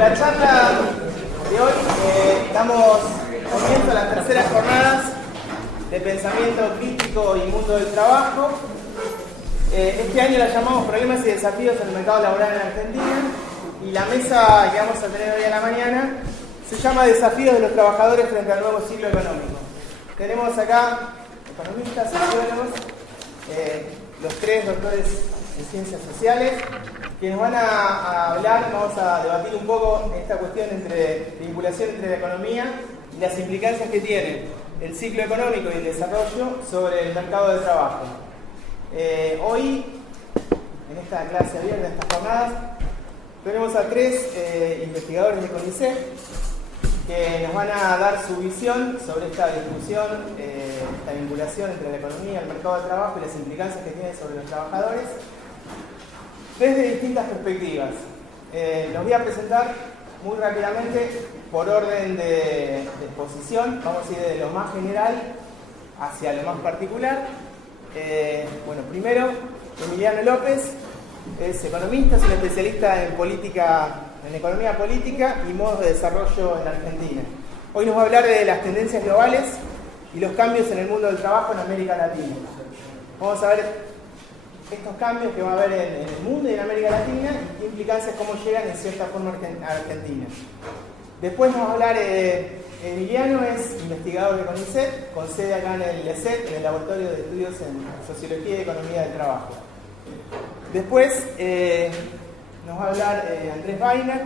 la charla de hoy damos comienzo a las terceras jornadas de pensamiento crítico y mundo del trabajo. Este año la llamamos Problemas y desafíos en el mercado laboral en Argentina, y la mesa que vamos a tener hoy a la mañana se llama Desafíos de los trabajadores frente al nuevo ciclo económico. Tenemos acá economistas, sociólogos, los tres doctores en ciencias sociales, que nos van a hablar, vamos a debatir un poco esta cuestión de vinculación entre la economía y las implicancias que tiene el ciclo económico y el desarrollo sobre el mercado de trabajo. Hoy, en esta clase abierta, en estas jornadas, tenemos a tres investigadores de CONICET que nos van a dar su visión sobre esta discusión, esta vinculación entre la economía, el mercado de trabajo y las implicancias que tiene sobre los trabajadores desde distintas perspectivas. Los voy a presentar muy rápidamente por orden de exposición. Vamos a ir de lo más general hacia lo más particular. Bueno, primero, Emiliano López es economista, es un especialista en política, en economía política y modos de desarrollo en Argentina. Hoy nos va a hablar de las tendencias globales y los cambios en el mundo del trabajo en América Latina. Vamos a ver estos cambios que va a haber en el mundo y en América Latina y qué implicancias, cómo llegan en cierta forma a Argentina. Después nos va a hablar Emiliano, es investigador de CONICET, con sede acá en el LECET, en el Laboratorio de Estudios en Sociología y Economía del Trabajo. Después nos va a hablar Andrés Weiner.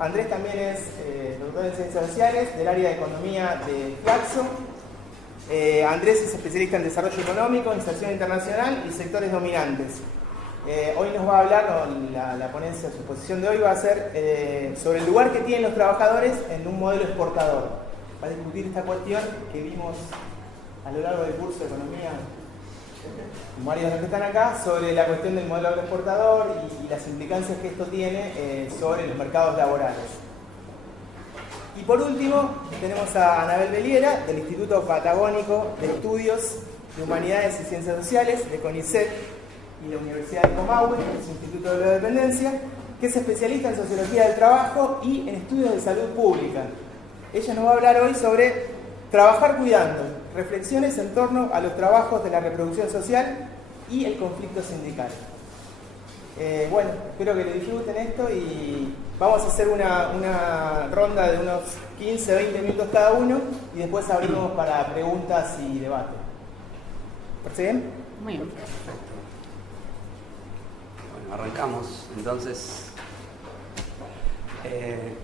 Andrés también es doctor en Ciencias Sociales del área de Economía de Flaxo. Andrés es especialista en desarrollo económico, inserción internacional y sectores dominantes. Hoy nos va a hablar, la ponencia, su exposición de hoy va a ser sobre el lugar que tienen los trabajadores en un modelo exportador. Va a discutir esta cuestión que vimos a lo largo del curso de economía, varios de los que están acá, sobre la cuestión del modelo agroexportador y las implicancias que esto tiene sobre los mercados laborales. Y por último, tenemos a Anabel Beliera, del Instituto Patagónico de Estudios de Humanidades y Ciencias Sociales, de CONICET y la Universidad de Comahue, que es un instituto de la dependencia, que es especialista en Sociología del Trabajo y en Estudios de Salud Pública. Ella nos va a hablar hoy sobre trabajar cuidando, reflexiones en torno a los trabajos de la reproducción social y el conflicto sindical. Bueno, espero que lo disfruten esto y vamos a hacer una ronda de unos 15-20 minutos cada uno y después abrimos para preguntas y debate. ¿Parece bien? Muy bien. Bueno, arrancamos entonces.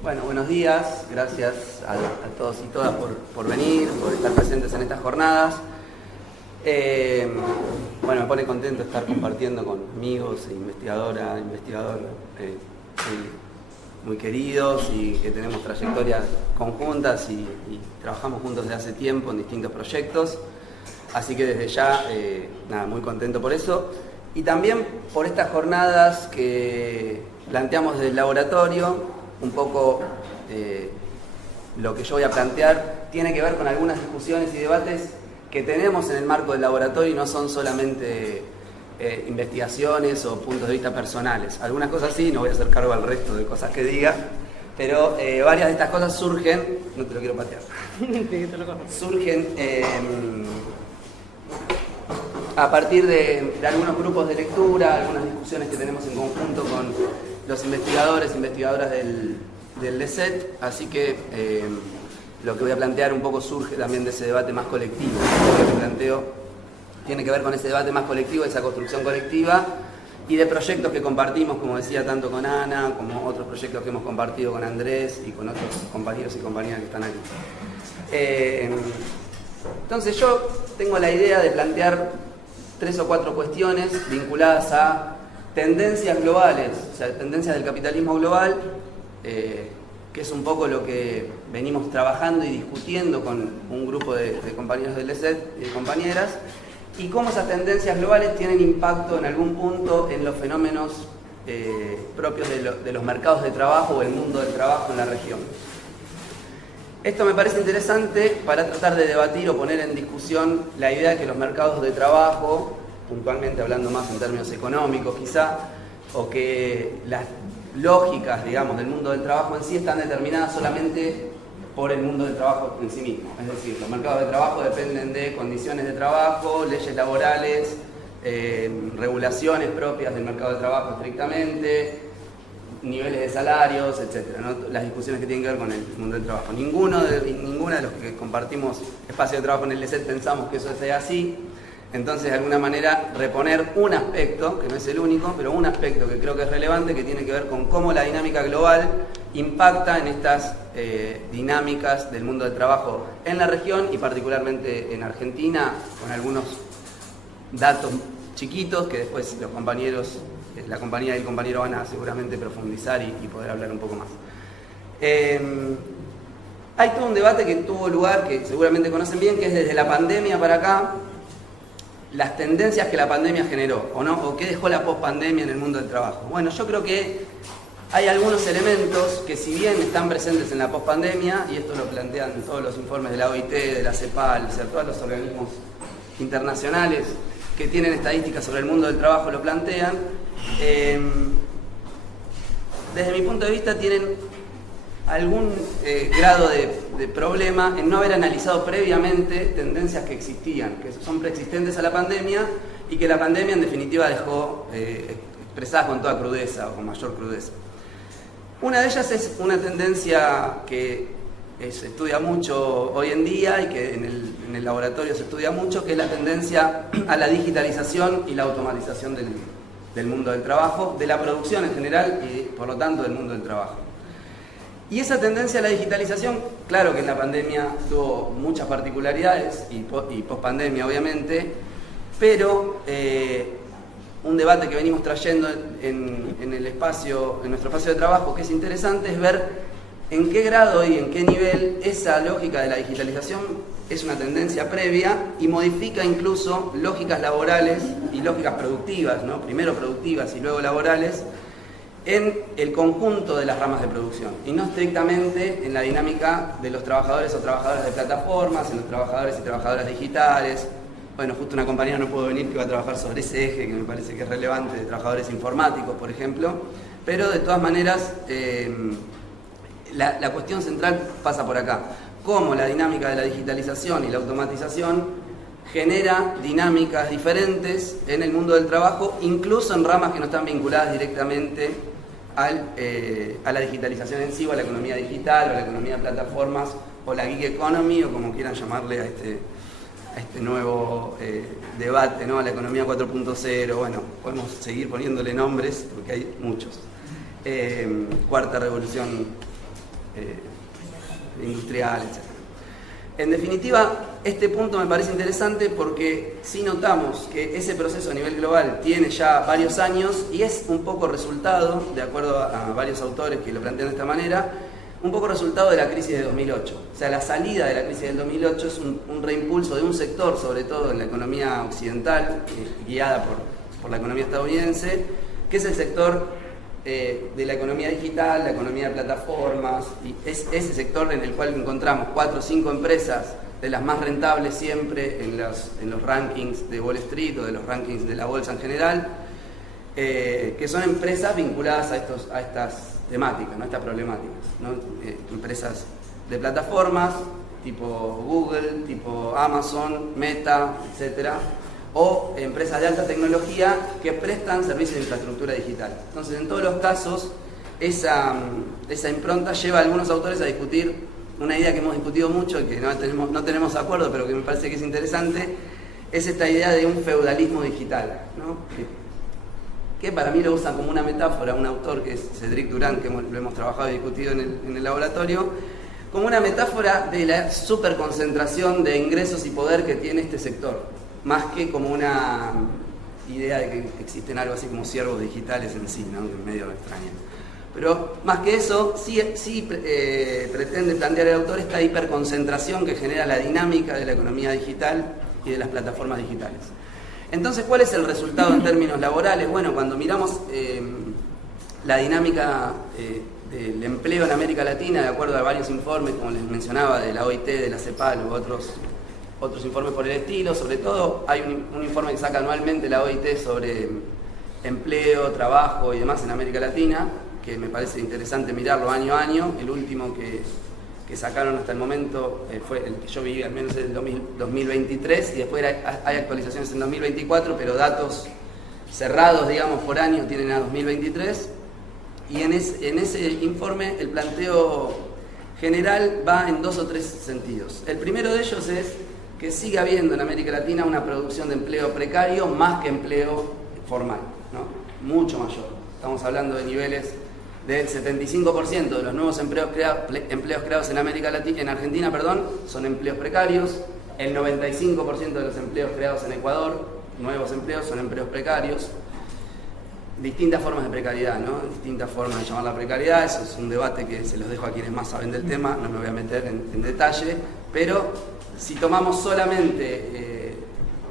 Bueno, buenos días, gracias a todos y todas por venir, por estar presentes en estas jornadas. Bueno, me pone contento estar compartiendo con amigos, investigador muy queridos y que tenemos trayectorias conjuntas y trabajamos juntos desde hace tiempo en distintos proyectos. Así que desde ya, nada, muy contento por eso. Y también por estas jornadas que planteamos desde el laboratorio. Un poco lo que yo voy a plantear tiene que ver con algunas discusiones y debates que tenemos en el marco del laboratorio y no son solamente investigaciones o puntos de vista personales. Algunas cosas sí, no voy a hacer cargo al resto de cosas que diga, pero varias de estas cosas surgen, no te lo quiero patear, surgen a partir de algunos grupos de lectura, algunas discusiones que tenemos en conjunto con los investigadores e investigadoras del LECET, así que lo que voy a plantear un poco surge también de ese debate más colectivo. Lo que planteo tiene que ver con ese debate más colectivo, esa construcción colectiva y de proyectos que compartimos, como decía, tanto con Ana, como otros proyectos que hemos compartido con Andrés y con otros compañeros y compañeras que están aquí. Entonces yo tengo la idea de plantear 3 o 4 cuestiones vinculadas a tendencias globales, o sea, tendencias del capitalismo global, que es un poco lo que venimos trabajando y discutiendo con un grupo de compañeros del LECET y de compañeras, y cómo esas tendencias globales tienen impacto en algún punto en los fenómenos propios de los mercados de trabajo o el mundo del trabajo en la región. Esto me parece interesante para tratar de debatir o poner en discusión la idea de que los mercados de trabajo, puntualmente hablando más en términos económicos quizá, o que lógicas, digamos, del mundo del trabajo en sí están determinadas solamente por el mundo del trabajo en sí mismo. Es decir, los mercados de trabajo dependen de condiciones de trabajo, leyes laborales, regulaciones propias del mercado de trabajo estrictamente, niveles de salarios, etc., ¿no? Las discusiones que tienen que ver con el mundo del trabajo. Ninguna de los que compartimos espacio de trabajo en el LSET pensamos que eso sea así. Entonces, de alguna manera, reponer un aspecto, que no es el único, pero un aspecto que creo que es relevante, que tiene que ver con cómo la dinámica global impacta en estas dinámicas del mundo del trabajo en la región y particularmente en Argentina, con algunos datos chiquitos que después los compañeros, la compañía y el compañero van a seguramente profundizar y poder hablar un poco más. Hay todo un debate que tuvo lugar, que seguramente conocen bien, que es desde la pandemia para acá, las tendencias que la pandemia generó, ¿o no? O qué dejó la pospandemia en el mundo del trabajo. Bueno, yo creo que hay algunos elementos que, si bien están presentes en la pospandemia, y esto lo plantean todos los informes de la OIT, de la CEPAL, o sea, todos los organismos internacionales que tienen estadísticas sobre el mundo del trabajo lo plantean, desde mi punto de vista tienen algún grado de problema en no haber analizado previamente tendencias que existían, que son preexistentes a la pandemia y que la pandemia en definitiva dejó expresadas con toda crudeza o con mayor crudeza. Una de ellas es una tendencia que se estudia mucho hoy en día y que en el laboratorio se estudia mucho, que es la tendencia a la digitalización y la automatización del mundo del trabajo, de la producción en general y por lo tanto del mundo del trabajo. Y esa tendencia a la digitalización, claro que en la pandemia tuvo muchas particularidades y pospandemia obviamente, pero un debate que venimos trayendo en nuestro espacio de trabajo que es interesante es ver en qué grado y en qué nivel esa lógica de la digitalización es una tendencia previa y modifica incluso lógicas laborales y lógicas productivas, ¿no? Primero productivas y luego laborales, en el conjunto de las ramas de producción y no estrictamente en la dinámica de los trabajadores o trabajadoras de plataformas, en los trabajadores y trabajadoras digitales. Bueno, justo una compañera no pudo venir que va a trabajar sobre ese eje que me parece que es relevante, de trabajadores informáticos, por ejemplo, pero de todas maneras la cuestión central pasa por acá. Cómo la dinámica de la digitalización y la automatización genera dinámicas diferentes en el mundo del trabajo, incluso en ramas que no están vinculadas directamente a la digitalización en sí, o a la economía digital, o a la economía de plataformas, o la gig economy, o como quieran llamarle a este nuevo debate, ¿no? A la economía 4.0, bueno, podemos seguir poniéndole nombres, porque hay muchos. Cuarta revolución industrial, etc. En definitiva, este punto me parece interesante porque sí notamos que ese proceso a nivel global tiene ya varios años y es un poco resultado, de acuerdo a varios autores que lo plantean de esta manera, un poco resultado de la crisis de 2008. O sea, la salida de la crisis del 2008 es un reimpulso de un sector, sobre todo en la economía occidental, guiada por la economía estadounidense, que es el sector de la economía digital, la economía de plataformas, y es ese sector en el cual encontramos 4 o 5 empresas de las más rentables siempre en los rankings de Wall Street o de los rankings de la bolsa en general, que son empresas vinculadas a estas temáticas, ¿no? Estas problemáticas, ¿no? Empresas de plataformas tipo Google, tipo Amazon, Meta, etcétera, o empresas de alta tecnología que prestan servicios de infraestructura digital. Entonces, en todos los casos, esa impronta lleva a algunos autores a discutir una idea que hemos discutido mucho y que no tenemos acuerdo, pero que me parece que es interesante, es esta idea de un feudalismo digital, ¿no? Que para mí lo usan como una metáfora un autor que es Cedric Durand, que lo hemos trabajado y discutido en el laboratorio, como una metáfora de la superconcentración de ingresos y poder que tiene este sector, más que como una idea de que existen algo así como siervos digitales en sí, ¿no? Que medio lo extraño. Pero más que eso, sí pretende plantear el autor esta hiperconcentración que genera la dinámica de la economía digital y de las plataformas digitales. Entonces, ¿cuál es el resultado en términos laborales? Bueno, cuando miramos la dinámica del empleo en América Latina, de acuerdo a varios informes, como les mencionaba, de la OIT, de la CEPAL u otros informes por el estilo, sobre todo hay un informe que saca anualmente la OIT sobre empleo, trabajo y demás en América Latina, que me parece interesante mirarlo año a año. El último que sacaron hasta el momento fue el que yo vi, al menos el 2023, y después hay actualizaciones en 2024, pero datos cerrados, digamos, por año tienen a 2023. Y en ese informe el planteo general va en 2 o 3 sentidos. El primero de ellos es que sigue habiendo en América Latina una producción de empleo precario más que empleo formal, ¿no? Mucho mayor. Estamos hablando de niveles del 75% de los nuevos empleos creados en Argentina, son empleos precarios. El 95% de los empleos creados en Ecuador, nuevos empleos, son empleos precarios. Distintas formas de precariedad, ¿no? Distintas formas de llamar la precariedad. Eso es un debate que se los dejo a quienes más saben del tema, no me voy a meter en detalle, pero si tomamos solamente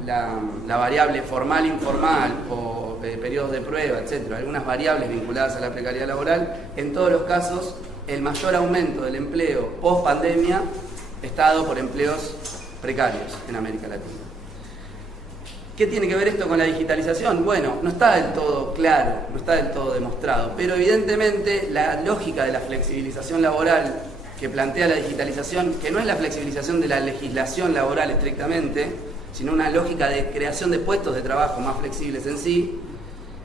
la variable formal, informal o periodos de prueba, etcétera, algunas variables vinculadas a la precariedad laboral, en todos los casos el mayor aumento del empleo post pandemia está dado por empleos precarios en América Latina. ¿Qué tiene que ver esto con la digitalización? Bueno, no está del todo claro, no está del todo demostrado, pero evidentemente la lógica de la flexibilización laboral que plantea la digitalización, que no es la flexibilización de la legislación laboral estrictamente, sino una lógica de creación de puestos de trabajo más flexibles en sí,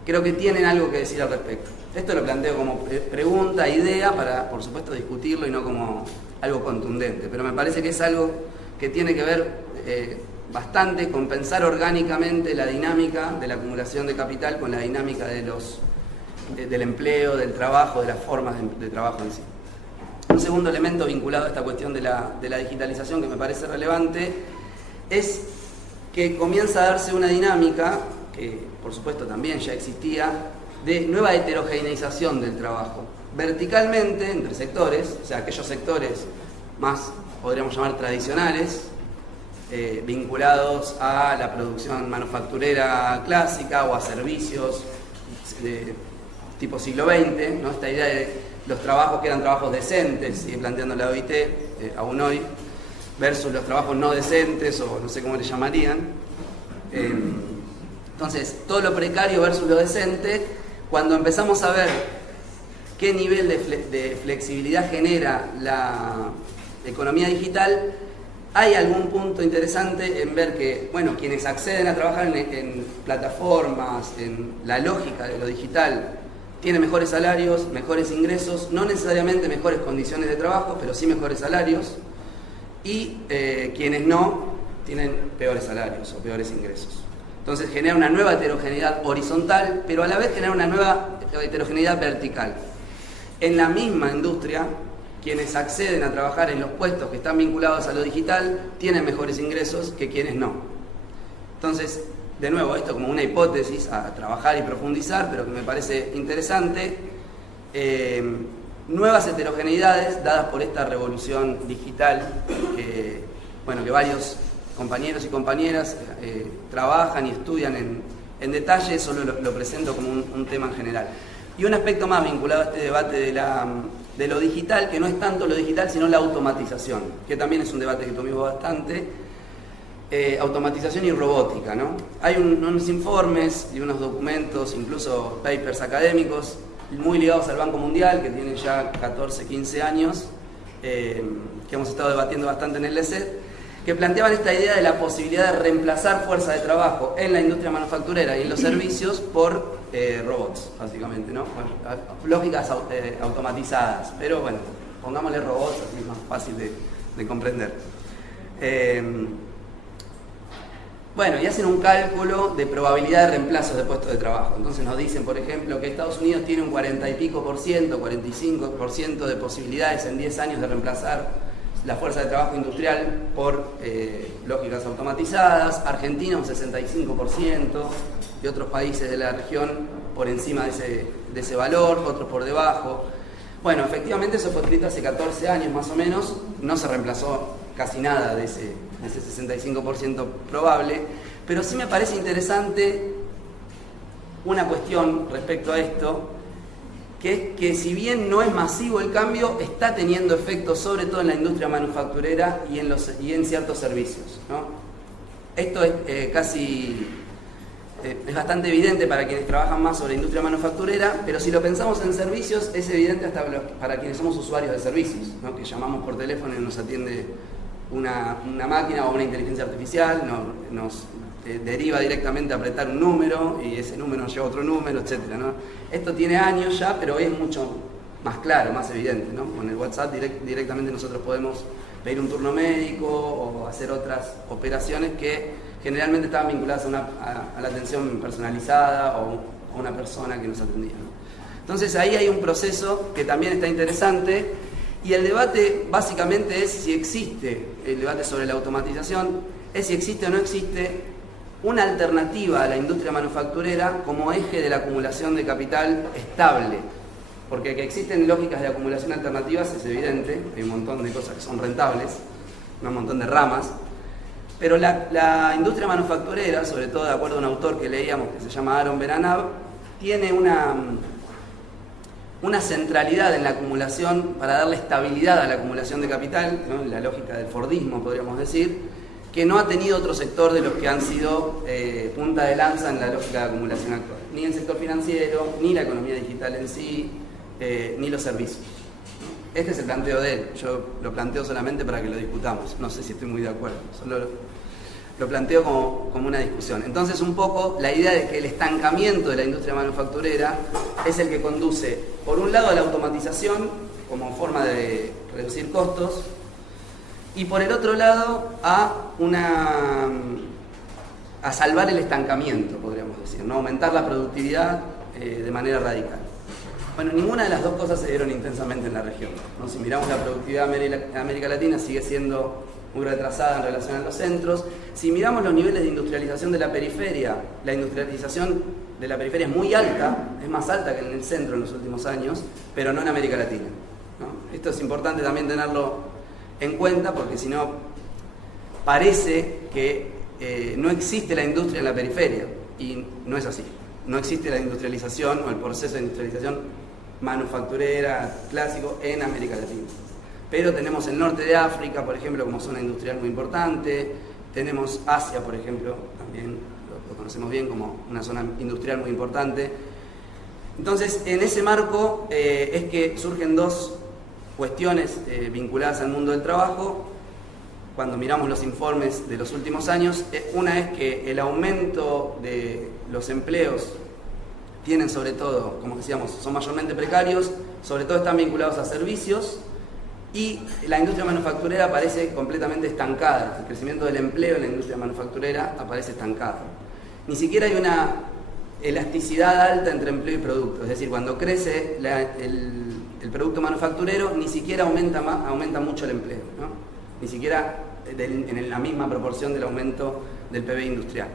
creo que tienen algo que decir al respecto. Esto lo planteo como pregunta, idea, para por supuesto discutirlo y no como algo contundente, pero me parece que es algo que tiene que ver bastante con pensar orgánicamente la dinámica de la acumulación de capital con la dinámica del empleo, del trabajo, de las formas de trabajo en sí. Un segundo elemento vinculado a esta cuestión de la digitalización que me parece relevante es que comienza a darse una dinámica, que por supuesto también ya existía, de nueva heterogeneización del trabajo. Verticalmente, entre sectores, o sea, aquellos sectores más, podríamos llamar, tradicionales, vinculados a la producción manufacturera clásica o a servicios de tipo siglo XX, ¿no? Esta idea de los trabajos que eran trabajos decentes, sigue planteando la OIT aún hoy, versus los trabajos no decentes, o no sé cómo le llamarían. Entonces, todo lo precario versus lo decente, cuando empezamos a ver qué nivel de flexibilidad genera la economía digital, hay algún punto interesante en ver que, bueno, quienes acceden a trabajar en plataformas, en la lógica de lo digital, tienen mejores salarios, mejores ingresos, no necesariamente mejores condiciones de trabajo, pero sí mejores salarios, y quienes no, tienen peores salarios o peores ingresos. Entonces genera una nueva heterogeneidad horizontal, pero a la vez genera una nueva heterogeneidad vertical. En la misma industria, quienes acceden a trabajar en los puestos que están vinculados a lo digital tienen mejores ingresos que quienes no. Entonces, de nuevo, esto como una hipótesis a trabajar y profundizar, pero que me parece interesante, nuevas heterogeneidades dadas por esta revolución digital que varios compañeros y compañeras trabajan y estudian en detalle. Eso lo presento como un tema en general. Y un aspecto más vinculado a este debate de lo digital, que no es tanto lo digital, sino la automatización, que también es un debate que tuvimos bastante, automatización y robótica, ¿no? Hay unos informes y unos documentos, incluso papers académicos, muy ligados al Banco Mundial, que tienen ya 14, 15 años, que hemos estado debatiendo bastante en el LESET, que planteaban esta idea de la posibilidad de reemplazar fuerza de trabajo en la industria manufacturera y en los servicios por robots, básicamente, ¿no? Lógicas automatizadas, pero bueno, pongámosle robots, así es más fácil de comprender. Y hacen un cálculo de probabilidad de reemplazos de puestos de trabajo. Entonces nos dicen, por ejemplo, que Estados Unidos tiene un 40 y pico por ciento, 45% de posibilidades en 10 años de reemplazar la fuerza de trabajo industrial por lógicas automatizadas. Argentina un 65%, y otros países de la región por encima de ese valor, otros por debajo. Bueno, efectivamente eso fue escrito hace 14 años más o menos, no se reemplazó casi nada de ese 65% probable, pero sí me parece interesante una cuestión respecto a esto, que es que si bien no es masivo el cambio, está teniendo efectos sobre todo en la industria manufacturera y en ciertos servicios, ¿no? Esto es casi es bastante evidente para quienes trabajan más sobre industria manufacturera, pero si lo pensamos en servicios, es evidente hasta para quienes somos usuarios de servicios, ¿no? Que llamamos por teléfono y nos atiende una máquina o una inteligencia artificial, nos deriva directamente a apretar un número y ese número nos lleva a otro número, etc., ¿no? Esto tiene años ya, pero hoy es mucho más claro, más evidente, ¿no? Con el WhatsApp directamente nosotros podemos pedir un turno médico o hacer otras operaciones que generalmente estaban vinculadas a la atención personalizada o a una persona que nos atendía, ¿no? Entonces ahí hay un proceso que también está interesante y el debate básicamente es si existe, el debate sobre la automatización, es si existe o no existe una alternativa a la industria manufacturera como eje de la acumulación de capital estable. Porque que existen lógicas de acumulación alternativas es evidente, hay un montón de cosas que son rentables, un montón de ramas, pero la industria manufacturera, sobre todo de acuerdo a un autor que leíamos que se llama Aaron Benanav, tiene una centralidad en la acumulación para darle estabilidad a la acumulación de capital, ¿no? La lógica del Fordismo, podríamos decir, que no ha tenido otro sector de los que han sido punta de lanza en la lógica de acumulación actual. Ni el sector financiero, ni la economía digital en sí, ni los servicios. Este es el planteo de él. Yo lo planteo solamente para que lo discutamos. No sé si estoy muy de acuerdo. Solo lo planteo como una discusión. Entonces, un poco la idea de que el estancamiento de la industria manufacturera es el que conduce, por un lado, a la automatización como forma de reducir costos, y por el otro lado a salvar el estancamiento, podríamos decir, ¿no? Aumentar la productividad de manera radical. Bueno, ninguna de las dos cosas se dieron intensamente en la región, ¿no? Si miramos la productividad de América Latina, sigue siendo muy retrasada en relación a los centros. Si miramos los niveles de industrialización de la periferia, la industrialización de la periferia es muy alta, es más alta que en el centro en los últimos años, pero no en América Latina, ¿no? Esto es importante también tenerlo en cuenta, porque si no parece que no existe la industria en la periferia, y no es así. No existe la industrialización o el proceso de industrialización manufacturera clásico en América Latina. Pero tenemos el norte de África, por ejemplo, como zona industrial muy importante, tenemos Asia, por ejemplo, también lo conocemos bien como una zona industrial muy importante. Entonces, en ese marco es que surgen dos cuestiones vinculadas al mundo del trabajo. Cuando miramos los informes de los últimos años, una es que el aumento de los empleos tienen sobre todo, como decíamos, son mayormente precarios, sobre todo están vinculados a servicios, y la industria manufacturera aparece completamente estancada. El crecimiento del empleo en la industria manufacturera aparece estancado. Ni siquiera hay una elasticidad alta entre empleo y producto, es decir, cuando crece el producto manufacturero, ni siquiera aumenta mucho el empleo, ¿no? Ni siquiera en la misma proporción del aumento del PBI industrial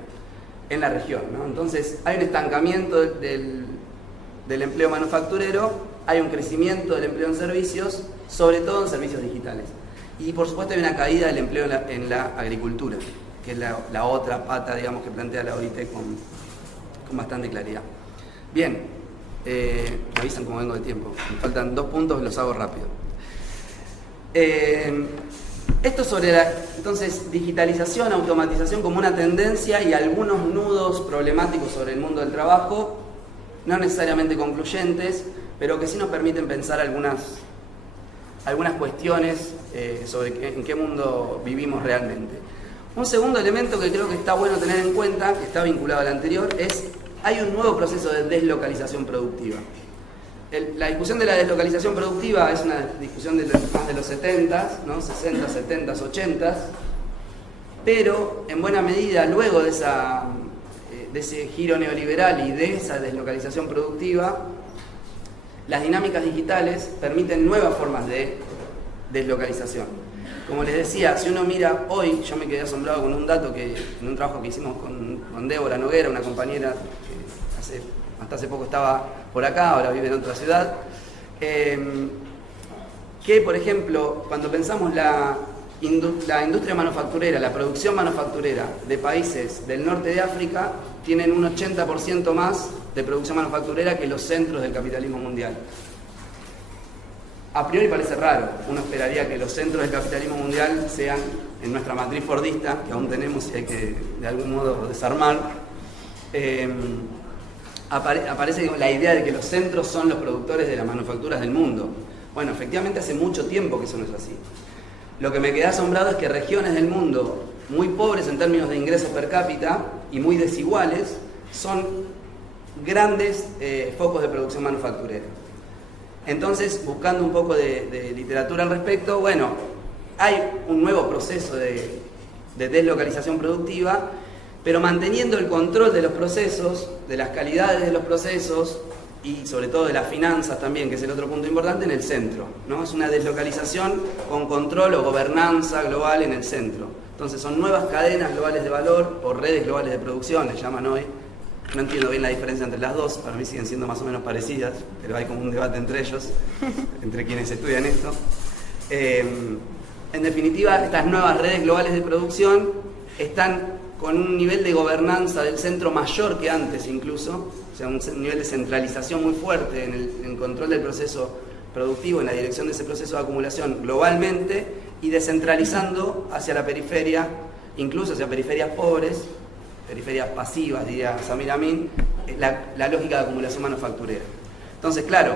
en la región, ¿no? Entonces hay un estancamiento del empleo manufacturero, hay un crecimiento del empleo en servicios, sobre todo en servicios digitales, y por supuesto hay una caída del empleo en la agricultura, que es la otra pata, digamos, que plantea la OIT con bastante claridad. Bien, me avisan cómo vengo de tiempo, me faltan 2 puntos, los hago rápido. Esto sobre entonces, digitalización, automatización como una tendencia y algunos nudos problemáticos sobre el mundo del trabajo, no necesariamente concluyentes, pero que sí nos permiten pensar algunas cuestiones sobre en qué mundo vivimos realmente. Un segundo elemento que creo que está bueno tener en cuenta, que está vinculado al anterior, es hay un nuevo proceso de deslocalización productiva. La discusión de la deslocalización productiva es una discusión más de los 70s, ¿no? 60, 70, 80s, pero en buena medida luego de ese giro neoliberal y de esa deslocalización productiva, las dinámicas digitales permiten nuevas formas de deslocalización. Como les decía, si uno mira hoy, yo me quedé asombrado con un dato que en un trabajo que hicimos con Débora Noguera, una compañera que hasta hace poco estaba por acá, ahora vive en otra ciudad, que por ejemplo, cuando pensamos la industria manufacturera, la producción manufacturera de países del norte de África, tienen un 80% más de producción manufacturera que los centros del capitalismo mundial. A priori parece raro, uno esperaría que los centros del capitalismo mundial sean en nuestra matriz fordista, que aún tenemos y hay que de algún modo desarmar, aparece la idea de que los centros son los productores de las manufacturas del mundo. Bueno, efectivamente hace mucho tiempo que eso no es así. Lo que me queda asombrado es que regiones del mundo muy pobres en términos de ingresos per cápita y muy desiguales son grandes focos de producción manufacturera. Entonces, buscando un poco de literatura al respecto, bueno, hay un nuevo proceso de deslocalización productiva, pero manteniendo el control de los procesos, de las calidades de los procesos y sobre todo de las finanzas también, que es el otro punto importante, en el centro, ¿no? Es una deslocalización con control o gobernanza global en el centro. Entonces son nuevas cadenas globales de valor o redes globales de producción, les llaman hoy. No entiendo bien la diferencia entre las dos, para mí siguen siendo más o menos parecidas, pero hay como un debate entre ellos, entre quienes estudian esto. En definitiva, estas nuevas redes globales de producción están con un nivel de gobernanza del centro mayor que antes incluso, o sea, un nivel de centralización muy fuerte en el control del proceso productivo, en la dirección de ese proceso de acumulación globalmente, y descentralizando hacia la periferia, incluso hacia periferias pobres, periferias pasivas, diría Samir Amin, la lógica de acumulación manufacturera. Entonces, claro,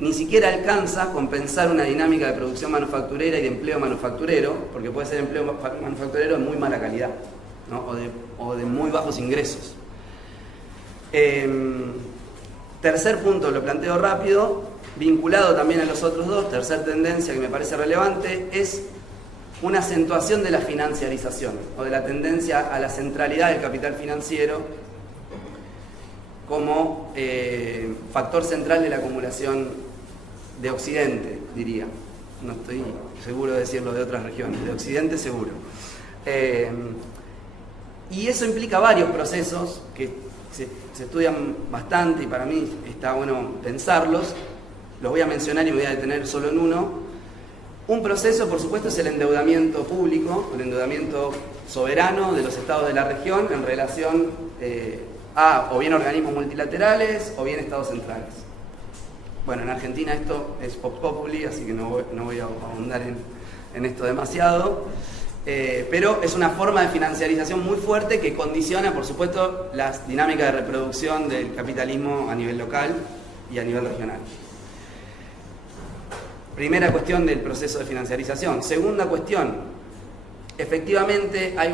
ni siquiera alcanza a compensar una dinámica de producción manufacturera y de empleo manufacturero, porque puede ser empleo manufacturero de muy mala calidad, ¿no? o de muy bajos ingresos. Tercer punto, lo planteo rápido, vinculado también a los otros dos, tercer tendencia que me parece relevante, es una acentuación de la financiarización, o de la tendencia a la centralidad del capital financiero como factor central de la acumulación de Occidente, diría. No estoy seguro de decirlo de otras regiones, de Occidente seguro. Y eso implica varios procesos que se estudian bastante y para mí está bueno pensarlos. Los voy a mencionar y me voy a detener solo en uno. Un proceso, por supuesto, es el endeudamiento público, el endeudamiento soberano de los estados de la región en relación a o bien organismos multilaterales o bien estados centrales. Bueno, en Argentina esto es Vox Populi, así que no voy a ahondar en esto demasiado. Pero es una forma de financiarización muy fuerte que condiciona, por supuesto, las dinámicas de reproducción del capitalismo a nivel local y a nivel regional. Primera cuestión del proceso de financiarización. Segunda cuestión, efectivamente hay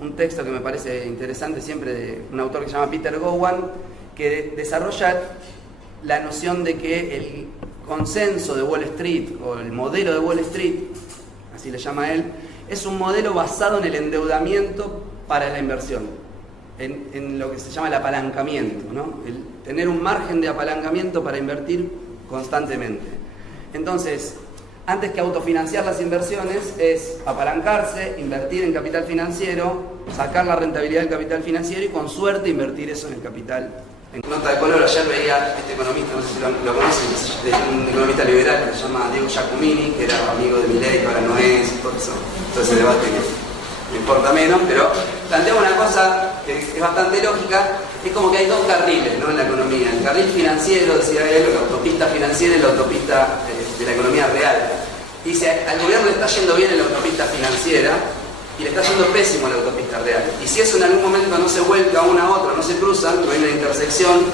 un texto que me parece interesante siempre de un autor que se llama Peter Gowan, que desarrolla la noción de que el consenso de Wall Street, o el modelo de Wall Street, así le llama él, es un modelo basado en el endeudamiento para la inversión, en lo que se llama el apalancamiento, ¿no? El tener un margen de apalancamiento para invertir constantemente. Entonces, antes que autofinanciar las inversiones, es apalancarse, invertir en capital financiero, sacar la rentabilidad del capital financiero y con suerte invertir eso en el capital. En nota de color, ayer veía este economista, no sé si lo conocen, un economista liberal que se llama Diego Giacomini, que era amigo de Milei, que ahora no es, y todo ese debate que me importa menos, pero plantea una cosa que es bastante lógica. Es como que hay dos carriles, ¿no?, en la economía. El carril financiero, decía él, la autopista financiera y la autopista de la economía real. Dice, al gobierno le está yendo bien en la autopista financiera y le está yendo pésimo en la autopista real. Y si eso en algún momento no se vuelca una a otra, no se cruzan, no hay una intersección,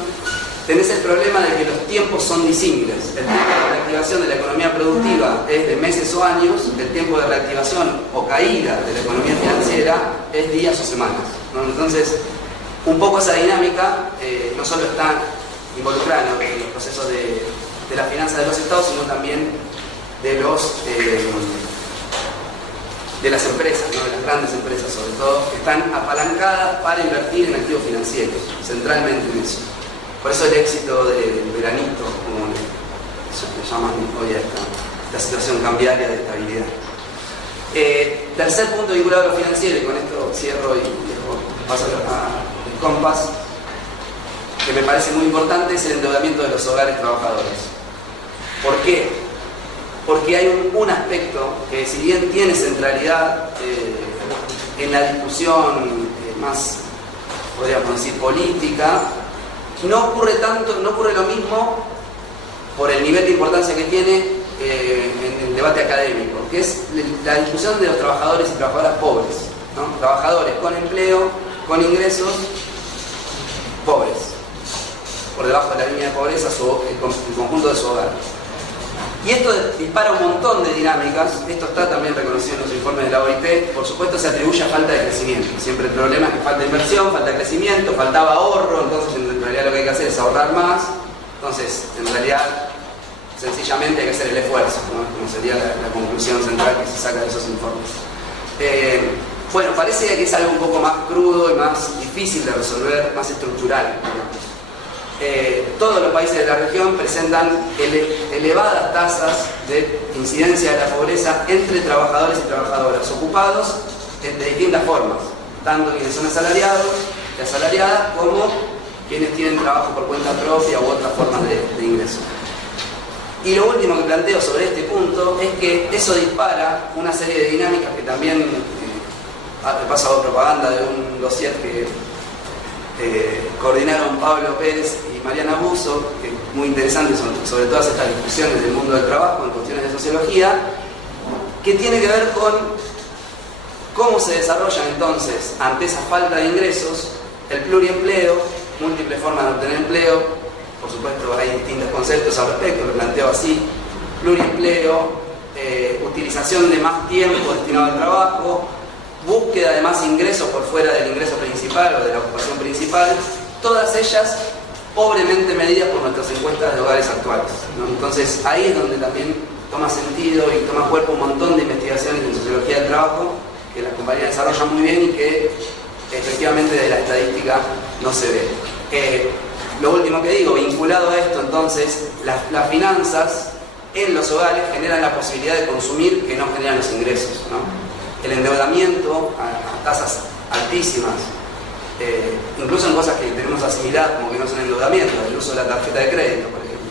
tenés el problema de que los tiempos son disímiles. El tiempo de reactivación de la economía productiva es de meses o años, el tiempo de reactivación o caída de la economía financiera es días o semanas, ¿no? Entonces, un poco esa dinámica no solo está involucrada en los procesos de la finanza de los estados, sino también de las empresas, ¿no?, de las grandes empresas sobre todo, que están apalancadas para invertir en activos financieros, centralmente en eso. Por eso el éxito del veranito, como le llaman hoy a esta situación cambiaria de estabilidad. Tercer punto vinculado a lo financiero, y con esto cierro y paso al compás, que me parece muy importante, es el endeudamiento de los hogares trabajadores. ¿Por qué? Porque hay un aspecto que, si bien tiene centralidad en la discusión más, podríamos decir, política, no ocurre lo mismo por el nivel de importancia que tiene en el debate académico, que es la discusión de los trabajadores y trabajadoras pobres, ¿no? Trabajadores con empleo, con ingresos, pobres, por debajo de la línea de pobreza, el conjunto de su hogar. Y esto dispara un montón de dinámicas. Esto está también reconocido en los informes de la OIT. Por supuesto se atribuye a falta de crecimiento. Siempre el problema es que falta inversión, falta crecimiento, faltaba ahorro, entonces en realidad lo que hay que hacer es ahorrar más. Entonces, en realidad, sencillamente hay que hacer el esfuerzo, ¿no? Como sería la conclusión central que se saca de esos informes. Bueno, parece que es algo un poco más crudo y más difícil de resolver, más estructural. Todos los países de la región presentan elevadas tasas de incidencia de la pobreza entre trabajadores y trabajadoras ocupados de distintas formas, tanto quienes son asalariados y asalariadas como quienes tienen trabajo por cuenta propia u otras formas de ingreso. Y lo último que planteo sobre este punto es que eso dispara una serie de dinámicas que también he pasado propaganda de un dossier que coordinaron Pablo Pérez y Mariana Busso, que es muy interesante sobre todas estas discusiones del mundo del trabajo en cuestiones de sociología, que tiene que ver con cómo se desarrollan entonces, ante esa falta de ingresos, el pluriempleo, múltiples formas de obtener empleo. Por supuesto hay distintos conceptos al respecto, lo planteo así: pluriempleo, utilización de más tiempo destinado al trabajo, búsqueda de más ingresos por fuera del ingreso principal o de la ocupación principal, todas ellas pobremente medidas por nuestras encuestas de hogares actuales, ¿no? Entonces ahí es donde también toma sentido y toma cuerpo un montón de investigaciones en sociología del trabajo que las compañías desarrollan muy bien y que efectivamente de la estadística no se ve. Lo último que digo, vinculado a esto, entonces, las finanzas en los hogares generan la posibilidad de consumir que no generan los ingresos, ¿no? El endeudamiento a tasas altísimas, incluso en cosas que tenemos asimiladas como que no son endeudamiento, el uso de la tarjeta de crédito, por ejemplo,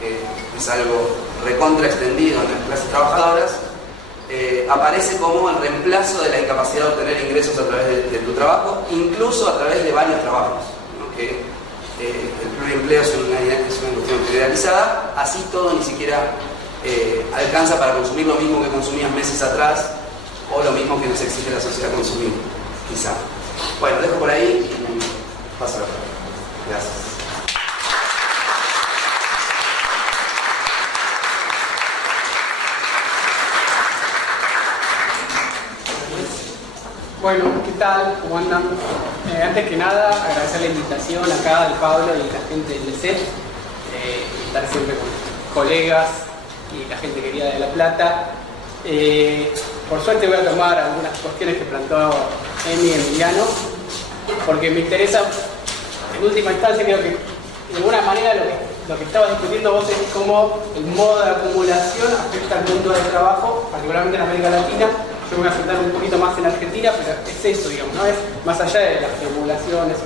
que es algo recontra extendido en las clases trabajadoras, aparece como el reemplazo de la incapacidad de obtener ingresos a través de tu trabajo, incluso a través de varios trabajos, ¿no? Que el pluriempleo es una cuestión generalizada, así todo ni siquiera alcanza para consumir lo mismo que consumías meses atrás o lo mismo que nos exige la sociedad consumir, quizá. Bueno, dejo por ahí y paso a la palabra. Gracias. Bueno, ¿qué tal? ¿Cómo andan? Antes que nada, agradecer la invitación acá de Pablo y la gente del LESET, estar siempre con colegas y la gente querida de La Plata. Por suerte voy a tomar algunas cuestiones que planteó Emi y Emiliano, porque me interesa, en última instancia, creo que de alguna manera lo que estabas discutiendo vos es cómo el modo de acumulación afecta al mundo del trabajo, particularmente en América Latina. Yo me voy a centrar un poquito más en Argentina, pero es eso, digamos, ¿no? Es más allá de las regulaciones,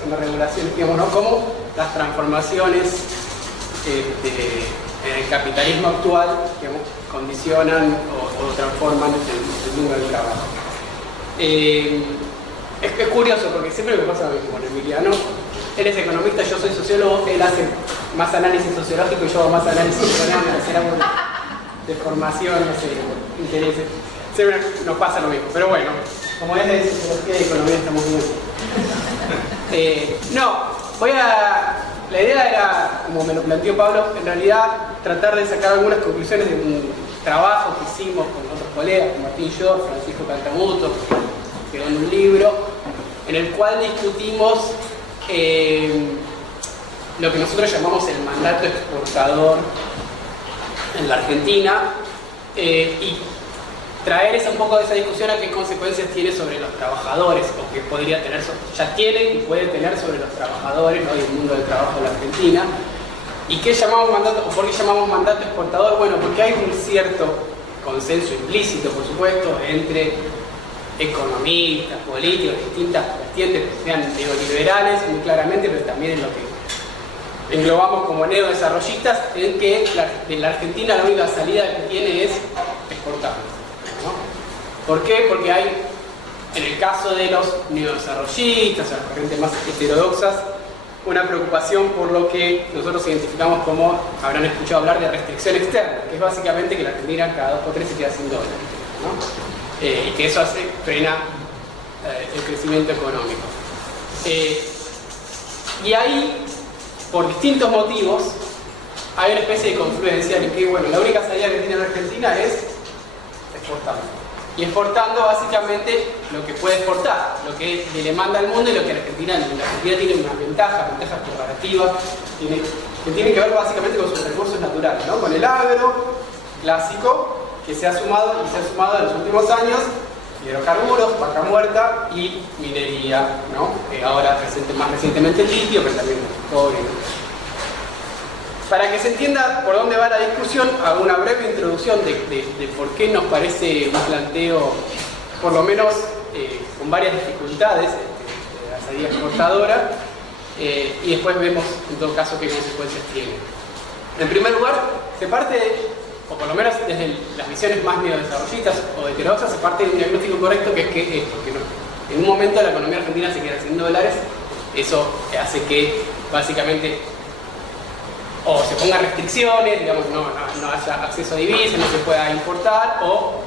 digamos, ¿no? Cómo las transformaciones en el capitalismo actual, digamos, condicionan o transforman el mundo del trabajo. Es curioso porque siempre me pasa lo mismo con Emiliano. Él es economista, yo soy sociólogo, él hace más análisis sociológico y yo hago más análisis económico, será de formación, no sé, intereses. Siempre nos pasa lo mismo, pero bueno, como es de sociología y economía estamos bien. La idea era, como me lo planteó Pablo, en realidad tratar de sacar algunas conclusiones de un trabajo que hicimos con otros colegas, con Martín York, Francisco Cantamuto, que quedó en un libro, en el cual discutimos lo que nosotros llamamos el mandato exportador en la Argentina, y traer un poco de esa discusión a qué consecuencias tiene sobre los trabajadores, o que podría tener, ya tiene y puede tener sobre los trabajadores, ¿no? Y el mundo del trabajo en la Argentina. ¿Y qué llamamos mandato, o por qué llamamos mandato exportador? Bueno, porque hay un cierto consenso implícito, por supuesto, entre economistas, políticos, distintas vertientes que sean neoliberales, muy claramente, pero también en lo que englobamos como neodesarrollistas, en que en la Argentina la única salida que tiene es exportar, ¿no? ¿Por qué? Porque hay, en el caso de los neodesarrollistas, o las corrientes más heterodoxas, una preocupación por lo que nosotros identificamos como, habrán escuchado hablar de restricción externa, que es básicamente que la Argentina cada 2 por 3 se queda sin dólares, ¿no? Y que eso frena el crecimiento económico. Y ahí, por distintos motivos, hay una especie de confluencia en que, bueno, la única salida que tiene la Argentina es exportando. Y exportando básicamente lo que puede exportar, lo que le manda al mundo y lo que la Argentina tiene una ventajas comparativas, que tienen que ver básicamente con sus recursos naturales, ¿no? Con el agro clásico, que se ha sumado en los últimos años, hidrocarburos, vaca muerta y minería, ¿no? Ahora más recientemente el litio, pero también el cobre. Para que se entienda por dónde va la discusión, hago una breve introducción de por qué nos parece un planteo, por lo menos con varias dificultades, de la salida exportadora, y después vemos en todo caso qué consecuencias tiene. En primer lugar, se parte, o por lo menos desde las visiones más neodesarrollistas o heterodoxas, se parte de un diagnóstico correcto, que es que en un momento la economía argentina se queda sin dólares. Eso hace que básicamente o se pongan restricciones, digamos, no haya acceso a divisas, no se pueda importar, o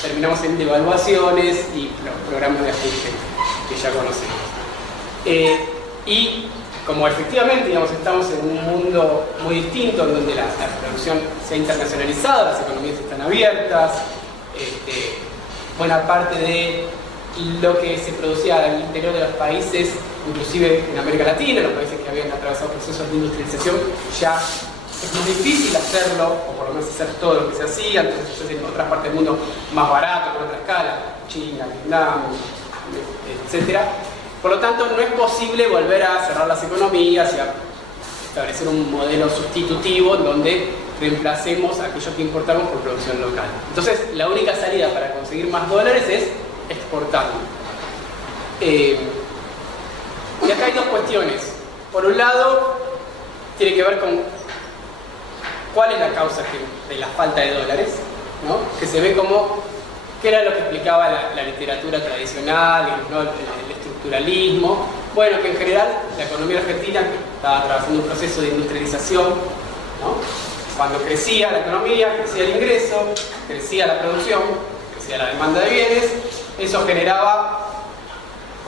terminamos en devaluaciones y los programas de ajuste que ya conocemos. Y como efectivamente, digamos, estamos en un mundo muy distinto, en donde la producción se ha internacionalizado, las economías están abiertas, buena parte de lo que se producía al interior de los países, inclusive en América Latina, los países que habían atravesado procesos de industrialización, ya es muy difícil hacerlo, o por lo menos hacer todo lo que se hacía. Entonces se hace en otras partes del mundo más barato, con otra escala, China, Vietnam, etc. Por lo tanto, no es posible volver a cerrar las economías y a establecer un modelo sustitutivo en donde reemplacemos aquello que importamos por producción local. Entonces, la única salida para conseguir más dólares es exportando. Y acá hay dos cuestiones. Por un lado, tiene que ver con cuál es la causa de la falta de dólares, ¿no? Que se ve como, ¿qué era lo que explicaba la literatura tradicional, ¿no? el estructuralismo? Bueno, que en general la economía argentina estaba atravesando un proceso de industrialización, ¿no? Cuando crecía la economía, crecía el ingreso, crecía la producción, crecía la demanda de bienes, eso generaba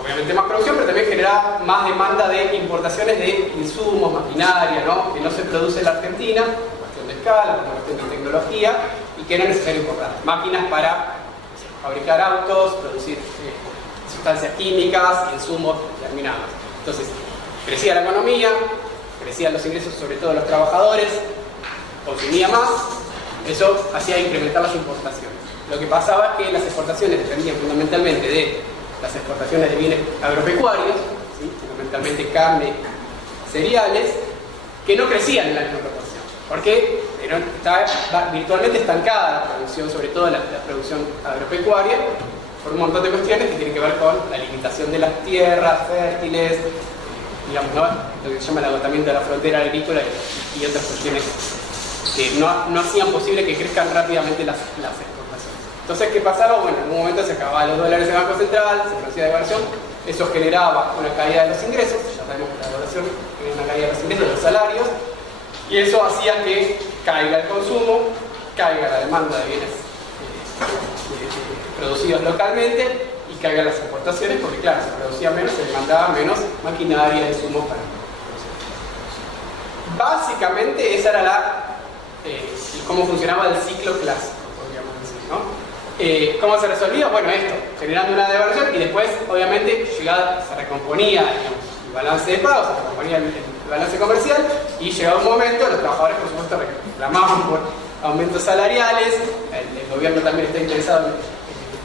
obviamente más producción, pero también generaba más demanda de importaciones de insumos, maquinaria, ¿no? Que no se produce en la Argentina, por cuestión de escala, por cuestión de tecnología, y que era necesario importar. Máquinas para fabricar autos, producir sustancias químicas, insumos terminados. Entonces, crecía la economía, crecían los ingresos, sobre todo de los trabajadores, consumía más, eso hacía incrementar las importaciones. Lo que pasaba es que las exportaciones dependían fundamentalmente de las exportaciones de bienes agropecuarios, ¿sí? Fundamentalmente carne, cereales, que no crecían en la misma proporción, porque estaba virtualmente estancada la producción, sobre todo la producción agropecuaria, por un montón de cuestiones que tienen que ver con la limitación de las tierras fértiles, digamos, ¿no? Lo que se llama el agotamiento de la frontera agrícola y otras cuestiones que no hacían posible que crezcan rápidamente las exportaciones. Entonces, ¿qué pasaba? Bueno, en un momento se acababan los dólares en el Banco Central, se producía devaluación, eso generaba una caída de los ingresos, ya sabemos que la devaluación es una caída de los ingresos, de los salarios, y eso hacía que caiga el consumo, caiga la demanda de bienes producidos localmente y caigan las exportaciones, porque claro, se producía menos, se demandaba menos maquinaria, insumos para producir. Básicamente esa era cómo funcionaba el ciclo clásico, podríamos decir, ¿no? ¿Cómo se resolvía? Bueno, esto, generando una devaluación y después, obviamente, se recomponía, digamos, el balance de pagos, se recomponía el balance comercial y llegaba un momento, los trabajadores, por supuesto, reclamaban por aumentos salariales, el gobierno también está interesado en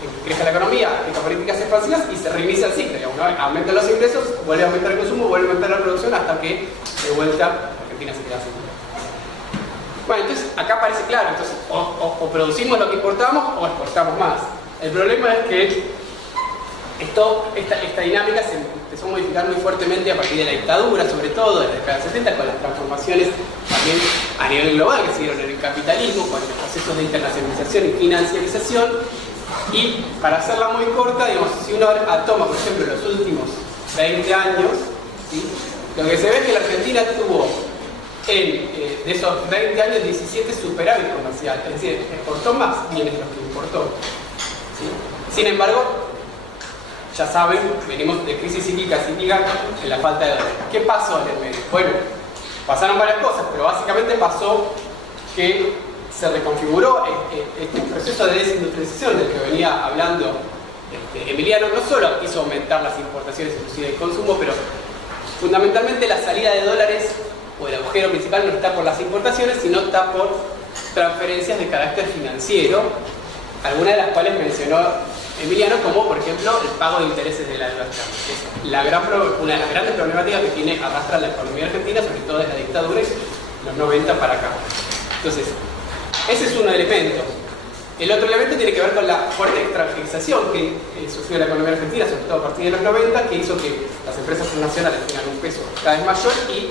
que crezca la economía, aplica políticas expansivas y se reinicia el ciclo, digamos, ¿no? Aumentan los ingresos, vuelve a aumentar el consumo, vuelve a aumentar la producción hasta que de vuelta Argentina se queda sin. Bueno, entonces acá parece claro, entonces o producimos lo que importamos o exportamos más. El problema es que esta dinámica se empezó a modificar muy fuertemente a partir de la dictadura, sobre todo de la década del 70, con las transformaciones también a nivel global que se dieron en el capitalismo, con los procesos de internacionalización y financiarización. Y para hacerla muy corta, digamos, si uno toma, por ejemplo, los últimos 20 años, ¿sí? Lo que se ve es que la Argentina tuvo de esos 20 años, 17 superávit comercial, es decir, exportó más bienes de los que importó, ¿sí? Sin embargo, ya saben, venimos de crisis cíclica en la falta de dólares. ¿Qué pasó en el medio? Bueno, pasaron varias cosas, pero básicamente pasó que se reconfiguró este proceso de desindustrialización del que venía hablando Emiliano. No solo quiso aumentar las importaciones inclusive de consumo, pero fundamentalmente la salida de dólares o el agujero principal no está por las importaciones, sino está por transferencias de carácter financiero, algunas de las cuales mencionó Emiliano, como por ejemplo el pago de intereses de la deuda externa. Es una de las grandes problemáticas que arrastra la economía argentina, sobre todo desde la dictadura, los 90 para acá. Entonces, ese es un elemento. El otro elemento tiene que ver con la fuerte extranjerización que sufrió la economía argentina, sobre todo a partir de los 90, que hizo que las empresas transnacionales tengan un peso cada vez mayor y,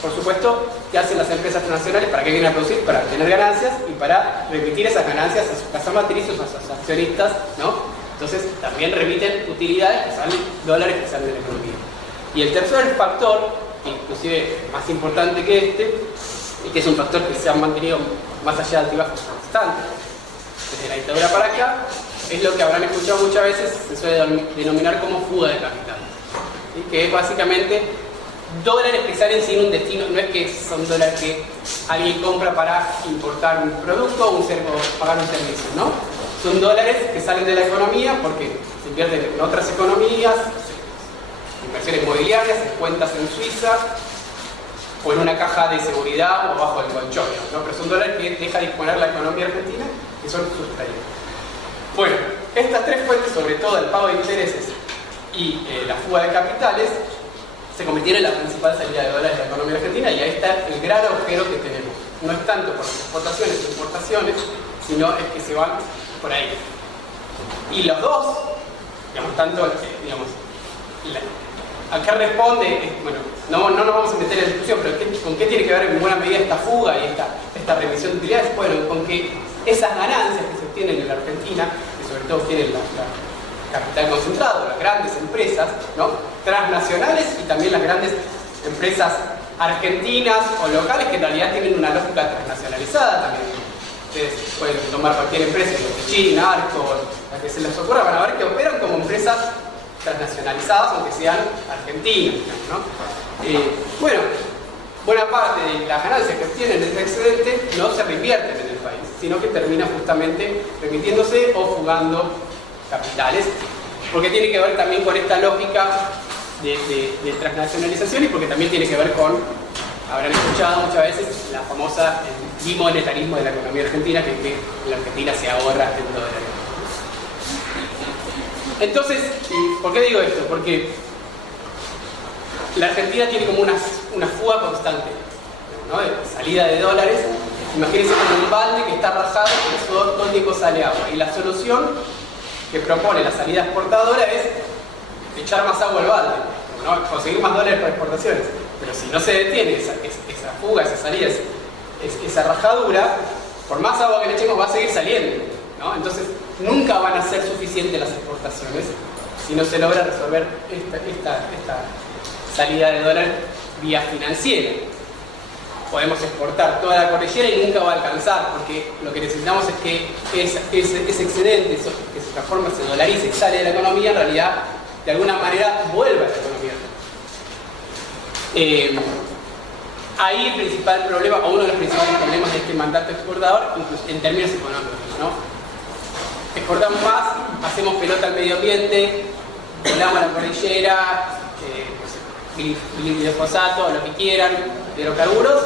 por supuesto, ¿qué hacen las empresas transnacionales? ¿Para qué vienen a producir? Para obtener ganancias y para remitir esas ganancias a su casa matriz o a sus accionistas, ¿no? Entonces, también remiten utilidades que salen, dólares que salen de la economía. Y el tercer factor, inclusive más importante que este, y que es un factor que se ha mantenido más allá de altibajos constantes desde la dictadura para acá, es lo que habrán escuchado muchas veces, se suele denominar como fuga de capitales. ¿Sí? Que es básicamente dólares que salen sin un destino, no es que son dólares que alguien compra para importar un producto o pagar un servicio, ¿no? Son dólares que salen de la economía porque se invierten en otras economías, inversiones inmobiliarias, en cuentas en Suiza, o en una caja de seguridad o bajo el colchón, ¿no? Pero son dólares que deja disponer la economía argentina y son sustentables. Bueno, estas tres fuentes, sobre todo el pago de intereses y la fuga de capitales, se convirtieron en la principal salida de dólares de la economía argentina, y ahí está el gran agujero que tenemos. No es tanto por las exportaciones e importaciones, sino es que se van por ahí. Y los dos, digamos, tanto, ¿a qué responde? Bueno, no nos vamos a meter en la discusión, pero ¿con qué tiene que ver en buena medida esta fuga y esta remisión de utilidades? Bueno, con que esas ganancias que se obtienen en la Argentina, que sobre todo obtienen la capital concentrado, las grandes empresas, ¿no?, transnacionales, y también las grandes empresas argentinas o locales que en realidad tienen una lógica transnacionalizada también. Ustedes pueden tomar cualquier empresa, China, Arco, la que se les ocurra, van a ver que operan como empresas transnacionalizadas, aunque sean argentinas, ¿no? Bueno, buena parte de las ganancias que obtienen de este excedente no se reinvierten en el país, sino que termina justamente remitiéndose o fugando capitales, porque tiene que ver también con esta lógica de transnacionalización, y porque también tiene que ver con, habrán escuchado muchas veces, la famosa bimonetarismo de la economía argentina, que la Argentina se ahorra en dólares. Entonces, ¿por qué digo esto? Porque la Argentina tiene como una fuga constante, ¿no?, de salida de dólares. Imagínense como un balde que está rajado y todo el tiempo sale agua. Y la solución que propone la salida exportadora es echar más agua al balde, ¿no?, conseguir más dólares para exportaciones. Pero si no se detiene esa fuga, esa salida, esa rajadura, por más agua que le echemos va a seguir saliendo, ¿no? Entonces nunca van a ser suficientes las exportaciones si no se logra resolver esta salida de dólar vía financiera. Podemos exportar toda la cordillera y nunca va a alcanzar, porque lo que necesitamos es que ese excedente, que se transforma, se dolarice y sale de la economía, en realidad de alguna manera vuelva a la economía. Ahí el principal problema, o uno de los principales problemas de este mandato exportador, incluso en términos económicos, ¿no? Exportamos más, hacemos pelota al medio ambiente, volamos a la cordillera, glifosato, lo que quieran, hidrocarburos.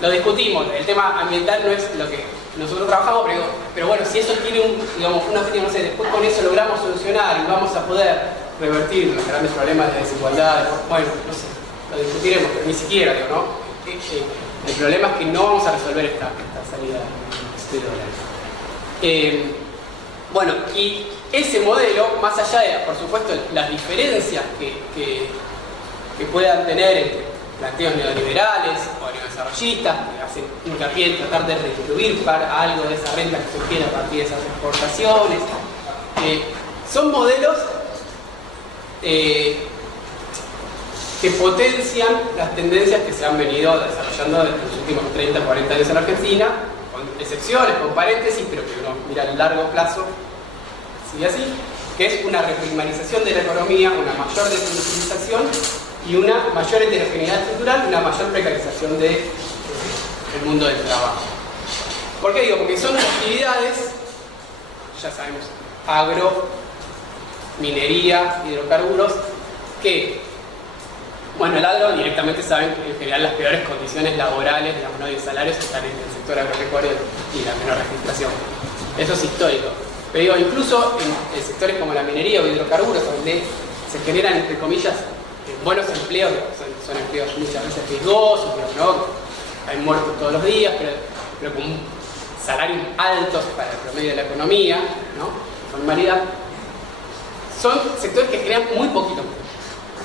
Lo discutimos, el tema ambiental no es lo que nosotros trabajamos, pero bueno, si eso tiene un objetivo, no sé, después con eso logramos solucionar y vamos a poder revertir los grandes problemas de desigualdad, bueno, no sé, lo discutiremos, pero ni siquiera, ¿no? El problema es que no vamos a resolver esta salida de dólares. Bueno, y ese modelo, más allá de, por supuesto, las diferencias que puedan tener entre planteos neoliberales o neodesarrollistas, que hacen hincapié en tratar de redistribuir algo de esa renta que se obtiene a partir de esas exportaciones, son modelos que potencian las tendencias que se han venido desarrollando en los últimos 30, 40 años en Argentina, con excepciones, con paréntesis, pero que uno mira a largo plazo, sigue así. que es una reprimarización de la economía, una mayor desindustrialización y una mayor heterogeneidad estructural, una mayor precarización del mundo del trabajo. ¿Por qué digo? Porque son actividades, ya sabemos, agro, minería, hidrocarburos, que, bueno, el agro directamente saben que en general las peores condiciones laborales, digamos, ¿no?, y salarios están en el sector agropecuario y la menor registración. Eso es histórico. Pero digo, incluso en sectores como la minería o hidrocarburos, donde se generan, entre comillas, buenos empleos, son empleos muchas veces riesgosos, ¿no? Hay muertos todos los días, pero con salarios altos para el promedio de la economía, ¿no? Normalidad. Son sectores que generan muy poquito,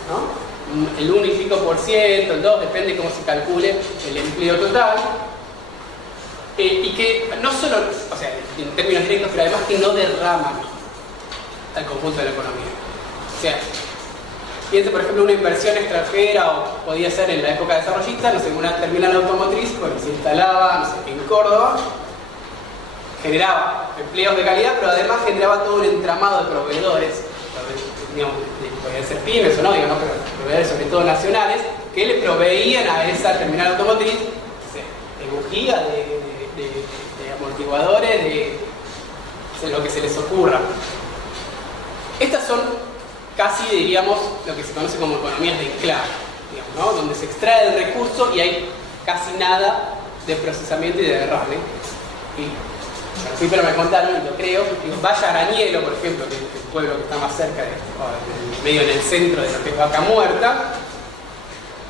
¿no? El 1 y pico %, el 2%, depende cómo se calcule el empleo total. Y que no solo, o sea, en términos directos, pero además que no derraman al conjunto de la economía. O sea, piense por ejemplo una inversión extranjera, o podía ser en la época desarrollista, no sé, una terminal automotriz, bueno, se instalaba, no sé, en Córdoba, generaba empleos de calidad, pero además generaba todo un entramado de proveedores, digamos, podían ser pymes o no, digamos, pero proveedores sobre todo nacionales, que le proveían a esa terminal automotriz, no sé, de bujías, de amortiguadores, de lo que se les ocurra. Estas son casi, diríamos, lo que se conoce como economías de enclave, digamos, ¿no? Donde se extrae el recurso y hay casi nada de procesamiento y de derrame. Y yo no fui, pero me contaron, y lo creo, digo, vaya a Arañelo, por ejemplo, que es el pueblo que está más cerca, medio en el centro de lo que es Vaca Muerta,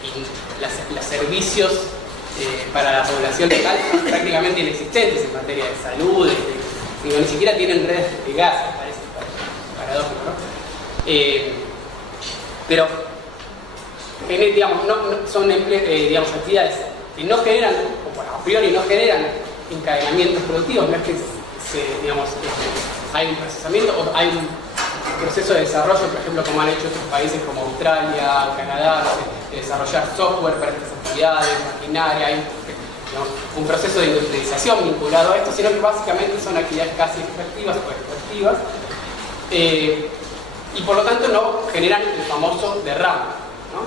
y los servicios para la población local son prácticamente inexistentes en materia de salud, digo, ni siquiera tienen redes de gas, parece paradójico, ¿no? Pero digamos, son digamos, actividades que no generan, o a priori no generan encadenamientos productivos, no es que digamos, hay un procesamiento o hay un proceso de desarrollo, por ejemplo, como han hecho otros países como Australia o Canadá, de desarrollar software para estas actividades, maquinaria, hay digamos, un proceso de industrialización vinculado a esto, sino que básicamente son actividades casi extractivas o extractivas, y por lo tanto no generan el famoso derrame, ¿no?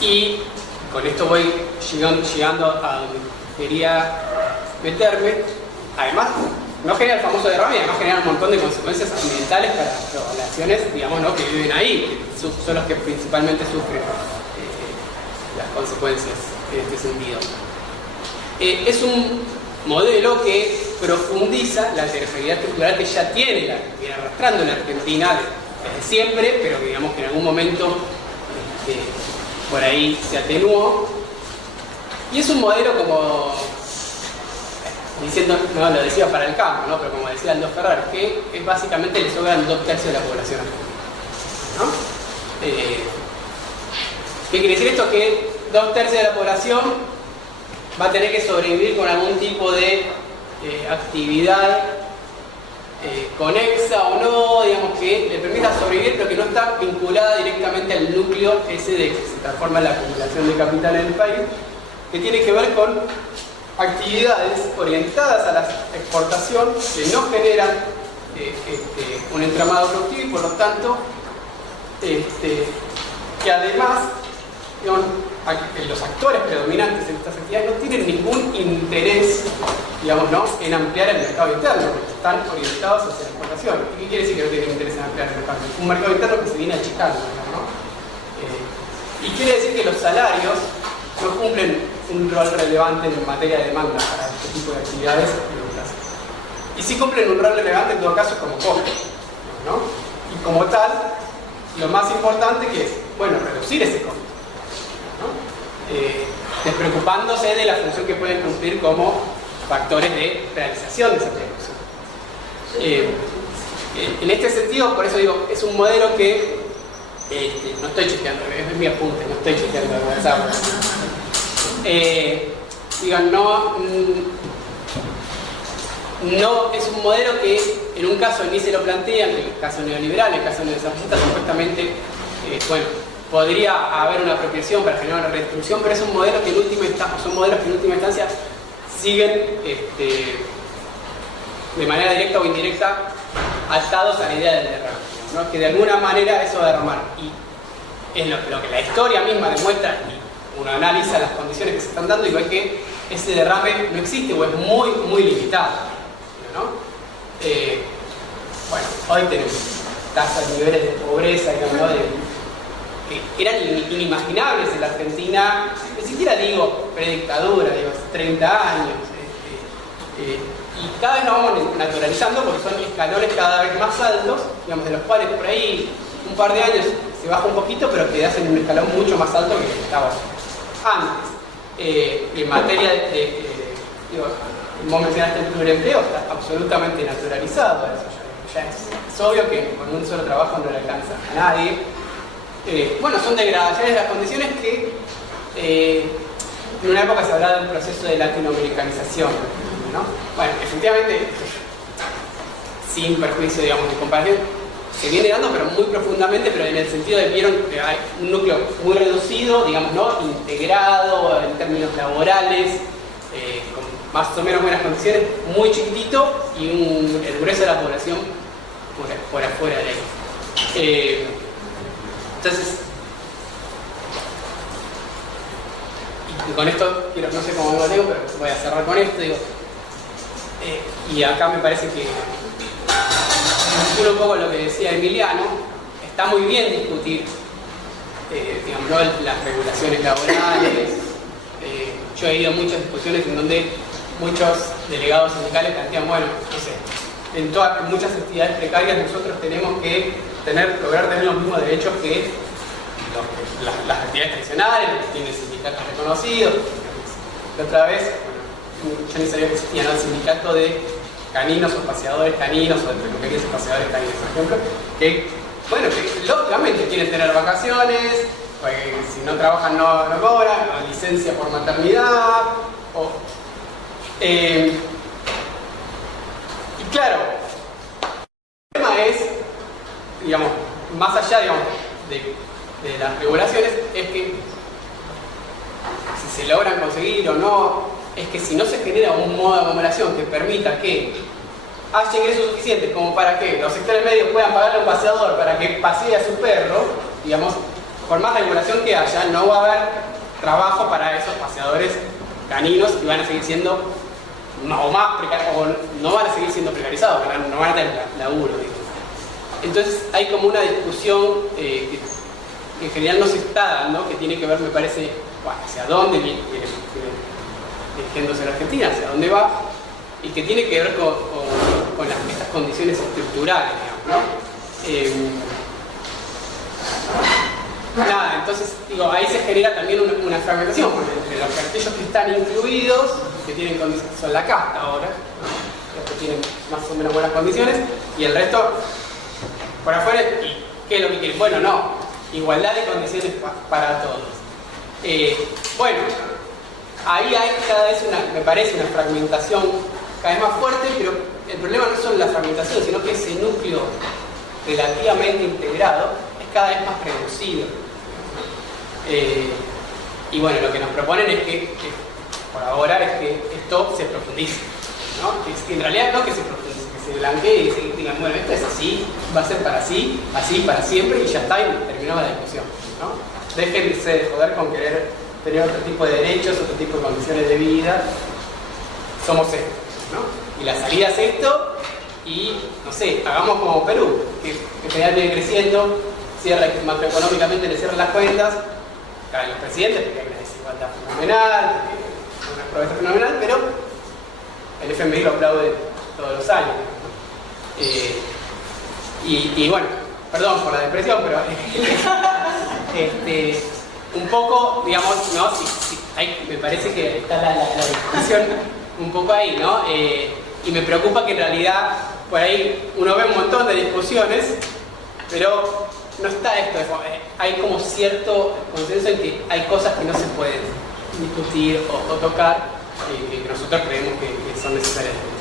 Y con esto voy llegando a donde quería meterme. Además, no genera el famoso derrame y además genera un montón de consecuencias ambientales para las poblaciones, digamos, ¿no?, que viven ahí, que son los que principalmente sufren las consecuencias en este sentido. Es un modelo que profundiza la heterogeneidad estructural que ya tiene, la que viene arrastrando la Argentina desde siempre, pero que digamos que en algún momento por ahí se atenuó. Y es un modelo como, diciendo, no lo decía para el campo, ¿no?, pero como decía Aldo Ferrer, que es básicamente le sobran 2/3 de la población argentina, ¿no? ¿Qué quiere decir esto? Que 2/3 de la población va a tener que sobrevivir con algún tipo de actividad conexa o no, digamos, que le permita sobrevivir, pero que no está vinculada directamente al núcleo ese de que se transforma en la acumulación de capital en el país, que tiene que ver con actividades orientadas a la exportación que no generan un entramado productivo y por lo tanto que además, digamos, los actores predominantes en estas actividades no tienen ningún interés, digamos, ¿no?, en ampliar el mercado interno, porque están orientados hacia la exportación. ¿Y qué quiere decir que no tienen interés en ampliar el mercado? Un mercado interno que se viene achicando, ¿no? Y quiere decir que los salarios no cumplen un rol relevante en materia de demanda para este tipo de actividades productivas. Y sí cumplen un rol relevante en todo caso como costo, ¿no? Y como tal, lo más importante que es, bueno, reducir ese costo, ¿no? Despreocupándose de la función que pueden cumplir como factores de realización de esa producción. En este sentido, por eso digo, es un modelo que no estoy chequeando, es mi apunte, no estoy chequeando el WhatsApp. Digan, no es un modelo que en un caso ni se lo plantean, en el caso neoliberal, en el caso neodesarrollista, supuestamente, bueno, podría haber una apropiación para generar una redistribución, pero es un modelo que en última instancia, son modelos que en última instancia siguen de manera directa o indirecta atados a la idea del derrame, ¿no? Que de alguna manera eso va a derramar. Y es lo que la historia misma demuestra, y uno analiza las condiciones que se están dando y ve que ese derrame no existe o es muy, muy limitado, ¿no? Bueno, hoy tenemos tasas, niveles de pobreza, digamos, ¿no? Que eran inimaginables en la Argentina, ni siquiera digo predictadura, digo, hace 30 años. Y cada vez nos vamos naturalizando porque son escalones cada vez más altos, digamos, de los cuales por ahí un par de años se baja un poquito, pero quedas en un escalón mucho más alto que el que estaba antes. En materia digo, vos mencionaste el pluriempleo, está absolutamente naturalizado eso. Ya es obvio que con un solo trabajo no le alcanza a nadie. Bueno, son degradaciones de las condiciones que en una época se hablaba de un proceso de latinoamericanización, ¿no? Bueno, efectivamente, sin perjuicio, digamos, de comparación, se viene dando, pero muy profundamente, pero en el sentido de vieron que hay un núcleo muy reducido, digamos, ¿no? Integrado en términos laborales, con más o menos buenas condiciones, muy chiquitito, y el grueso de la población por afuera de ahí. Entonces, y con esto, no sé cómo lo digo, pero voy a cerrar con esto, digo, y acá me parece que un poco lo que decía Emiliano, está muy bien discutir, digamos, ¿no? Las regulaciones laborales. Yo he ido a muchas discusiones en donde muchos delegados sindicales plantean, bueno, no sé, en muchas actividades precarias nosotros tenemos que lograr tener los mismos derechos que las actividades tradicionales, los que tienen sindicatos reconocidos. La otra vez, bueno, yo ni sabía que existía, ¿no? El sindicato de caninos o paseadores caninos o de peluquerías y paseadores caninos, por ejemplo, que, bueno, que lógicamente quieren tener vacaciones, porque si no trabajan no cobran, o licencia por maternidad, y claro, el tema es, digamos, más allá, digamos, de las regulaciones, es que si se logran conseguir o no, es que si no se genera un modo de acumulación que permita que haya ingresos suficientes como para que los sectores medios puedan pagarle a un paseador para que pasee a su perro, digamos, por más regulación que haya, no va a haber trabajo para esos paseadores caninos y van a seguir siendo no van a seguir siendo precarizados, no van a tener laburo. Entonces hay como una discusión que en general no se está dando, que tiene que ver, me parece, hacia dónde viene dirigiéndose la Argentina, hacia dónde va, y que tiene que ver con estas condiciones estructurales, digamos, ¿no? Nada, entonces, digo, ahí se genera también una fragmentación, porque entre aquellos que están incluidos, que tienen condiciones, son la casta ahora, ¿no? Los que tienen más o menos buenas condiciones, y el resto por afuera. ¿Y qué es lo que quieren? Bueno, no, igualdad de condiciones para todos. Bueno, ahí hay cada vez me parece una fragmentación cada vez más fuerte, pero el problema no es solo la fragmentación, sino que ese núcleo relativamente integrado es cada vez más reducido. Y bueno, lo que nos proponen es que por ahora es que esto se profundice, ¿no? Que en realidad no que se profundice, que se blanquee y que digan, bueno, esto es así, va a ser para así para siempre, y ya está, y terminamos la discusión, ¿no? Déjense de joder con querer tener otro tipo de derechos, otro tipo de condiciones de vida. Somos esto, ¿no? Y la salida es esto, y no sé, hagamos como Perú, que en general viene creciendo, macroeconómicamente le cierran las cuentas, caen los presidentes porque hay una desigualdad fenomenal, una pobreza fenomenal, pero el FMI lo aplaude todos los años. Y bueno, perdón por la depresión, pero un poco, digamos, ¿no? Me parece que está la discusión un poco ahí, ¿no? Y me preocupa que en realidad por ahí uno ve un montón de discusiones, pero no está esto. Hay como cierto consenso en que hay cosas que no se pueden discutir o tocar, que nosotros creemos que son necesarias discutir.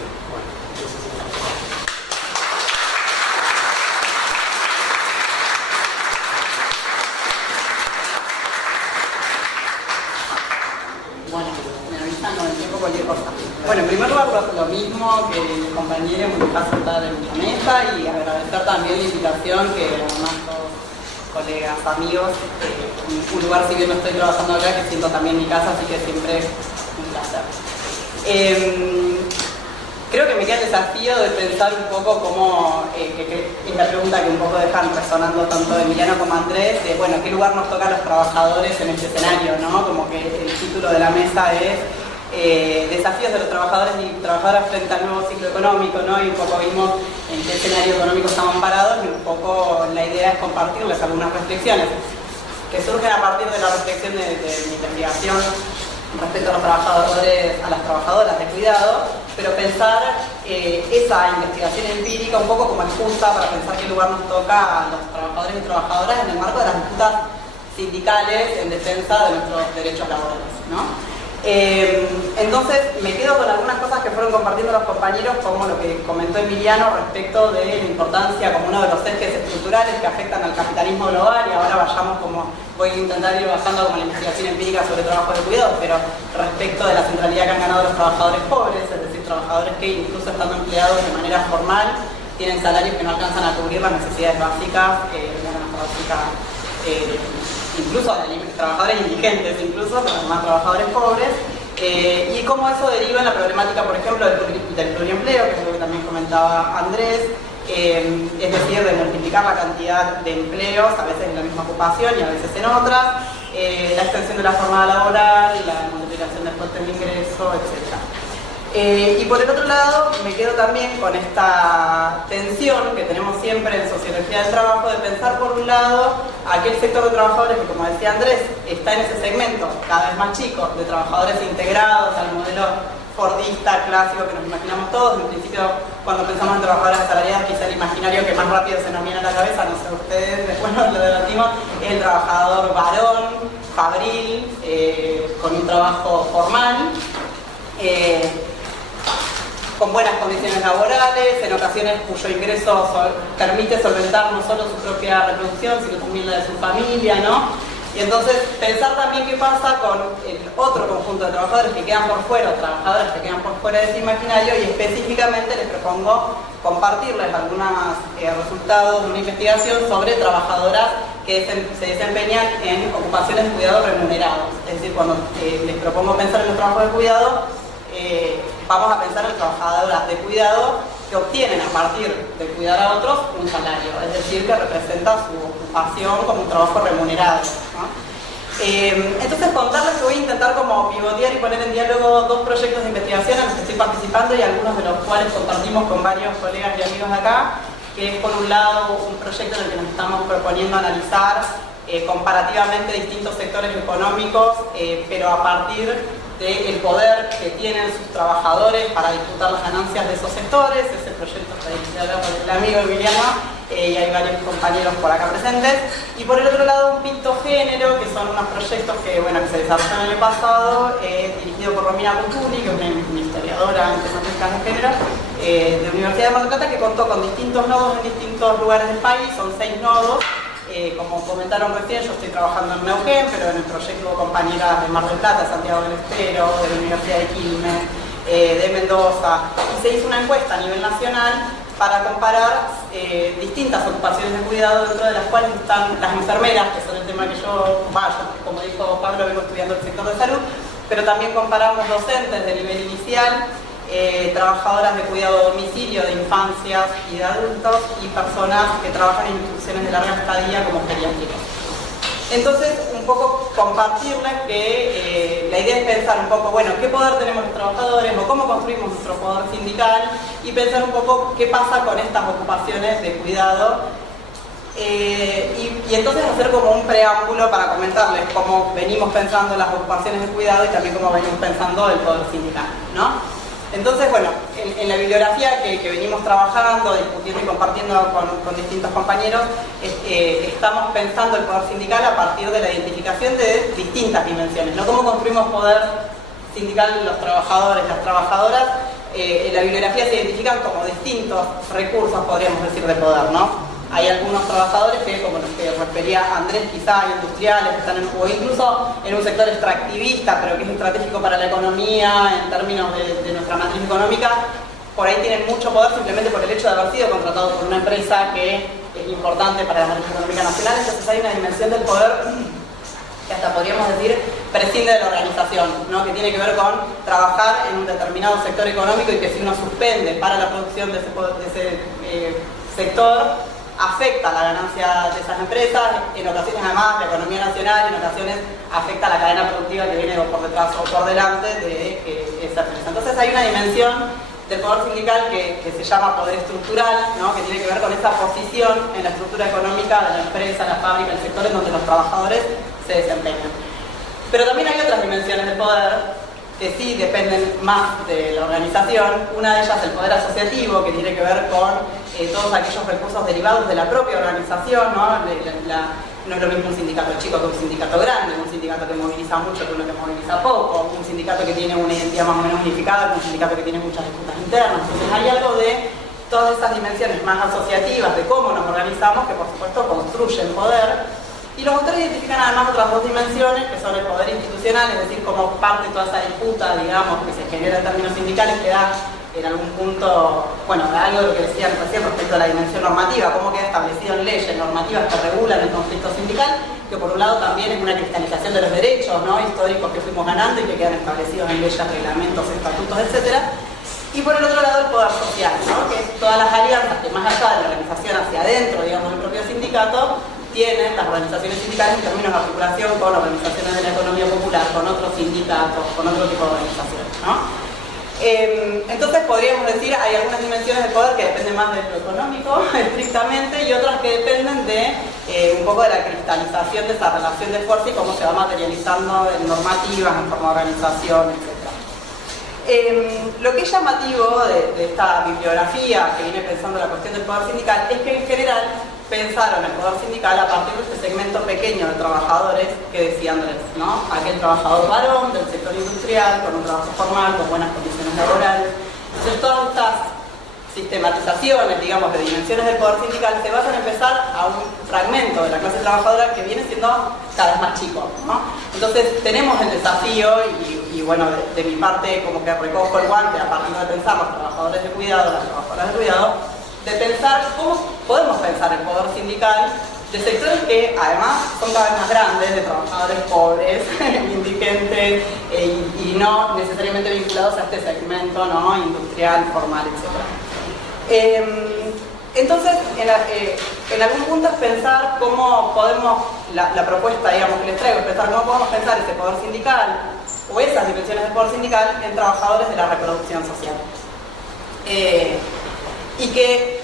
Bueno, Bueno, me avisan, no, el tiempo cualquier cosa. Bueno, en primer lugar, lo mismo que el compañero, muy fácil estar en la mesa y agradecer también la invitación que además todos colegas, amigos, un lugar, si bien no estoy trabajando acá, que siento también mi casa, así que siempre un placer. Creo que me queda el desafío de pensar un poco cómo, que es la pregunta que un poco dejan resonando tanto Emiliano como Andrés, de bueno, ¿qué lugar nos toca a los trabajadores en este escenario? ¿No? Como que el título de la mesa es desafíos de los trabajadores y trabajadoras frente al nuevo ciclo económico, ¿no? Y un poco vimos en qué escenario económico estamos parados y un poco la idea es compartirles algunas reflexiones que surgen a partir de la reflexión de mi investigación respecto a los trabajadores, a las trabajadoras de cuidado, pero pensar esa investigación empírica un poco como excusa para pensar qué lugar nos toca a los trabajadores y trabajadoras en el marco de las disputas sindicales en defensa de nuestros derechos laborales, ¿no? Entonces me quedo con algunas cosas que fueron compartiendo los compañeros, como lo que comentó Emiliano respecto de la importancia como uno de los ejes estructurales que afectan al capitalismo global, y ahora vayamos como, voy a intentar ir bajando como la investigación empírica sobre trabajo de cuidado, pero respecto de la centralidad que han ganado los trabajadores pobres, es decir, trabajadores que incluso estando empleados de manera formal tienen salarios que no alcanzan a cubrir las necesidades básicas, incluso de trabajadores indigentes, incluso, pero además trabajadores pobres, y cómo eso deriva en la problemática, por ejemplo, del pluriempleo, que es lo que también comentaba Andrés, es decir, de multiplicar la cantidad de empleos, a veces en la misma ocupación y a veces en otras, la extensión de la jornada laboral, la multiplicación de fuentes de ingreso, etc. Y por el otro lado, me quedo también con esta tensión que tenemos siempre en sociología del trabajo de pensar por un lado aquel sector de trabajadores que, como decía Andrés, está en ese segmento cada vez más chico de trabajadores integrados al modelo fordista clásico que nos imaginamos todos. En principio, cuando pensamos en trabajadoras asalariadas, quizá el imaginario que más rápido se nos viene a la cabeza, no sé ustedes, después lo debatimos, es el trabajador varón, fabril, con un trabajo formal, con buenas condiciones laborales, en ocasiones cuyo ingreso permite solventar no solo su propia reproducción, sino también la de su familia, ¿no? Y entonces pensar también qué pasa con el otro conjunto de trabajadores que quedan por fuera, o trabajadoras que quedan por fuera de ese imaginario, y específicamente les propongo compartirles algunos resultados de una investigación sobre trabajadoras que se desempeñan en ocupaciones de cuidado remunerados. Es decir, cuando les propongo pensar en los trabajos de cuidado, vamos a pensar en trabajadoras de cuidado que obtienen a partir de cuidar a otros un salario, es decir, que representa su ocupación como un trabajo remunerado, ¿no? Entonces contarles que voy a intentar como pivotear y poner en diálogo dos proyectos de investigación en los que estoy participando y algunos de los cuales compartimos con varios colegas y amigos de acá, que es por un lado un proyecto en el que nos estamos proponiendo analizar comparativamente distintos sectores económicos, pero a partir del poder que tienen sus trabajadores para disputar las ganancias de esos sectores. Ese proyecto está dirigido por el amigo Emiliano, y hay varios compañeros por acá presentes. Y por el otro lado, un quinto género, que son unos proyectos que, que se desarrollaron el año pasado, dirigido por Romina Cutuli, que es una historiadora en temáticas de género, de la Universidad de Mar del Plata, que contó con distintos nodos en distintos lugares del país. Son 6 nodos. Como comentaron recién, yo estoy trabajando en Neuquén, pero en el proyecto hubo compañeras de Mar del Plata, Santiago del Estero, de la Universidad de Quilmes, de Mendoza, y se hizo una encuesta a nivel nacional para comparar distintas ocupaciones de cuidado, dentro de las cuales están las enfermeras, que son el tema que yo, como dijo Pablo, vengo estudiando el sector de salud, pero también comparamos docentes de nivel inicial, trabajadoras de cuidado a domicilio de infancias y de adultos, y personas que trabajan en instituciones de larga estadía como geriátricos. Entonces, un poco compartirles que la idea es pensar un poco, ¿qué poder tenemos los trabajadores o cómo construimos nuestro poder sindical? Y pensar un poco qué pasa con estas ocupaciones de cuidado. Y entonces hacer como un preámbulo para comentarles cómo venimos pensando las ocupaciones de cuidado y también cómo venimos pensando el poder sindical, ¿no? Entonces, en la bibliografía que venimos trabajando, discutiendo y compartiendo con distintos compañeros, estamos pensando el poder sindical a partir de la identificación de distintas dimensiones, ¿no? Cómo construimos poder sindical los trabajadores, las trabajadoras. En la bibliografía se identifican como distintos recursos, podríamos decir, de poder, ¿no? hay algunos trabajadores que, como los que refería Andrés, quizá industriales, que están o incluso en un sector extractivista, pero que es estratégico para la economía en términos de nuestra matriz económica, por ahí tienen mucho poder simplemente por el hecho de haber sido contratados por una empresa que es importante para la matriz económica nacional. Entonces hay una dimensión del poder que hasta podríamos decir prescinde de la organización, ¿no? Que tiene que ver con trabajar en un determinado sector económico y que si uno suspende para la producción de ese sector, afecta la ganancia de esas empresas, en ocasiones además la economía nacional, en ocasiones afecta la cadena productiva que viene por detrás o por delante de esa empresa. Entonces hay una dimensión del poder sindical que se llama poder estructural, ¿no? Que tiene que ver con esa posición en la estructura económica de la empresa, la fábrica, el sector en donde los trabajadores se desempeñan. Pero también hay otras dimensiones del poder que sí dependen más de la organización. Una de ellas es el poder asociativo, que tiene que ver con todos aquellos recursos derivados de la propia organización, ¿no? No es lo mismo un sindicato chico que un sindicato grande, un sindicato que moviliza mucho que uno que moviliza poco, un sindicato que tiene una identidad más o menos unificada que un sindicato que tiene muchas disputas internas. Entonces hay algo de todas esas dimensiones más asociativas de cómo nos organizamos que por supuesto construyen poder. Y los autores identifican además otras dos dimensiones que son el poder institucional, es decir, cómo parte toda esa disputa, digamos, que se genera en términos sindicales, que da en algún punto, bueno, algo de lo que decían recién respecto a la dimensión normativa, cómo queda establecido en leyes normativas que regulan el conflicto sindical, que por un lado también es una cristalización de los derechos, ¿no? Históricos que fuimos ganando y que quedan establecidos en leyes, reglamentos, estatutos, etc. Y por el otro lado el poder social, ¿no? Que es todas las alianzas que más allá de la organización hacia adentro, digamos, del propio sindicato, tienen las organizaciones sindicales en términos de articulación con organizaciones de la economía popular, con otros sindicatos, con otro tipo de organizaciones, ¿no? Entonces podríamos decir hay algunas dimensiones del poder que dependen más de lo económico estrictamente y otras que dependen de un poco de la cristalización de esa relación de fuerza y cómo se va materializando en normativas, en forma de organización, etc. Lo que es llamativo de esta bibliografía que viene pensando la cuestión del poder sindical es que en general pensaron el poder sindical a partir de este segmento pequeño de trabajadores que decía Andrés, ¿no? Aquel trabajador varón del sector industrial, con un trabajo formal, con buenas condiciones laborales. Entonces todas estas sistematizaciones, digamos, de dimensiones del poder sindical se basan en empezar a un fragmento de la clase trabajadora que viene siendo cada vez más chico, ¿no? Entonces tenemos el desafío y bueno, de mi parte como que recojo el guante a partir de pensar los trabajadores de cuidado, las trabajadoras de cuidado, de pensar cómo podemos pensar el poder sindical de sectores que además son cada vez más grandes, de trabajadores pobres, indigentes y no necesariamente vinculados a este segmento, ¿no? Industrial, formal, etc. Entonces, en algún punto es pensar cómo podemos, la propuesta, digamos, que les traigo, es pensar cómo podemos pensar ese poder sindical o esas dimensiones del poder sindical en trabajadores de la reproducción social. Y que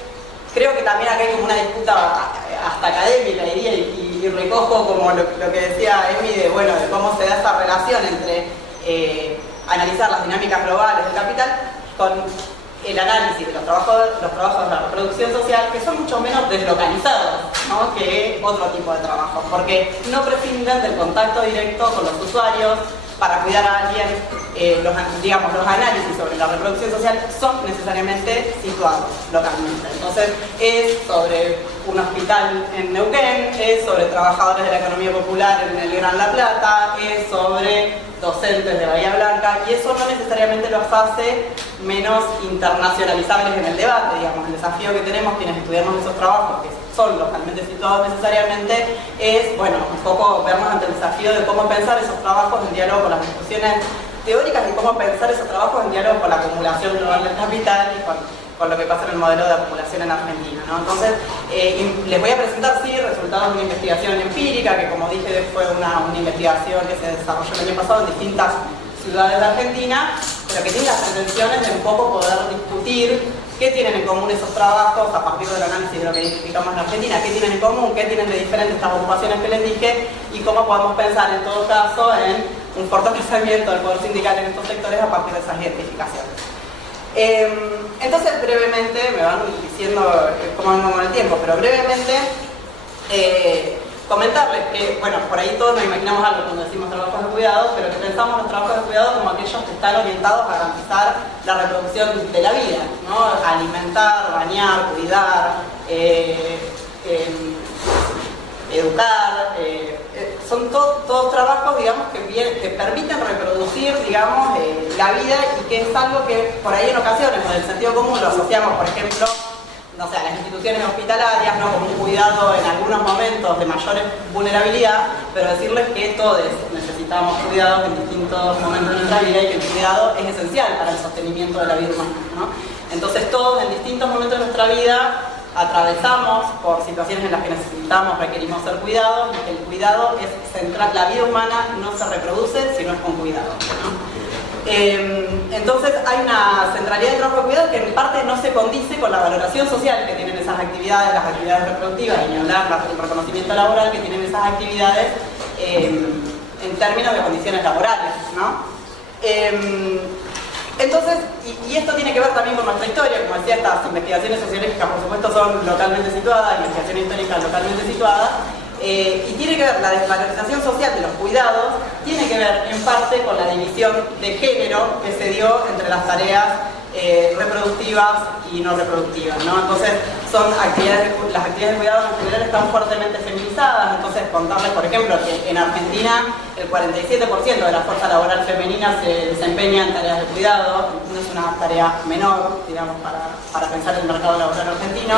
creo que también acá hay como una disputa hasta académica, diría, y recojo como lo que decía Emi de cómo se da esa relación entre analizar las dinámicas globales del capital con el análisis de los trabajos de la reproducción social, que son mucho menos deslocalizados, ¿no? Que otro tipo de trabajo, porque no prescinden del contacto directo con los usuarios. Para cuidar a alguien, los análisis sobre la reproducción social son necesariamente situados localmente. Entonces, es sobre un hospital en Neuquén, es sobre trabajadores de la economía popular en el Gran La Plata, es sobre docentes de Bahía Blanca, y eso no necesariamente los hace menos internacionalizables en el debate. Digamos, el desafío que tenemos quienes estudiamos esos trabajos, que son localmente situados necesariamente, es, un poco vernos ante el desafío de cómo pensar esos trabajos en diálogo con las discusiones teóricas y cómo pensar esos trabajos en diálogo con la acumulación global del capital y con lo que pasa en el modelo de acumulación en Argentina, ¿no? Entonces, les voy a presentar, resultados de una investigación empírica, que como dije fue una investigación que se desarrolló el año pasado en distintas ciudades de Argentina, pero que tiene las pretensiones de un poco poder discutir qué tienen en común esos trabajos a partir del análisis de lo que identificamos en Argentina, qué tienen en común, qué tienen de diferente estas ocupaciones que les dije y cómo podemos pensar en todo caso en un fortalecimiento del poder sindical en estos sectores a partir de esas identificaciones. Entonces brevemente, me van diciendo cómo vengo con el tiempo, pero brevemente comentarles que, por ahí todos nos imaginamos algo cuando decimos trabajos de cuidado, pero que pensamos los trabajos de cuidado como aquellos que están orientados a garantizar la reproducción de la vida, ¿no? Alimentar, bañar, cuidar, educar, son todos trabajos, digamos, que permiten reproducir, digamos, la vida, y que es algo que por ahí en ocasiones, con el sentido común, lo asociamos, por ejemplo, no sé, a las instituciones hospitalarias, ¿no? Como un cuidado en algunos momentos de mayor vulnerabilidad, pero decirles que todos necesitamos cuidados en distintos momentos de nuestra vida y que el cuidado es esencial para el sostenimiento de la vida humana, ¿no? Entonces todos en distintos momentos de nuestra vida atravesamos por situaciones en las que necesitamos, requerimos ser cuidados, y que el cuidado es central. La vida humana no se reproduce si no es con cuidado, ¿no? Entonces hay una centralidad del trabajo de cuidado que en parte no se condice con la valoración social que tienen esas actividades, las actividades reproductivas, y ni hablar el reconocimiento laboral que tienen esas actividades en términos de condiciones laborales, ¿no? Entonces, y esto tiene que ver también con nuestra historia, como decía, estas investigaciones sociológicas por supuesto son localmente situadas, investigaciones históricas localmente situadas, y tiene que ver, la desvalorización social de los cuidados tiene que ver en parte con la división de género que se dio entre las tareas reproductivas y no reproductivas, ¿no? Entonces son las actividades de cuidado en general están fuertemente feminizadas. Entonces contarles, por ejemplo, que en Argentina el 47% de la fuerza laboral femenina se desempeña en tareas de cuidado, no es una tarea menor, digamos, para pensar el mercado laboral argentino.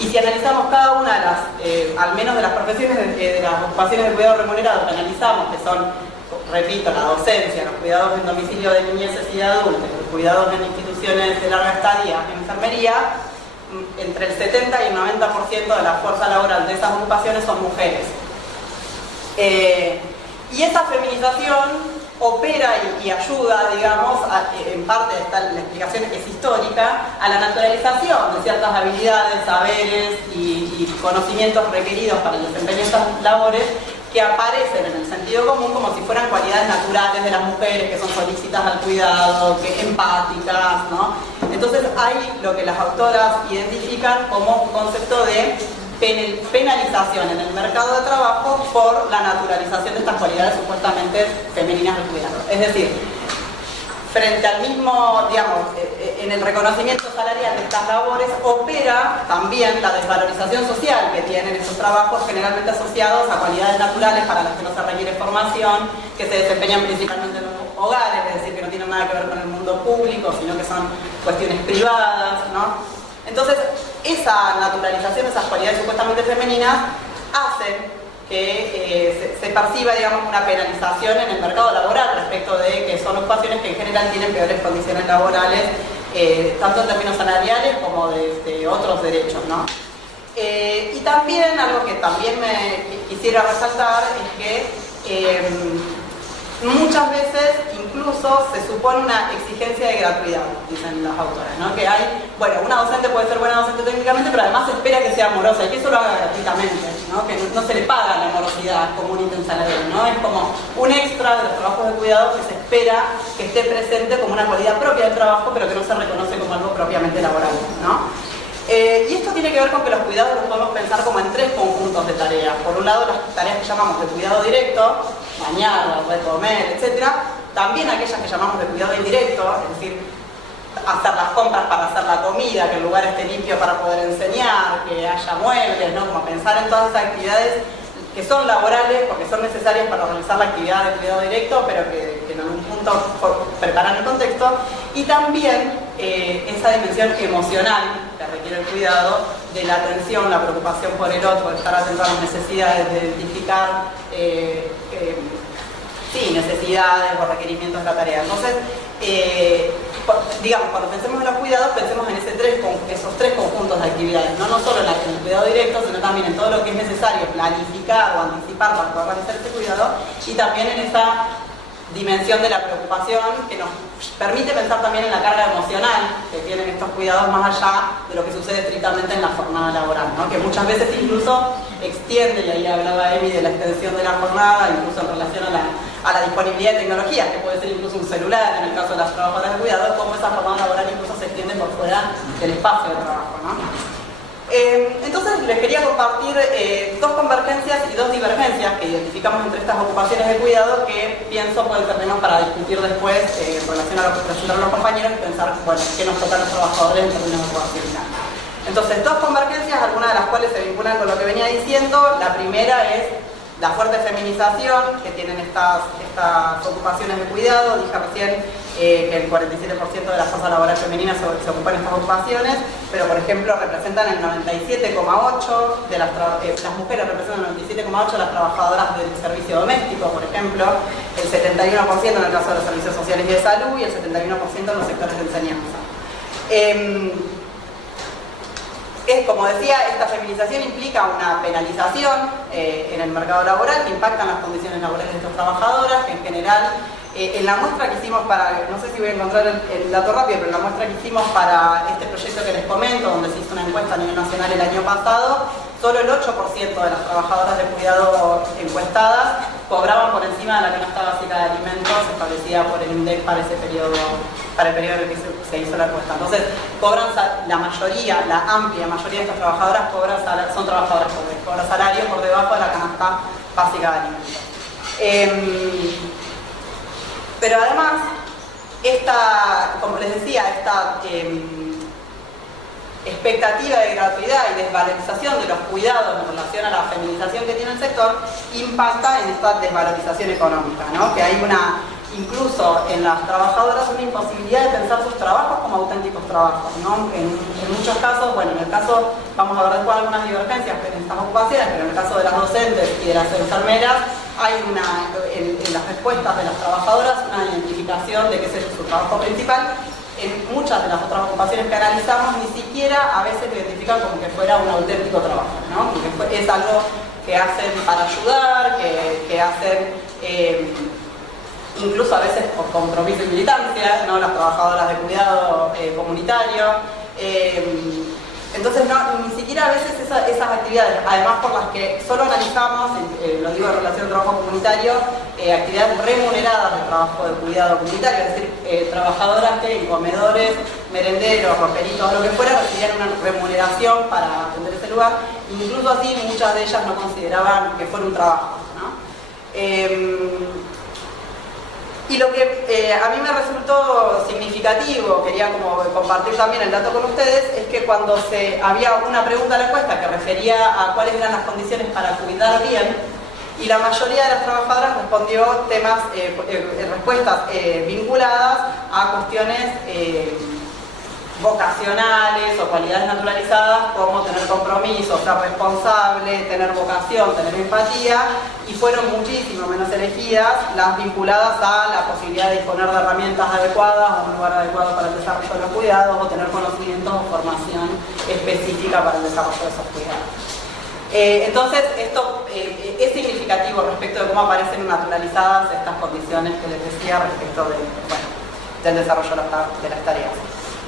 Y si analizamos cada una de las, al menos de las profesiones, de las ocupaciones de cuidado remunerado que analizamos, que son, repito, la docencia, los cuidados en domicilio de niñeces y de adultos, los cuidados en instituciones de larga estadía, enfermería, entre el 70 y el 90% de la fuerza laboral de esas ocupaciones son mujeres. Y esa feminización opera y ayuda, digamos, en parte la explicación es histórica, a la naturalización de ciertas habilidades, saberes y conocimientos requeridos para el desempeño de estas labores, que aparecen en el sentido común como si fueran cualidades naturales de las mujeres, que son solícitas al cuidado, que empáticas, ¿no? Entonces hay lo que las autoras identifican como un concepto de penalización en el mercado de trabajo por la naturalización de estas cualidades supuestamente femeninas del cuidado. Es decir, frente al mismo, digamos, en el reconocimiento salarial de estas labores, opera también la desvalorización social que tienen esos trabajos, generalmente asociados a cualidades naturales para las que no se requiere formación, que se desempeñan principalmente en los hogares, es decir, que no tienen nada que ver con el mundo público, sino que son cuestiones privadas, ¿no? Entonces, esa naturalización, esas cualidades supuestamente femeninas, hacen que se perciba, digamos, una penalización en el mercado laboral respecto de que son ocupaciones que en general tienen peores condiciones laborales, tanto en términos salariales como de otros derechos, ¿no? Y también, algo que también me quisiera resaltar, es que muchas veces incluso se supone una exigencia de gratuidad, dicen las autoras, ¿no? Que hay, bueno, una docente puede ser buena docente técnicamente, pero además se espera que sea amorosa y que eso lo haga gratuitamente, ¿no? Que no se le paga la amorosidad como un ítem salarial, ¿no? Es como un extra de los trabajos de cuidado que se espera que esté presente como una cualidad propia del trabajo, pero que no se reconoce como algo propiamente laboral, ¿no? Y esto tiene que ver con que los cuidados los podemos pensar como en tres conjuntos de tareas. Por un lado, las tareas que llamamos de cuidado directo, bañar, dar de comer, etc. También aquellas que llamamos de cuidado indirecto, es decir, hacer las compras para hacer la comida, que el lugar esté limpio para poder enseñar, que haya muebles, ¿no? Como pensar en todas esas actividades que son laborales porque son necesarias para realizar la actividad de cuidado directo, pero que en algún punto preparan el contexto. Y también esa dimensión emocional que requiere el cuidado, de la atención, la preocupación por el otro, de estar atento a las necesidades, de identificar necesidades o requerimientos de la tarea. Entonces, digamos, cuando pensemos en los cuidados, pensemos en esos tres conjuntos de actividades, no solo en el cuidado directo, sino también en todo lo que es necesario planificar o anticipar para poder realizar este cuidado, y también en esa dimensión de la preocupación que nos permite pensar también en la carga emocional que tienen estos cuidados más allá de lo que sucede estrictamente en la jornada laboral, ¿no? Que muchas veces incluso extiende, y ahí hablaba Emi de la extensión de la jornada, incluso en relación a la disponibilidad de tecnologías, que puede ser incluso un celular en el caso de las trabajadoras de cuidado, cómo esa jornada laboral incluso se extiende por fuera del espacio de trabajo, ¿no? Entonces les quería compartir dos convergencias y dos divergencias que identificamos entre estas ocupaciones de cuidado, que pienso pueden ser temas para discutir después en relación a lo que presentaron los compañeros y pensar, bueno, qué nos toca a los trabajadores en términos de ocupación. Entonces, dos convergencias, algunas de las cuales se vinculan con lo que venía diciendo. La primera es la fuerte feminización que tienen estas ocupaciones de cuidado. Dije recién que el 47% de la fuerza laboral femenina se ocupa en estas ocupaciones, pero por ejemplo representan el 97,8% de las mujeres representan el 97,8% de las trabajadoras del servicio doméstico, por ejemplo, el 71% en el caso de los servicios sociales y de salud y el 71% en los sectores de enseñanza. Como decía, esta feminización implica una penalización en el mercado laboral que impacta en las condiciones laborales de estas trabajadoras, que en general, en la muestra que hicimos para, no sé si voy a encontrar el dato rápido, pero en la muestra que hicimos para este proyecto que les comento, donde se hizo una encuesta a nivel nacional el año pasado, solo el 8% de las trabajadoras de cuidado encuestadas cobraban por encima de la canasta básica de alimentos establecida por el INDEC para ese periodo, para el periodo en el que se hizo la encuesta. Entonces, la mayoría, la amplia mayoría de estas trabajadoras son trabajadoras pobres, cobran salario por debajo de la canasta básica de alimentos. Pero además, como les decía, esta expectativa de gratuidad y desvalorización de los cuidados en relación a la feminización que tiene el sector impacta en esta desvalorización económica, ¿no? Que hay incluso en las trabajadoras una imposibilidad de pensar sus trabajos como auténticos trabajos, ¿no? En muchos casos, bueno, en el caso, vamos a ver después algunas divergencias en estas ocupaciones, pero en el caso de las docentes y de las enfermeras, hay en las respuestas de las trabajadoras una identificación de que ese es su trabajo principal. En muchas de las otras ocupaciones que analizamos, ni siquiera a veces lo identifican como que fuera un auténtico trabajo, ¿no? Porque es algo que hacen para ayudar, que hacen incluso a veces por compromiso y militancia, ¿no? Las trabajadoras de cuidado comunitario. Entonces, ni siquiera a veces esas actividades, además por las que solo analizamos, lo digo en relación al trabajo comunitario, actividades remuneradas de trabajo de cuidado comunitario, es decir, trabajadoras que en comedores, merenderos, roperitos, lo que fuera, recibían una remuneración para atender ese lugar. Incluso así, muchas de ellas no consideraban que fuera un trabajo, ¿no? Y lo que a mí me resultó significativo, quería como compartir también el dato con ustedes, es que cuando había una pregunta en la encuesta que refería a cuáles eran las condiciones para cuidar bien, y la mayoría de las trabajadoras respondió respuestas vinculadas a cuestiones vocacionales o cualidades naturalizadas como tener compromiso, ser responsable, tener vocación, tener empatía, y fueron muchísimo menos elegidas las vinculadas a la posibilidad de disponer de herramientas adecuadas o un lugar adecuado para el desarrollo de los cuidados o tener conocimientos o formación específica para el desarrollo de esos cuidados. Entonces, esto es significativo respecto de cómo aparecen naturalizadas estas condiciones que les decía respecto del desarrollo de las tareas.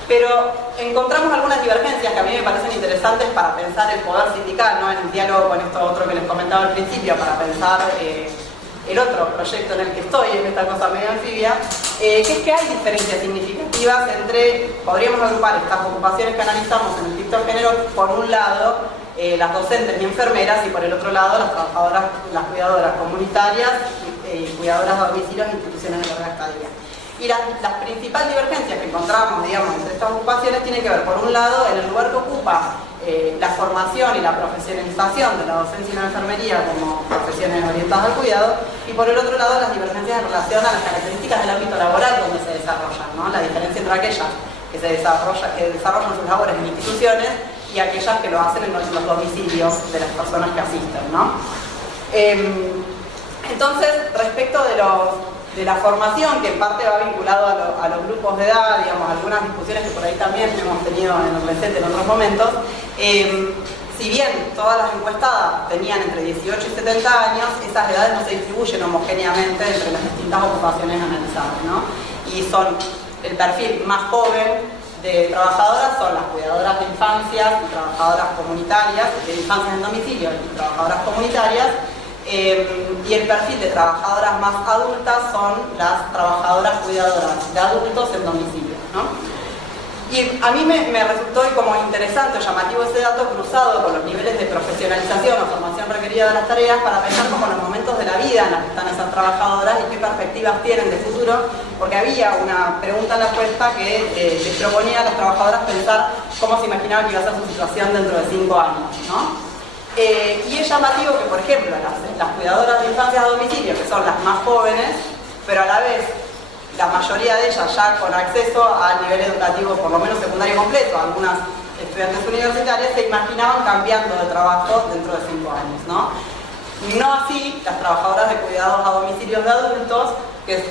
Pero encontramos algunas divergencias que a mí me parecen interesantes para pensar el poder sindical, ¿no? En el diálogo con esto otro que les comentaba al principio, para pensar el otro proyecto en el que estoy, en esta cosa medio anfibia, que es que hay diferencias significativas podríamos agrupar estas ocupaciones que analizamos en el TikTok género, por un lado, las docentes y enfermeras, y por el otro lado, las trabajadoras, las cuidadoras comunitarias y cuidadoras de domicilios e instituciones de larga estadía. Y las principales divergencias que encontramos, digamos, entre estas ocupaciones tienen que ver, por un lado, en el lugar que ocupa la formación y la profesionalización de la docencia y la enfermería como profesiones orientadas al cuidado, y por el otro lado, las divergencias en relación a las características del ámbito laboral donde se desarrollan, ¿no? La diferencia entre aquellas que desarrollan sus labores en instituciones y aquellas que lo hacen en los domicilios de las personas que asisten, ¿no? Entonces, respecto de la formación, que en parte va vinculado a los grupos de edad, digamos, algunas discusiones que por ahí también hemos tenido en el presente en otros momentos, si bien todas las encuestadas tenían entre 18 y 70 años, esas edades no se distribuyen homogéneamente entre las distintas ocupaciones analizadas, ¿no? Y son el perfil más joven de trabajadoras, son las cuidadoras de infancias y trabajadoras comunitarias, de infancias en domicilio y trabajadoras comunitarias, y el perfil de trabajadoras más adultas son las trabajadoras cuidadoras de adultos en domicilio, ¿no? Y a mí me resultó como interesante o llamativo ese dato cruzado con los niveles de profesionalización o formación requerida de las tareas para pensar como los momentos de la vida en los que están esas trabajadoras y qué perspectivas tienen de futuro, porque había una pregunta en la encuesta que les proponía a las trabajadoras pensar cómo se imaginaban que iba a ser su situación dentro de 5 años, ¿no? Y es llamativo que, por ejemplo, las cuidadoras de infancia a domicilio, que son las más jóvenes, pero a la vez la mayoría de ellas ya con acceso al nivel educativo, por lo menos secundario completo, algunas estudiantes universitarias, se imaginaban cambiando de trabajo dentro de 5 años, ¿no? No así las trabajadoras de cuidados a domicilios de adultos, que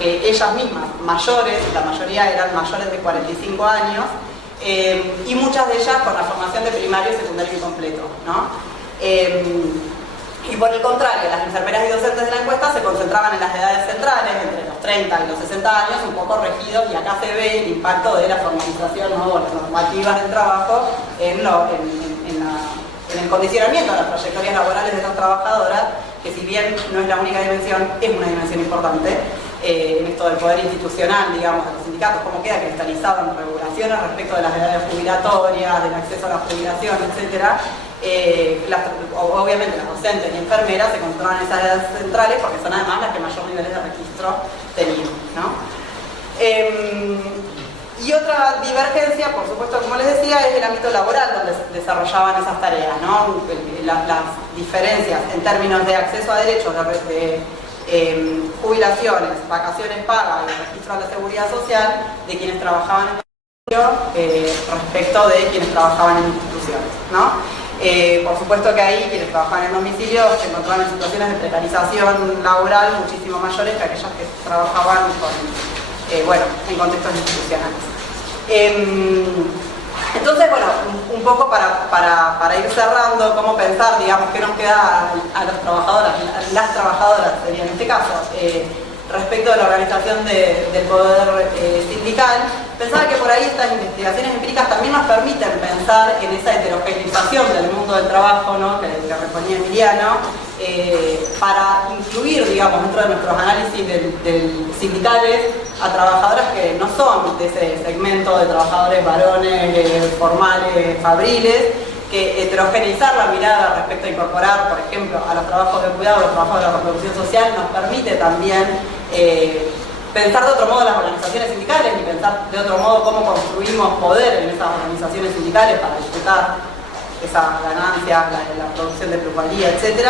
ellas mismas, mayores, la mayoría eran mayores de 45 años, y muchas de ellas con la formación de primario, secundario y completo, ¿no? Y por el contrario, las enfermeras y docentes de la encuesta se concentraban en las edades centrales, entre los 30 y los 60 años, un poco regidos, y acá se ve el impacto de la formalización, ¿no? O las normativas del trabajo en el condicionamiento de las trayectorias laborales de estas trabajadoras, que si bien no es la única dimensión, es una dimensión importante en esto del poder institucional, digamos, de los sindicatos, cómo queda cristalizado en regulaciones respecto de las edades jubilatorias, del acceso a la jubilación, etcétera. Obviamente las docentes y enfermeras se controlan esas edades centrales porque son además las que mayor niveles de registro tenían, ¿no? Y otra divergencia, por supuesto, como les decía, es el ámbito laboral donde se desarrollaban esas tareas, ¿no? Las diferencias en términos de acceso a derechos de jubilaciones, vacaciones pagas y registro a la seguridad social de quienes trabajaban en respecto de quienes trabajaban en instituciones, ¿no? Por supuesto que ahí quienes trabajaban en domicilio se encontraban en situaciones de precarización laboral muchísimo mayores que aquellas que trabajaban en contextos institucionales. Entonces, bueno, un poco para ir cerrando, cómo pensar, digamos, qué nos queda a las trabajadoras sería en este caso, respecto de la organización del poder sindical. Pensaba que por ahí estas investigaciones empíricas también nos permiten pensar en esa heterogeneización del mundo del trabajo, ¿no? que reponía Emiliano, para incluir, digamos, dentro de nuestros análisis sindicales a trabajadoras que no son de ese segmento de trabajadores varones, formales, fabriles, que heterogeneizar la mirada respecto a incorporar, por ejemplo, a los trabajos de cuidado, a los trabajos de la reproducción social, nos permite también pensar de otro modo las organizaciones sindicales y pensar de otro modo cómo construimos poder en esas organizaciones sindicales para disfrutar esas ganancias, la producción de plusvalía, etc.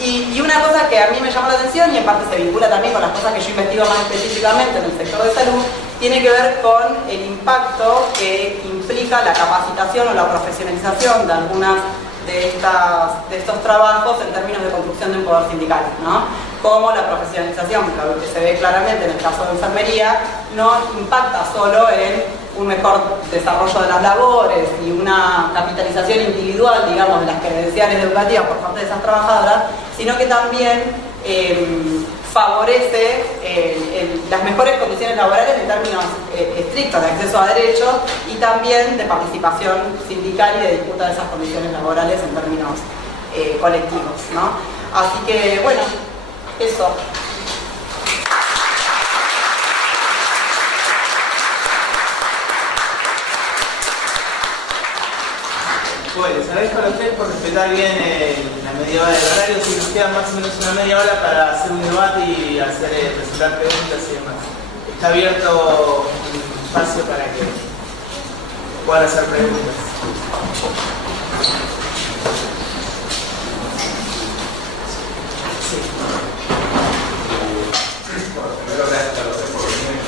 Y una cosa que a mí me llamó la atención y en parte se vincula también con las cosas que yo investigo más específicamente en el sector de salud, tiene que ver con el impacto que implica la capacitación o la profesionalización de algunas de estos trabajos en términos de construcción de un poder sindical, ¿no? Como la profesionalización, que se ve claramente en el caso de enfermería, no impacta solo en un mejor desarrollo de las labores y una capitalización individual, digamos, de las credenciales educativas por parte de esas trabajadoras, sino que también favorece las mejores condiciones laborales en términos estrictos de acceso a derechos y también de participación sindical y de disputa de esas condiciones laborales en términos colectivos, ¿no? Así que, bueno, eso. Bueno, ¿sabéis para ustedes por respetar bien la media hora del horario? Si nos queda más o menos una media hora para hacer un debate y presentar preguntas y demás. Está abierto un espacio para que puedan hacer preguntas. Sí. Bueno, primero gracias a los por venir,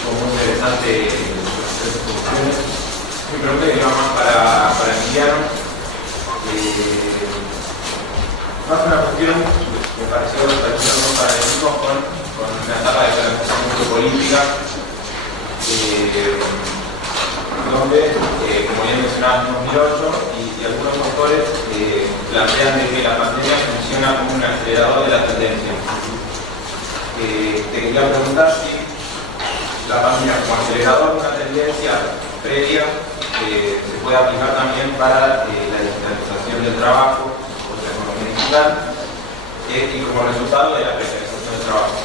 fue muy interesante las exposiciones. Mi pregunta que va más para Emiliano. Más una cuestión que me pareció unos paralelismos con una etapa de planificación política, donde, como ya mencionaba, en 2008 y algunos autores plantean de que la pandemia funciona como un acelerador de la tendencia. Te quería preguntar si la pandemia como acelerador de una tendencia previa se puede aplicar también para la digitalización del trabajo o de la economía digital y como resultado de la precarización del trabajo.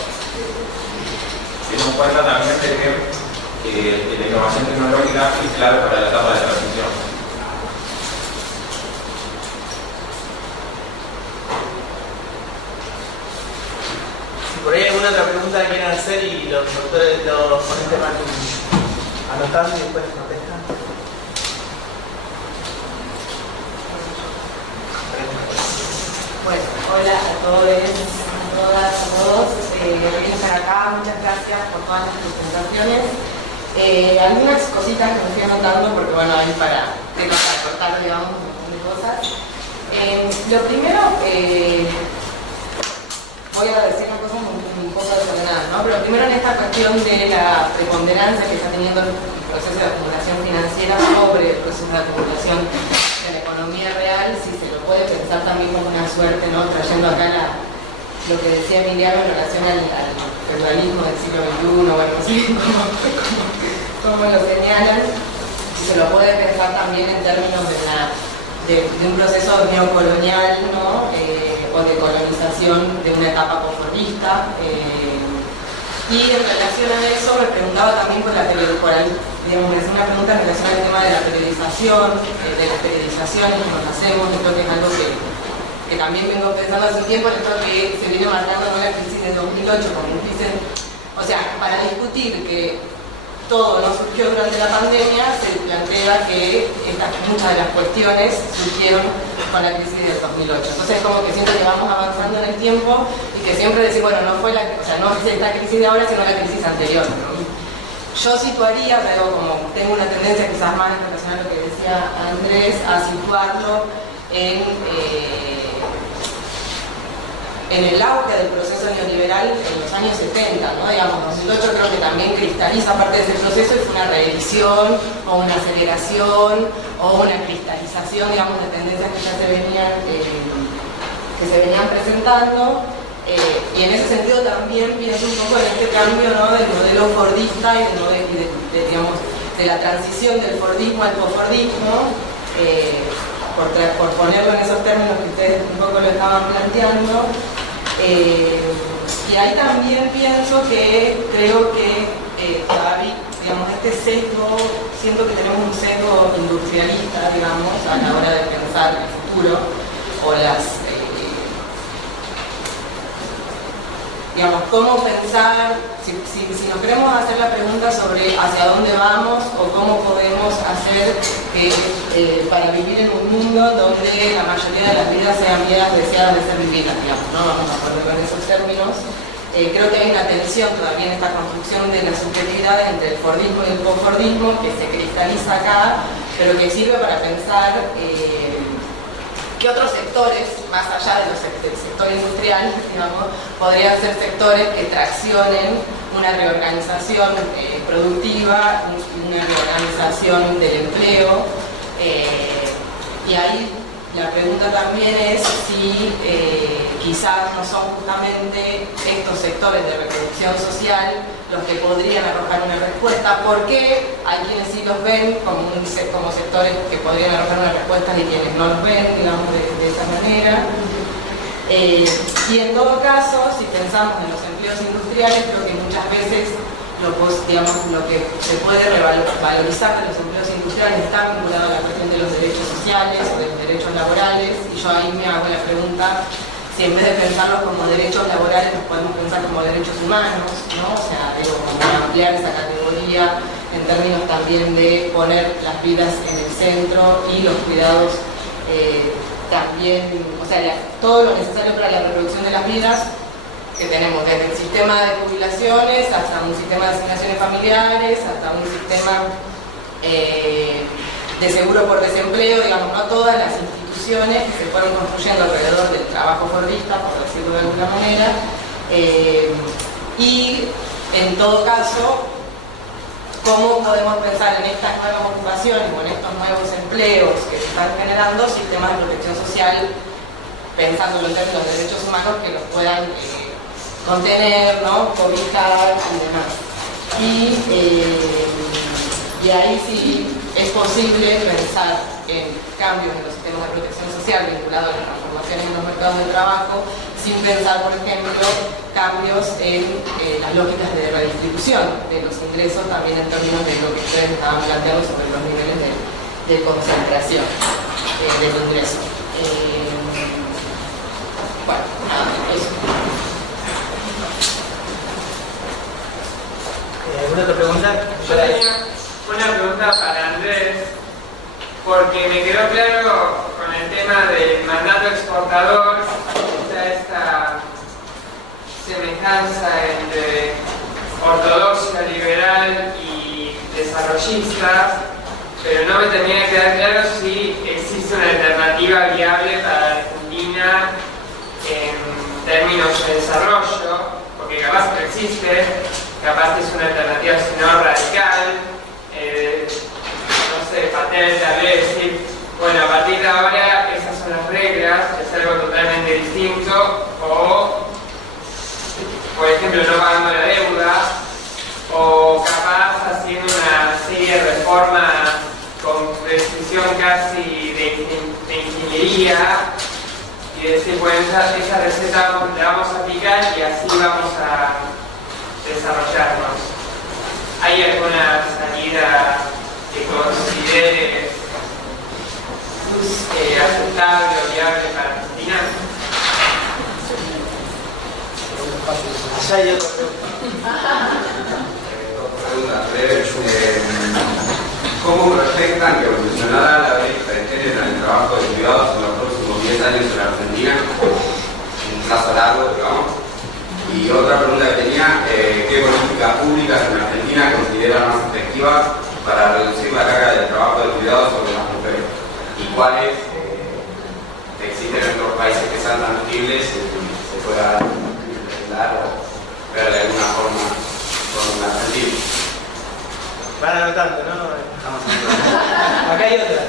Teniendo en cuenta también de que la innovación tecnológica es clave para la etapa de transición. Si por ahí hay alguna otra pregunta que quieran hacer y los ponentes van anotando y después contestan. Bueno, hola a todos, a todas, a todos. Quería estar acá, muchas gracias por todas las presentaciones. Algunas cositas que me fui anotando porque bueno, hay para cortar, digamos, un montón de cosas. Lo primero, voy a decir una cosa un poco desordenada, ¿no? Pero primero en esta cuestión de la preponderancia que está teniendo el proceso de acumulación financiera sobre el proceso de acumulación de la economía real, si se lo puede pensar también como una suerte, ¿no? Trayendo acá lo que decía Emiliano en relación al feudalismo del siglo XXI, bueno, no sé cómo lo señalan, si se lo puede pensar también en términos de un proceso neocolonial, ¿no? O de colonización de una etapa conformista. Y en relación a eso me preguntaba también por digamos, me hacía una pregunta en relación al tema de la periodización, de las periodizaciones que nos hacemos. Yo creo que es algo que también vengo pensando hace un tiempo, esto que se viene marcando en la crisis de 2008 como un crisis, o sea, para discutir que todo no surgió durante la pandemia, se plantea que muchas de las cuestiones surgieron con la crisis del 2008. Entonces como que siento que vamos avanzando en el tiempo y que siempre decir, bueno, no es esta crisis de ahora, sino la crisis anterior, ¿no? Yo situaría, pero como tengo una tendencia quizás más en relación a lo que decía Andrés, a situarlo en el auge del proceso neoliberal en los años 70, ¿no? Digamos, 2008 creo que también cristaliza parte de ese proceso y fue una reedición o una aceleración o una cristalización, digamos, de tendencias que ya se venían presentando. Y en ese sentido también pienso un poco en este cambio, ¿no? Del modelo fordista y digamos, de la transición del fordismo al posfordismo, por ponerlo en esos términos que ustedes un poco lo estaban planteando. Y ahí también pienso que creo que digamos, este sesgo, siento que tenemos un sesgo industrialista, digamos, a la hora de pensar el futuro o digamos, cómo pensar, si nos queremos hacer la pregunta sobre hacia dónde vamos o cómo podemos hacer para vivir en un mundo donde la mayoría de las vidas sean vidas deseadas de ser vividas, digamos, ¿no? Vamos a ponerlo en esos términos. Creo que hay una tensión todavía en esta construcción de la subjetividad entre el fordismo y el posfordismo que se cristaliza acá, pero que sirve para pensar que otros sectores, más allá del sector industrial, digamos, podrían ser sectores que traccionen una reorganización productiva, una reorganización del empleo. Y ahí la pregunta también es si quizás no son justamente estos sectores de reproducción social los que podrían arrojar una respuesta, porque hay quienes sí los ven como sectores que podrían arrojar una respuesta y quienes no los ven, digamos, de esa manera. Y en todo caso, si pensamos en los empleos industriales, creo que muchas veces lo que se puede valorizar de los empleos industriales está vinculado a la cuestión de los derechos sociales o de los derechos laborales, y yo ahí me hago la pregunta si en vez de pensarlos como derechos laborales los podemos pensar como derechos humanos, ¿no? O sea, como ampliar esa categoría en términos también de poner las vidas en el centro y los cuidados también, o sea, todo lo necesario para la reproducción de las vidas que tenemos, desde el sistema de jubilaciones hasta un sistema de asignaciones familiares, hasta un sistema de seguro por desempleo, digamos, no todas las instituciones que se fueron construyendo alrededor del trabajo fordista, por decirlo de alguna manera, y en todo caso, cómo podemos pensar en estas nuevas ocupaciones o en estos nuevos empleos que se están generando sistemas de protección social, pensándolo en términos de derechos humanos que los puedan contener, ¿no? Cobijar y demás. Y ahí sí es posible pensar en cambios en los sistemas de protección social vinculados a las transformaciones en los mercados de trabajo sin pensar, por ejemplo, cambios en las lógicas de redistribución de los ingresos, también en términos de lo que ustedes estaban planteando sobre los niveles de concentración del ingreso. Bueno, nada, eso. ¿Alguna otra pregunta? Yo tenía una pregunta para Andrés, porque me quedó claro con el tema del mandato exportador, está esta semejanza entre ortodoxia liberal y desarrollistas, pero no me termina de quedar claro si existe una alternativa viable para la Argentina en términos de desarrollo, porque capaz que existe, capaz que es una alternativa si no radical, no sé, Patel tal vez decir, bueno, a partir de ahora esas son las reglas, es algo totalmente distinto, o por ejemplo no pagando la deuda, o capaz haciendo una serie de reformas con precisión casi de ingeniería y decir, bueno, esa receta la vamos a aplicar y así vamos a desarrollarnos. ¿Hay alguna salida que considere aceptable o viable para Argentina? Allá hay otra pregunta. Preguntas breves. ¿Cómo proyectan que evolucionará la brecha de género en el trabajo de cuidados en los próximos 10 años en la Argentina? Un plazo largo, digamos. Y otra pregunta que tenía, ¿qué políticas públicas en Argentina consideran más efectivas para reducir la carga de trabajo de cuidados sobre las mujeres? ¿Y cuáles existen en otros países que sean tangibles y se pueda implementar o ver de alguna forma con la Argentina? Van anotando, ¿no? Acá hay otra.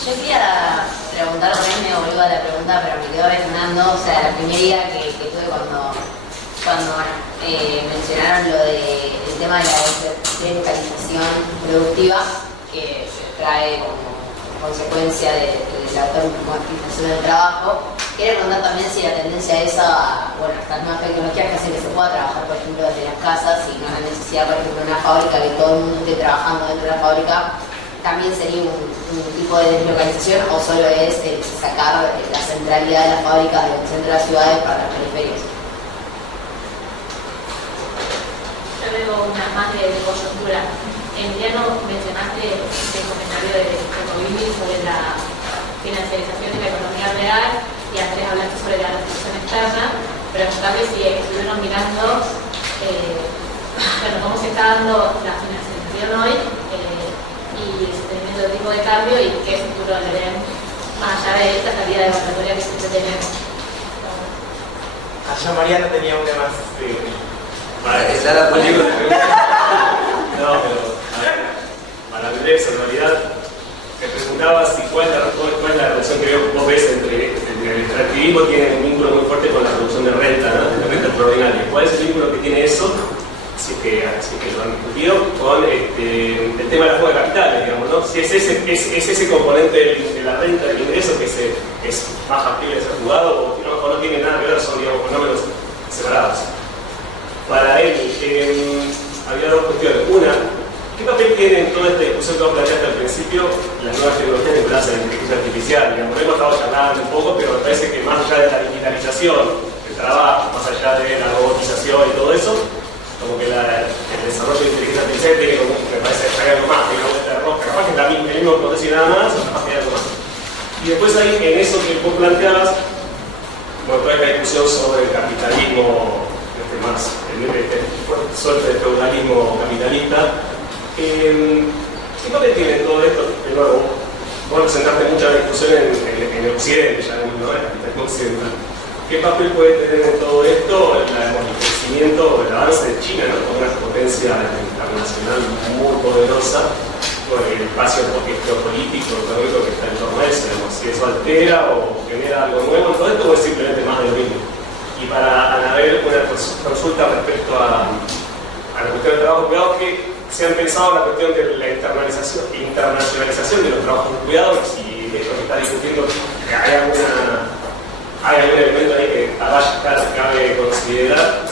Yo quería preguntar, por ahí me volvió a la pregunta, pero me quedó resonando, o sea, la primera idea que tuve cuando mencionaron lo del tema de la deslocalización productiva que trae como consecuencia de la automatización del trabajo. Quería preguntar también si la tendencia esa, bueno, estas nuevas tecnologías que hacen que se pueda trabajar, por ejemplo, desde las casas y no la necesidad, por ejemplo, de una fábrica, que todo el mundo esté trabajando dentro de la fábrica, también sería un tipo de deslocalización, o solo es sacar la centralidad de las fábricas del centro de las ciudades para las periferias. Yo veo una más de coyuntura. Emiliano, mencionaste el comentario de Movini sobre la financiarización de la economía real y Andrés hablaste sobre la restricción externa, pero preguntarle si estuvieron mirando bueno, cómo se está dando la financiarización hoy y el sostenimiento del tipo de cambio y qué futuro le ven más allá de esta salida de evaluatoria que siempre tenemos. Allá Mariana tenía una más. Esa la política. No, pero para Andrés, en realidad, te preguntaba si cuál es la relación que vos ves entre el extractivismo tiene un vínculo muy fuerte con la producción de renta, ¿no? De renta extraordinaria. ¿Cuál es el vínculo que tiene eso, si es que lo han discutido, con el tema de la fuga de capitales, digamos, ¿no? Si es ese componente de la renta, del ingreso, que es más factible de ser jugado o no tiene nada que ver, son, digamos, fenómenos separados. Para él, había dos cuestiones. Una, ¿qué papel tiene en toda esta discusión que vos planteaste al principio las nuevas tecnologías vinculadas a la inteligencia artificial? Digamos, hemos estado charlando un poco, pero me parece que más allá de la digitalización del trabajo, más allá de la robotización y todo eso, como que el desarrollo de inteligencia artificial tiene como, me parece que hay algo más, que una vuelta de rosca, capaz que también el mismo contexto y nada más, o capaz que hay algo más. Y después ahí, en eso que vos planteabas, bueno, toda esta discusión sobre el capitalismo más, suerte de feudalismo capitalista. ¿Qué papel tiene todo esto? De nuevo, vos presentaste mucha discusión en Occidente, ya no es capitalismo occidental. ¿Qué papel puede tener en todo esto el crecimiento, el avance de China, ¿no? Como una potencia internacional muy poderosa, con el espacio geopolítico, económico que está en torno a eso? Si eso altera o genera algo nuevo en todo esto, o es simplemente más de lo mismo. Y para Anabel, una consulta respecto a la cuestión del trabajo de cuidado, que se han pensado la cuestión de la internacionalización de los trabajos de cuidados, y esto que está discutiendo, ¿hay algún elemento ahí que vaya a cabe considerar.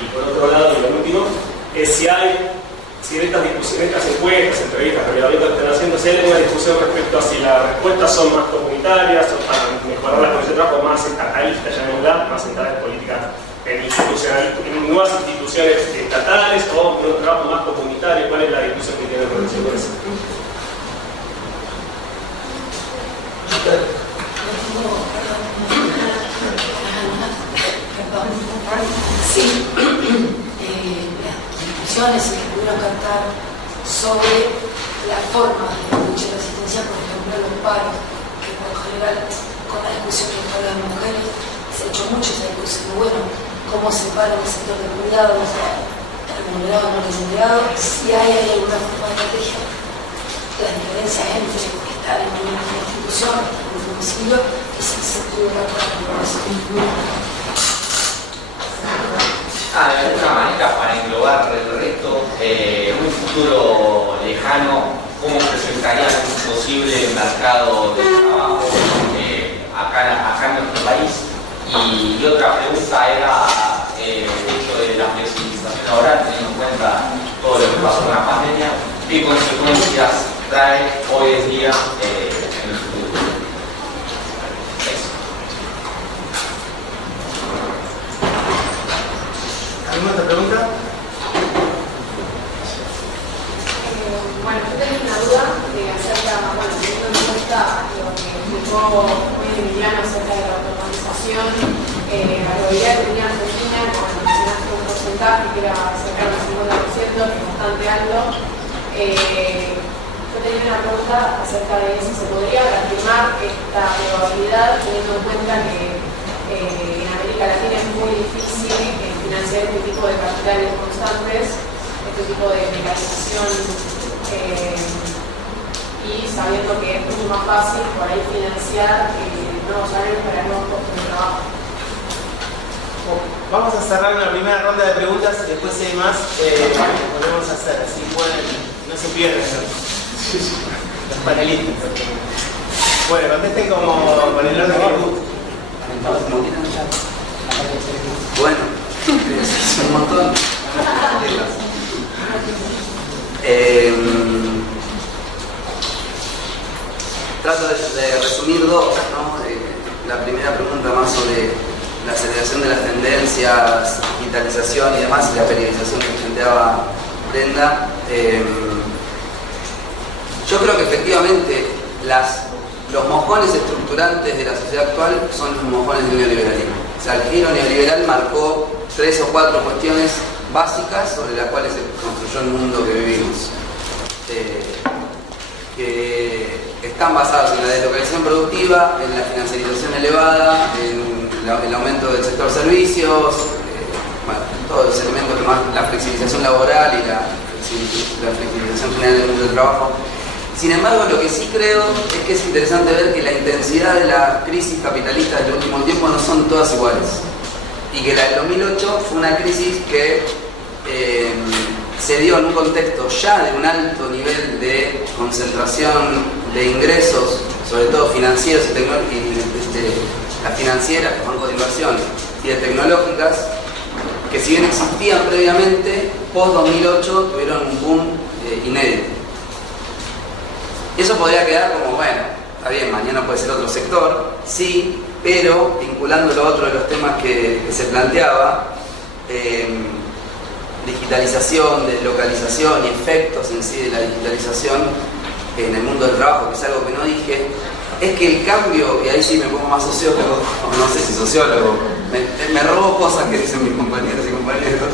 Y por otro lado, y lo último, es si en estas discusiones, estas encuestas, entrevistas, relevamientos que están haciendo, si hay alguna discusión respecto a si las respuestas son más comunitarias o para mejorar las condiciones de trabajo más estatalistas, llamémoslas, más centradas en políticas en nuevas instituciones estatales o un trabajo más comunitario. ¿Cuál es la discusión que tiene en relación con eso? Sí, las discusiones que pudieron cantar sobre la forma de lucha y resistencia, por ejemplo, los paros, que por lo general con la discusión que fue de las mujeres se ha hecho mucho esa discusión de, bueno, cómo separan el sector de cuidados, remunerado o no remunerado, si hay alguna forma de estrategia, las diferencias entre estar en una institución, en un domicilio, y si se pudo hablar con la población. De alguna manera, para englobar el resto, en un futuro lejano, ¿cómo presentarían un posible mercado de trabajo acá en nuestro país? Y otra pregunta era el hecho de la flexibilización laboral, teniendo en cuenta todo lo que pasó con la pandemia, ¿qué consecuencias trae hoy en día en el futuro? ¿Alguna otra pregunta? Bueno, yo tenía una duda acerca, teniendo en cuenta lo que explicó hoy Emiliano acerca de la automatización, la probabilidad que tenía Argentina, cuando mencionaste un porcentaje que era cercano al 50%, que es bastante alto. Yo tenía una pregunta acerca de si se podría reafirmar esta probabilidad, teniendo en cuenta que en América Latina es muy difícil financiar este tipo de capitales constantes, este tipo de mecanización, y sabiendo que es mucho más fácil por ahí financiar nuevos salarios para nuevos puestos de trabajo. Vamos a cerrar una primera ronda de preguntas y después si hay más, volvemos a hacer, así pueden, no se pierden los panelistas. Bueno, contesten como con el orden que les guste. Bueno, es un montón. Trato de resumir dos, ¿no? La primera pregunta más sobre la aceleración de las tendencias, digitalización y demás, y la periodización que planteaba Brenda. Yo creo que efectivamente los mojones estructurantes de la sociedad actual son los mojones del neoliberalismo. O sea, el giro neoliberal marcó 3 o 4 cuestiones básicas sobre las cuales se construyó el mundo que vivimos, que están basadas en la deslocalización productiva, en la financiarización elevada, en el aumento del sector servicios, todos los elementos que más, la flexibilización laboral y la flexibilización general del mundo del trabajo. Sin embargo, lo que sí creo es que es interesante ver que la intensidad de la crisis capitalista del último tiempo no son todas iguales. Y que la del 2008 fue una crisis que se dio en un contexto ya de un alto nivel de concentración de ingresos, sobre todo financieros y las financieras, los bancos de inversión y de tecnológicas, que si bien existían previamente, post-2008 tuvieron un boom inédito. Y eso podría quedar como, bueno, está bien, mañana puede ser otro sector, sí, pero vinculándolo a otro de los temas que se planteaba, digitalización, deslocalización y efectos en sí de la digitalización en el mundo del trabajo, que es algo que no dije, es que el cambio, y ahí sí me pongo más sociólogo, o no sé si sociólogo, me robo cosas que dicen mis compañeros y compañeros.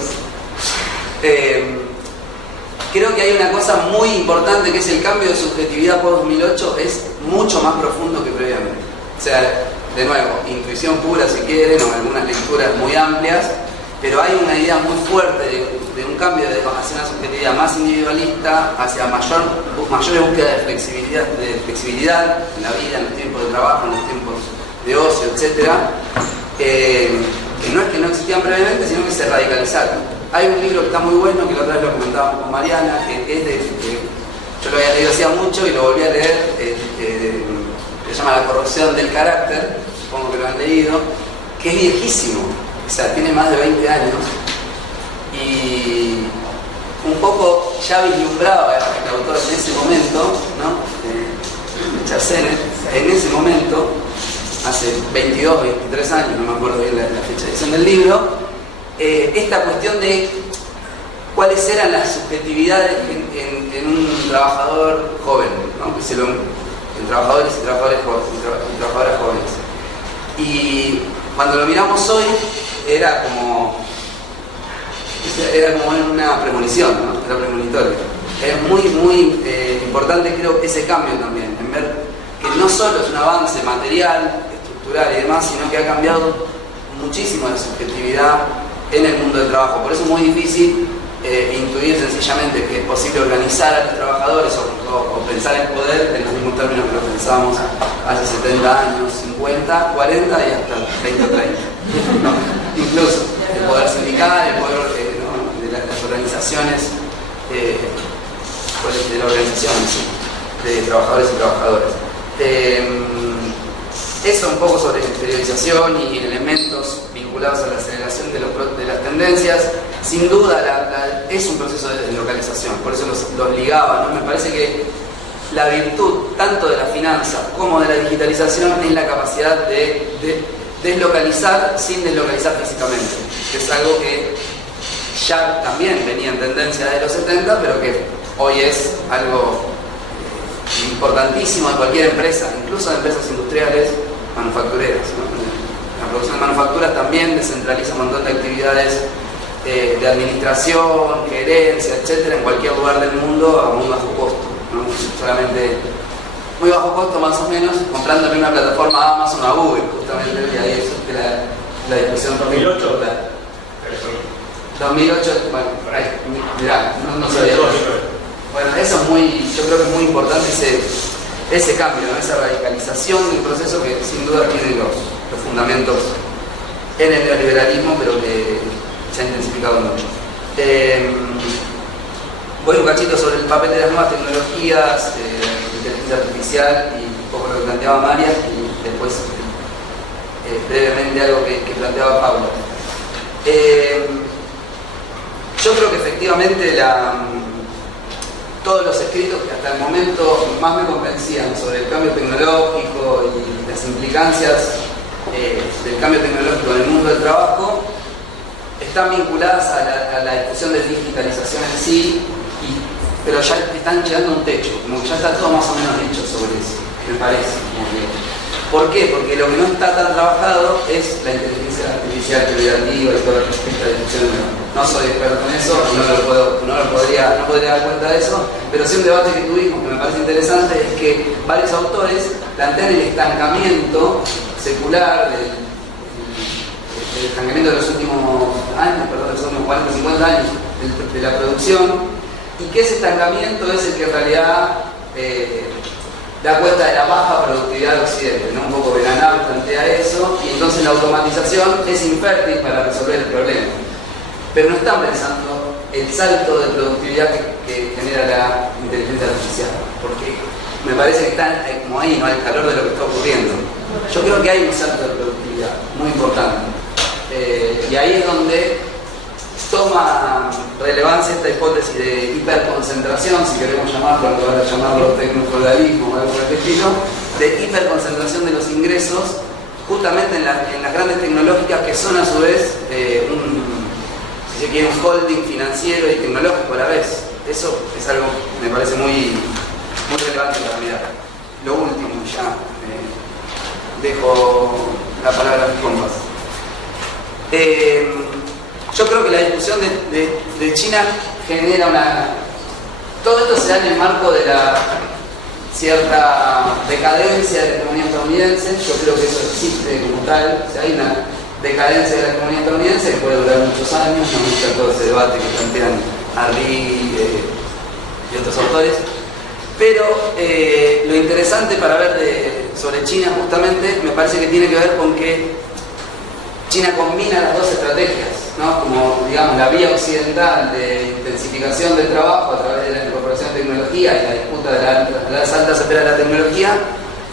Creo que hay una cosa muy importante que es el cambio de subjetividad post-2008, es mucho más profundo que previamente. O sea, de nuevo, intuición pura si quieren, o algunas lecturas muy amplias, pero hay una idea muy fuerte de un cambio hacia una subjetividad más individualista, hacia mayor búsqueda de flexibilidad en la vida, en los tiempos de trabajo, en los tiempos de ocio, etc. Que no es que no existían previamente, sino que se radicalizaron. Hay un libro que está muy bueno, que la otra vez lo comentábamos con Mariana, que es yo lo había leído hacía mucho y lo volví a leer, se llama La corrupción del carácter, supongo que lo han leído, que es viejísimo, o sea, tiene más de 20 años y un poco ya vislumbraba el autor en ese momento, ¿no? Cercener, en ese momento, hace 22, 23 años, no me acuerdo bien la fecha de edición del libro, esta cuestión de cuáles eran las subjetividades en un trabajador joven, ¿no? En trabajadores y trabajadoras jóvenes. Y cuando lo miramos hoy, era como una premonición, ¿no? Era premonitorio. Es muy importante, creo, ese cambio también, en ver que no solo es un avance material, estructural y demás, sino que ha cambiado muchísimo la subjetividad en el mundo del trabajo. Por eso es muy difícil intuir sencillamente que es posible organizar a los trabajadores o pensar en poder en los mismos términos que lo pensábamos hace 70 años, 50, 40 y hasta 20 o 30. ¿No? Incluso el poder sindical, el poder ¿no? de las organizaciones, de la organización ¿sí? de trabajadores y trabajadoras. Eso un poco sobre exteriorización y elementos vinculados a la aceleración de las tendencias. Sin duda es un proceso de deslocalización, por eso los ligaba, ¿no? Me parece que la virtud tanto de la finanza como de la digitalización es la capacidad de deslocalizar sin deslocalizar físicamente, que es algo que ya también venía en tendencia de los 70, pero que hoy es algo importantísimo de cualquier empresa, incluso de empresas industriales manufactureras, ¿no? La producción de manufacturas también descentraliza un montón de actividades de administración, gerencia, etcétera, en cualquier lugar del mundo a muy bajo costo, ¿no? Solamente muy bajo costo más o menos, comprándole una plataforma a Amazon o a Google, justamente, y ahí es la discusión. 2008. 2008, bueno, mirá, no sabía. Bueno, eso es yo creo que es muy importante ese cambio, ¿no? Esa radicalización del proceso que sin duda tiene los fundamentos en el neoliberalismo, pero que se ha intensificado mucho. Voy un cachito sobre el papel de las nuevas tecnologías, inteligencia artificial y un poco lo que planteaba María, y después brevemente algo que planteaba Pablo. Yo creo que efectivamente todos los escritos que hasta el momento más me convencían sobre el cambio tecnológico y las implicancias del cambio tecnológico en el mundo del trabajo están vinculadas a la discusión de digitalización en sí, pero ya están llegando a un techo, como que ya está todo más o menos dicho sobre eso, me parece. ¿Por qué? Porque lo que no está tan trabajado es la inteligencia artificial generativa y toda esta discusión. No soy experto en eso, no podría dar cuenta de eso, pero sí un debate que tuvimos que me parece interesante es que varios autores plantean el estancamiento secular el estancamiento de los últimos años, de los últimos 40, 50 años de la producción, y que ese estancamiento es el que en realidad da cuenta de la baja productividad de Occidente, ¿no? Un poco Belanab plantea eso, y entonces la automatización es infértil para resolver el problema. Pero no están pensando el salto de productividad que genera la inteligencia artificial, porque me parece que están como ahí, ¿no? Al calor de lo que está ocurriendo. Yo creo que hay un salto de productividad muy importante, y ahí es donde toma relevancia esta hipótesis de hiperconcentración, si queremos llamarlo, aunque van a llamarlo tecnofeudalismo o algo por el estilo, de hiperconcentración de los ingresos, justamente en las grandes tecnológicas, que son a su vez si se quiere, un holding financiero y tecnológico a la vez. Eso es algo que me parece muy relevante para mirar. Lo último, ya dejo la palabra a las compas. Yo creo que la discusión de China genera todo esto se da en el marco de la cierta decadencia de la economía estadounidense. Yo creo que eso existe como tal. O sea, hay una decadencia de la economía estadounidense que puede durar muchos años, no me gusta todo ese debate que plantean Arlie y otros autores. Pero lo interesante para ver sobre China justamente me parece que tiene que ver con que China combina las dos estrategias, ¿no? Como, digamos, la vía occidental de intensificación del trabajo a través de la incorporación de tecnología y la disputa de las altas esferas de la tecnología,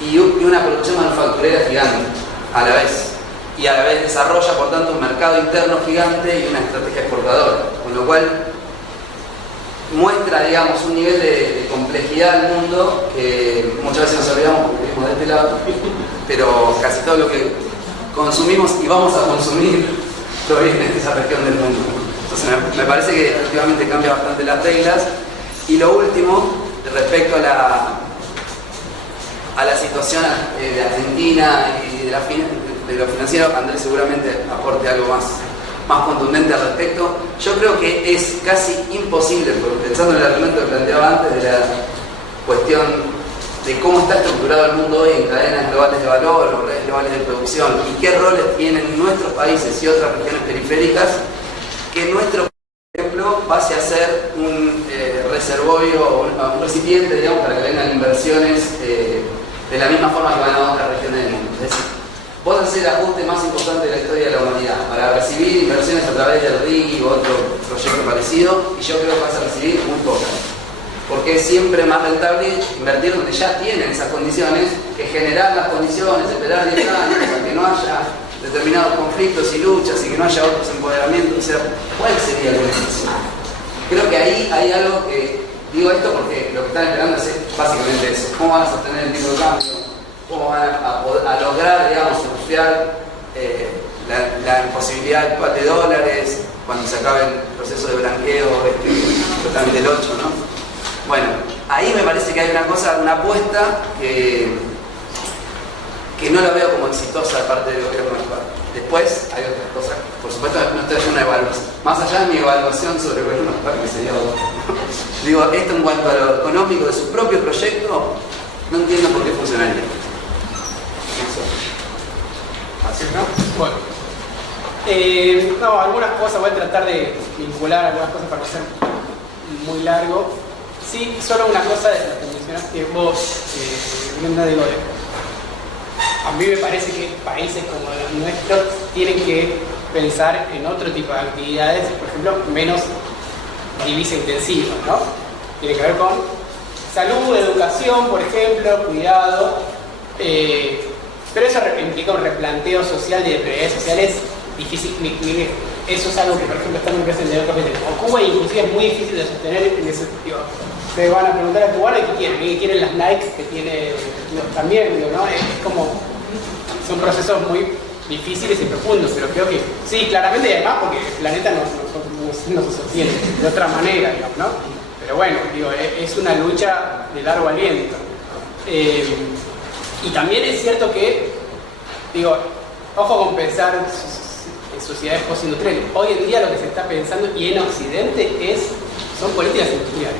y una producción manufacturera gigante a la vez. y a la vez desarrolla, por tanto, un mercado interno gigante y una estrategia exportadora, con lo cual muestra, digamos, un nivel de complejidad del mundo que muchas veces nos olvidamos porque vivimos de este lado, pero casi todo lo que consumimos y vamos a consumir proviene de esa región del mundo. Entonces me parece que efectivamente cambia bastante las reglas. Y lo último, respecto a la situación de Argentina y de lo financiero, Andrés seguramente aporte algo más contundente al respecto. Yo creo que es casi imposible, pensando en el argumento que planteaba antes de la cuestión de cómo está estructurado el mundo hoy en cadenas globales de valor o redes globales de producción y qué roles tienen nuestros países y otras regiones periféricas, que nuestro, por ejemplo, pase a ser un reservorio o un recipiente, digamos, para que vengan inversiones de la misma forma que van a otras regiones del mundo. Es decir, vos haces el ajuste más importante de la historia de la humanidad para recibir inversiones a través del RIG o otro proyecto parecido, y yo creo que vas a recibir muy pocas. Porque es siempre más rentable invertir donde ya tienen esas condiciones que generar las condiciones, esperar 10 años para que no haya determinados conflictos y luchas y que no haya otros empoderamientos. O sea, ¿cuál sería el beneficio? Creo que ahí hay algo que, digo esto porque lo que están esperando es básicamente eso. ¿Cómo van a sostener el tipo de cambio? ¿Cómo van a lograr, digamos, surfear la posibilidad de dólares cuando se acabe el proceso de blanqueo, totalmente el 8, ¿no? Bueno, ahí me parece que hay una cosa, una apuesta que no la veo como exitosa de parte del gobierno actual. Después hay otras cosas, por supuesto no estoy haciendo una evaluación, más allá de mi evaluación sobre el gobierno actual, que sería otro. Digo, esto en cuanto a lo económico de su propio proyecto, no entiendo por qué funcionaría. Así, ¿no? Bueno. No, algunas cosas, voy a tratar de vincular algunas cosas para no ser muy largo. Sí, solo una cosa de lo que mencionaste vos, Brenda, digo, a mí me parece que países como los nuestros tienen que pensar en otro tipo de actividades, por ejemplo, menos divisa intensiva, ¿no? Tiene que ver con salud, educación, por ejemplo, cuidado, pero eso implica un replanteo social de prioridades sociales difícil. Eso es algo que, por ejemplo, está muy presente en otros países como Cuba, y inclusive es muy difícil de sostener en ese sentido. Te van a preguntar a cubano qué quieren, y quieren las Nike que tiene también, digo, ¿no? Es como, son procesos muy difíciles y profundos, pero creo que sí, claramente, y además porque el planeta no se sostiene de otra manera, digamos, ¿no? Pero bueno, digo, es una lucha de largo aliento. Y también es cierto que, digo, ojo con pensar en sociedades postindustriales. Hoy en día lo que se está pensando, y en Occidente, son políticas industriales.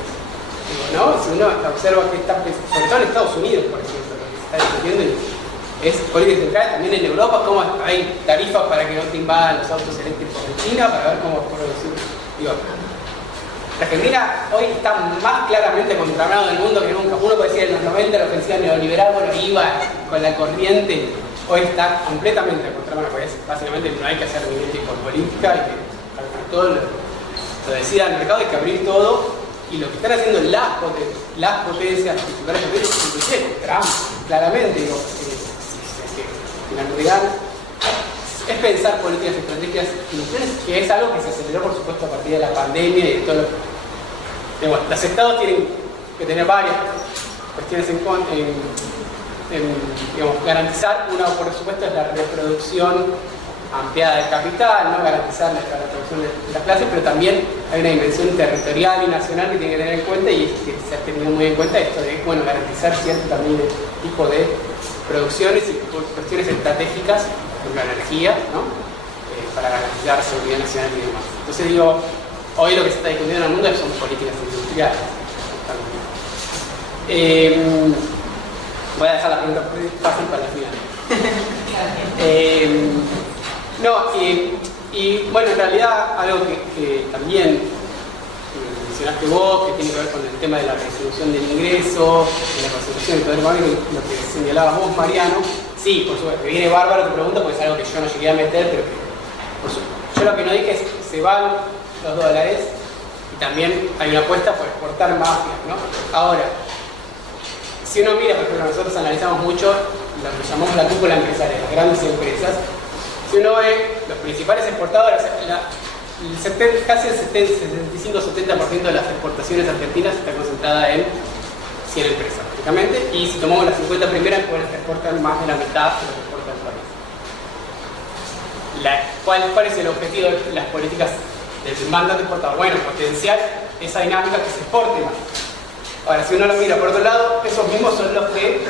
Digo, ¿no? Si uno observa que está, sobre todo en Estados Unidos, por ejemplo, lo que se está discutiendo es políticas industriales, también en Europa, cómo hay tarifas para que no te invadan los autos eléctricos en China, para ver cómo producir. Digo, la Argentina hoy está más claramente contramano del mundo que nunca. Uno puede decir en los 90 la ofensiva neoliberal, bueno, iba con la corriente. Hoy está completamente a contramano, porque básicamente no hay que hacer ningún tipo de política, hay que todo lo decida el mercado, hay que abrir todo, y lo que están haciendo las potencias principales, inclusive Trump, claramente, digo, es pensar políticas estratégicas industriales, que es algo que se aceleró, por supuesto, a partir de la pandemia y de todo lo que... Bueno, los estados tienen que tener varias cuestiones digamos, garantizar. Una, por supuesto, es la reproducción ampliada del capital, ¿no? Garantizar la reproducción de las clases, pero también hay una dimensión territorial y nacional que tiene que tener en cuenta, y que se ha tenido muy en cuenta esto de, bueno, garantizar cierto también tipo de producciones y cuestiones estratégicas, por ejemplo, la energía, ¿no? Para garantizar seguridad nacional y demás. Entonces digo, hoy lo que se está discutiendo en el mundo son políticas industriales. Voy a dejar la pregunta fácil para el final. Y bueno, en realidad algo que también mencionaste vos, que tiene que ver con el tema de la resolución del ingreso, de la consecución del poder económico, lo que señalabas vos, Mariano. Sí, por supuesto, que viene bárbaro tu pregunta, porque es algo que yo no llegué a meter, pero que, por supuesto, yo lo que no dije es que se van los dólares, y también hay una apuesta por exportar más, ¿no? Ahora, si uno mira, por ejemplo, nosotros analizamos mucho lo que llamamos la cúpula empresarial, las grandes empresas, Si uno ve los principales exportadores, casi el 75-70% de las exportaciones argentinas está concentrada en 100 empresas, prácticamente, y si tomamos las 50 primeras, pues exportan más de la mitad de lo que exporta el país. ¿Cuál es el objetivo de las políticas del mandato exportador? Bueno, potenciar esa dinámica que se exporte más. Ahora, si uno lo mira por otro lado, esos mismos son los que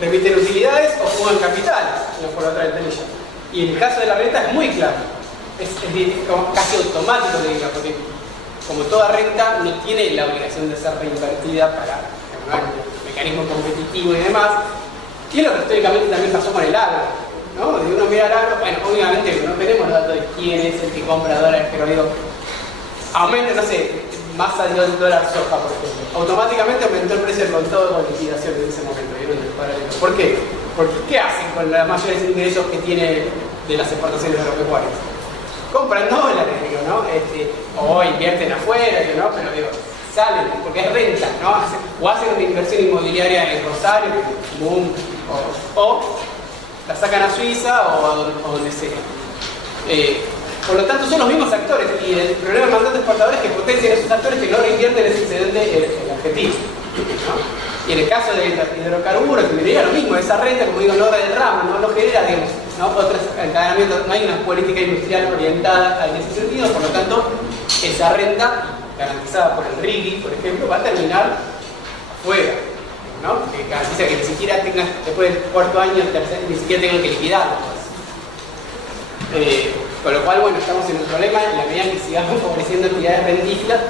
remiten utilidades o fugan capitales, no por otra ventanilla. Y en el caso de la renta es muy claro, es casi automático, porque como toda renta no tiene la obligación de ser reinvertida para un mecanismo competitivo y demás. Y lo que históricamente también pasó con el agro, ¿no? De uno mira el agro, bueno, obviamente no tenemos datos de quién es el que compra dólares, pero digo, aumenta, no sé, más salió el dólar soja, por ejemplo. Automáticamente aumentó el precio con todo con liquidación en ese momento, ¿vieron? ¿Por qué? Porque ¿qué hacen con los mayores ingresos que tiene de las exportaciones agropecuarias? Compran dólares, digo, ¿no? O invierten afuera, ¿no? Pero digo, salen, porque es renta, ¿no? O hacen una inversión inmobiliaria en Rosario, o la sacan a Suiza o donde sea. Por lo tanto, son los mismos actores, y el problema del mandato exportador es que potencian esos actores que no reinvierten ese excedente en Argentina, ¿no? Y en el caso de hidrocarburos, que diría lo mismo, esa renta, como digo, no derrama, no genera, digamos, ¿no? Otros encadenamientos, no hay una política industrial orientada en ese sentido, por lo tanto, esa renta, garantizada por el RIGI, por ejemplo, va a terminar fuera, ¿no? Que garantiza que ni siquiera tengan, después del cuarto año, ni siquiera tengan que liquidarlo. Con lo cual, bueno, estamos en un problema en la medida que sigamos favoreciendo actividades rentíferas.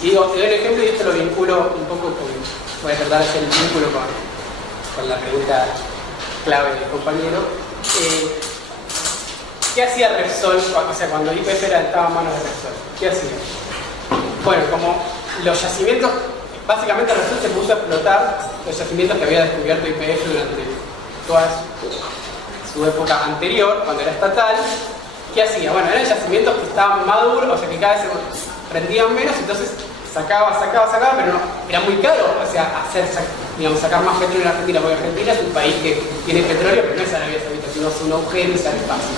Y digo, te doy un ejemplo y esto lo vinculo un poco con, voy a tratar de hacer el vínculo con la pregunta clave del compañero. ¿Qué hacía Repsol? O sea, cuando YPF estaba en manos de Repsol, ¿qué hacía? Bueno, como los yacimientos, básicamente Repsol se puso a explotar los yacimientos que había descubierto YPF durante toda su época anterior, cuando era estatal. ¿Qué hacía? Bueno, eran yacimientos que estaban maduros, o sea que cada vez se rendían menos, entonces sacaba, pero no, era muy caro, o sea, sacar más petróleo en Argentina, porque Argentina es un país que tiene petróleo, pero no es Arabia Saudita, sino es un agujero y sale fácil.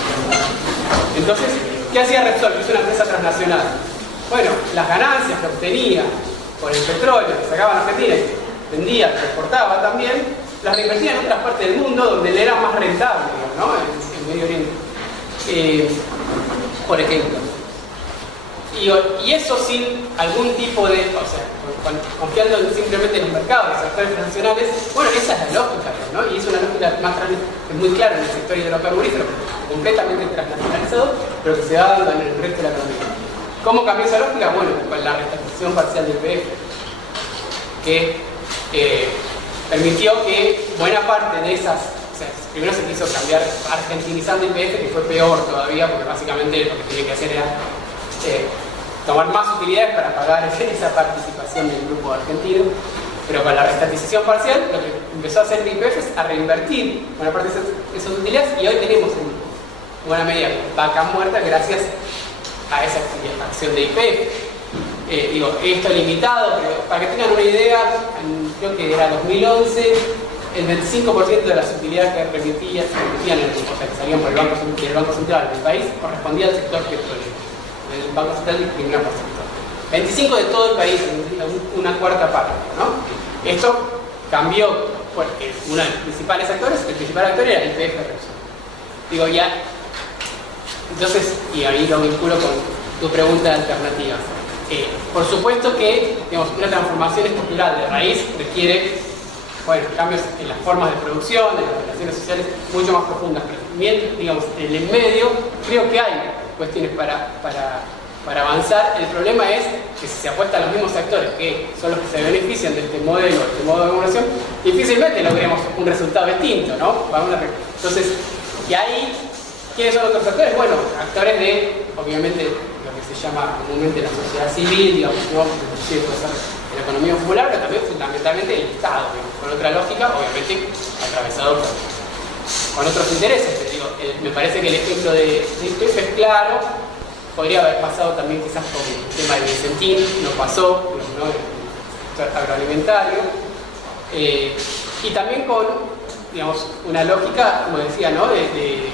Entonces, ¿qué hacía Repsol? Que es una empresa transnacional. Bueno, las ganancias que obtenía por el petróleo que sacaba en Argentina y vendía, que exportaba también, las reinvertía en otras partes del mundo donde le era más rentable, ¿no? En Medio Oriente. Por ejemplo. Y eso sin algún tipo de, o sea, confiando simplemente en los mercados, en los sectores nacionales. Bueno, esa es la lógica, ¿no? Y es una lógica más muy clara en el sector hidrocarburífero, completamente transnacionalizado, pero que se va dando en el resto de la economía. ¿Cómo cambió esa lógica? Bueno, con la reestatización parcial del YPF, que permitió que buena parte de esas, o sea, primero se quiso cambiar argentinizando YPF, que fue peor todavía, porque básicamente lo que tenía que hacer era tomar más utilidades para pagar esa participación del grupo argentino, pero con la reestatización parcial lo que empezó a hacer el YPF es a reinvertir buena parte de esas utilidades, y hoy tenemos en buena medida vaca muerta gracias a esa acción de YPF. Digo, esto limitado, pero para que tengan una idea, creo que era 2011, el 25% de las utilidades que remitían, o sea, que salían por el Banco Central del país, correspondía al sector petrolero. El Banco Central discrimina por sector. 25% de todo el país, una cuarta parte, ¿no? Esto cambió porque uno de los principales actores, el principal actor era el YPF Repsol. Digo, ya. Entonces, y ahí lo vinculo con tu pregunta de alternativas. Por supuesto que, digamos, una transformación estructural de raíz requiere, bueno, cambios en las formas de producción, de las relaciones sociales mucho más profundas, pero bien, digamos, en el medio creo que hay cuestiones para avanzar. El problema es que si se apuesta a los mismos actores, que son los que se benefician de este modelo, de este modo de acumulación, difícilmente logremos un resultado distinto, ¿no? Entonces, y ahí, ¿quiénes son los otros actores? Bueno, actores de, obviamente, lo que se llama comúnmente la sociedad civil, digamos, ¿no? La economía popular, pero también fundamentalmente el Estado, digamos, con otra lógica, obviamente atravesado con otros intereses. Te digo, me parece que el ejemplo de YPF es claro, podría haber pasado también quizás con el tema de Vicentín, no pasó, ¿no? El sector agroalimentario, y también con digamos, una lógica, como decía, ¿no? de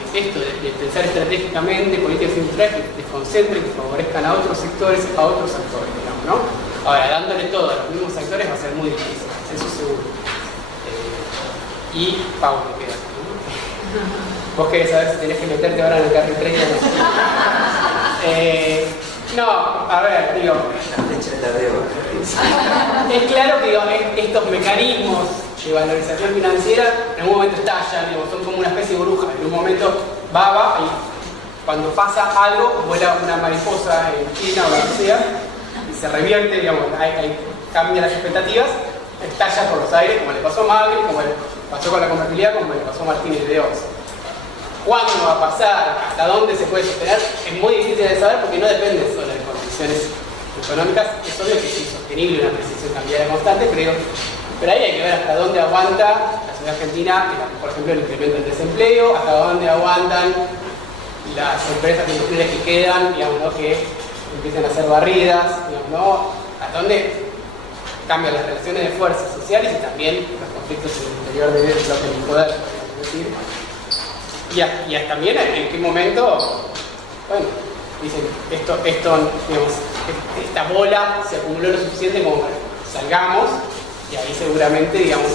pensar estratégicamente políticas industriales que desconcentren, que favorezcan a otros sectores, a otros actores, digamos, ¿no? Ahora, dándole todo a los mismos actores va a ser muy difícil, eso seguro. Y Pablo queda. Vos querés saber si tenés que meterte ahora en el carril 30. No, a ver, digo. Es claro que digo, estos mecanismos de valorización financiera en un momento estallan, digo, son como una especie de burbuja. En un momento baba y cuando pasa algo, vuela una mariposa en China o lo que sea, y se revierte, digamos, cambian las expectativas, estalla por los aires, como le pasó a Macri, como le pasó con la convertibilidad, como le pasó a Martínez de Oz. ¿Cuándo va a pasar? ¿Hasta dónde se puede sostener? Es muy difícil de saber porque no depende solo de condiciones económicas. Es obvio que es insostenible una precisión cambiaria constante, pero ahí hay que ver hasta dónde aguanta la sociedad argentina, por ejemplo, el incremento del desempleo, hasta dónde aguantan las empresas industriales que quedan, digamos, ¿no? Que empiezan a ser barridas, digamos, ¿no? Hasta dónde cambian las relaciones de fuerzas sociales y también los conflictos en el interior del bloque del poder, es decir. Y también en qué momento, bueno, dicen, digamos, esta bola se acumuló lo suficiente como para que salgamos y ahí seguramente, digamos,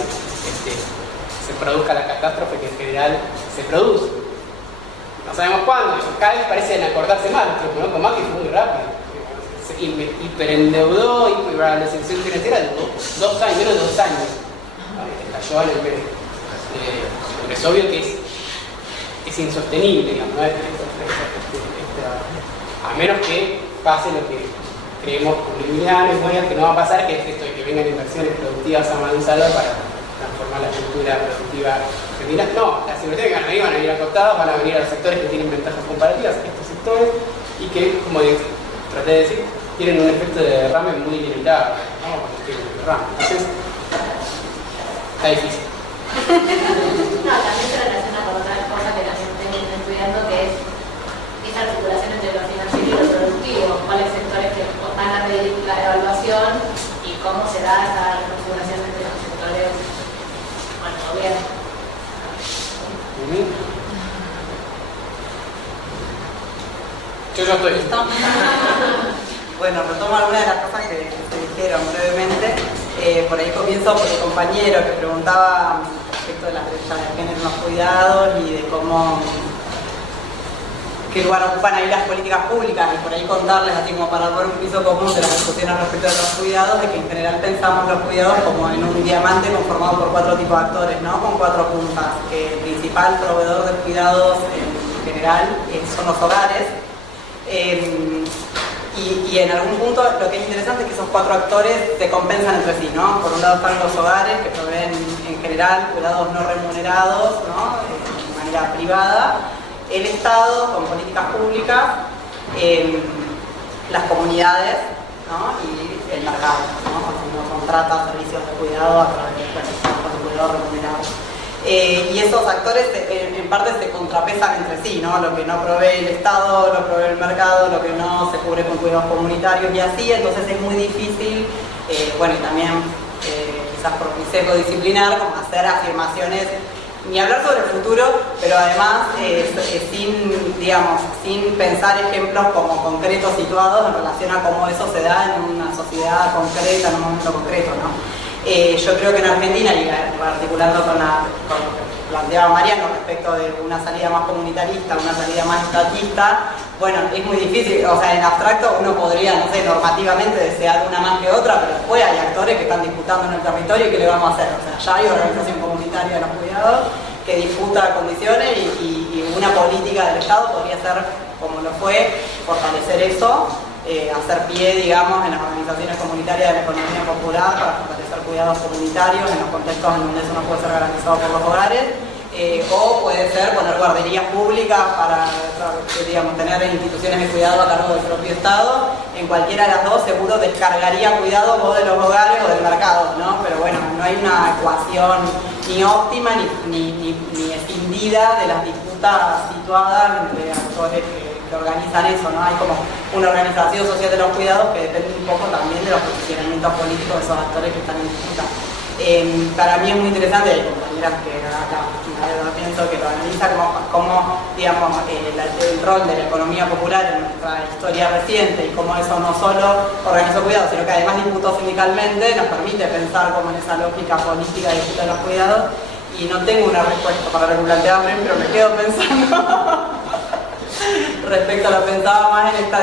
se produzca la catástrofe que en general se produce. No sabemos cuándo, cada vez parecen acordarse más, ¿no? Con Macri fue muy rápido. Se hiperendeudó y para la sección financiera duró 2 años, menos de 2 años. Estalló en el medio. Pero es obvio que es insostenible, digamos, ¿no? A menos que pase lo que creemos preliminares, que no va a pasar, que es esto de que vengan inversiones productivas a mansalva para transformar la estructura productiva argentina. No, las inversiones que van a venir acotadas, van a venir a los sectores que tienen ventajas comparativas, estos sectores, y que, como traté de decir, tienen un efecto de derrame muy limitado, ¿no? Cuando tienen un derrame. Entonces, está difícil. No, también se relaciona con otra cosa que también estoy estudiando, que es esa articulación entre lo financiero y lo productivo, cuáles sectores que van a pedir la evaluación y cómo se da esa configuración entre los sectores con el gobierno. Yo ya estoy. Bueno, retomo algunas de las cosas que se dijeron brevemente. Por ahí comienzo por el compañero que preguntaba respecto de las brechas de género en los cuidados y de qué lugar ocupan ahí las políticas públicas, y por ahí contarles, así como para dar un piso común de las discusiones respecto de los cuidados, de que en general pensamos los cuidados como en un diamante conformado por 4 tipos de actores, ¿no? Con 4 puntas. Que el principal proveedor de cuidados en general son los hogares. Y en algún punto lo que es interesante es que esos 4 actores se compensan entre sí, ¿no? Por un lado están los hogares, que proveen en general cuidados no remunerados, ¿no? De manera privada, el Estado con políticas públicas, las comunidades, ¿no? Y el mercado, ¿no? Cuando uno contrata servicios de cuidado a través de cuidado remunerado. Y esos actores en parte se contrapesan entre sí, ¿no? Lo que no provee el Estado, lo provee el mercado, lo que no se cubre con cuidados comunitarios y así, entonces es muy difícil, bueno, y también quizás por mi sesgo disciplinar, como hacer afirmaciones, ni hablar sobre el futuro, pero además sin pensar ejemplos como concretos situados en relación a cómo eso se da en una sociedad concreta, en un momento concreto, ¿no? Yo creo que en Argentina, y articulando con lo que planteaba Mariano respecto de una salida más comunitarista, una salida más estatista, bueno, es muy difícil, o sea, en abstracto uno podría, no sé, normativamente desear una más que otra, pero después hay actores que están disputando en el territorio y ¿qué le vamos a hacer? O sea, ya hay organización comunitaria de los cuidados que disputa condiciones y una política del Estado podría ser, como lo fue, fortalecer eso, hacer pie, digamos, en las organizaciones comunitarias de la economía popular para fortalecer cuidados comunitarios en los contextos en donde eso no puede ser garantizado por los hogares, o puede ser poner guarderías públicas para, digamos, tener instituciones de cuidado a cargo del propio Estado. En cualquiera de las dos seguro descargaría cuidados o de los hogares o del mercado, ¿no? Pero bueno, no hay una ecuación ni óptima ni escindida de las disputas situadas entre actores que organizan eso, ¿no? Hay como una organización social de los cuidados que depende un poco también de los posicionamientos políticos de esos actores que están en disputa. Para mí es muy interesante, hay compañeras que acá pienso que lo analiza como digamos, el rol de la economía popular en nuestra historia reciente y cómo eso no solo organizó cuidados, sino que además disputó sindicalmente, nos permite pensar como en esa lógica política de disputa de los cuidados. Y no tengo una respuesta para lo que planteaban, pero me quedo pensando respecto a lo que pensaba más en esta...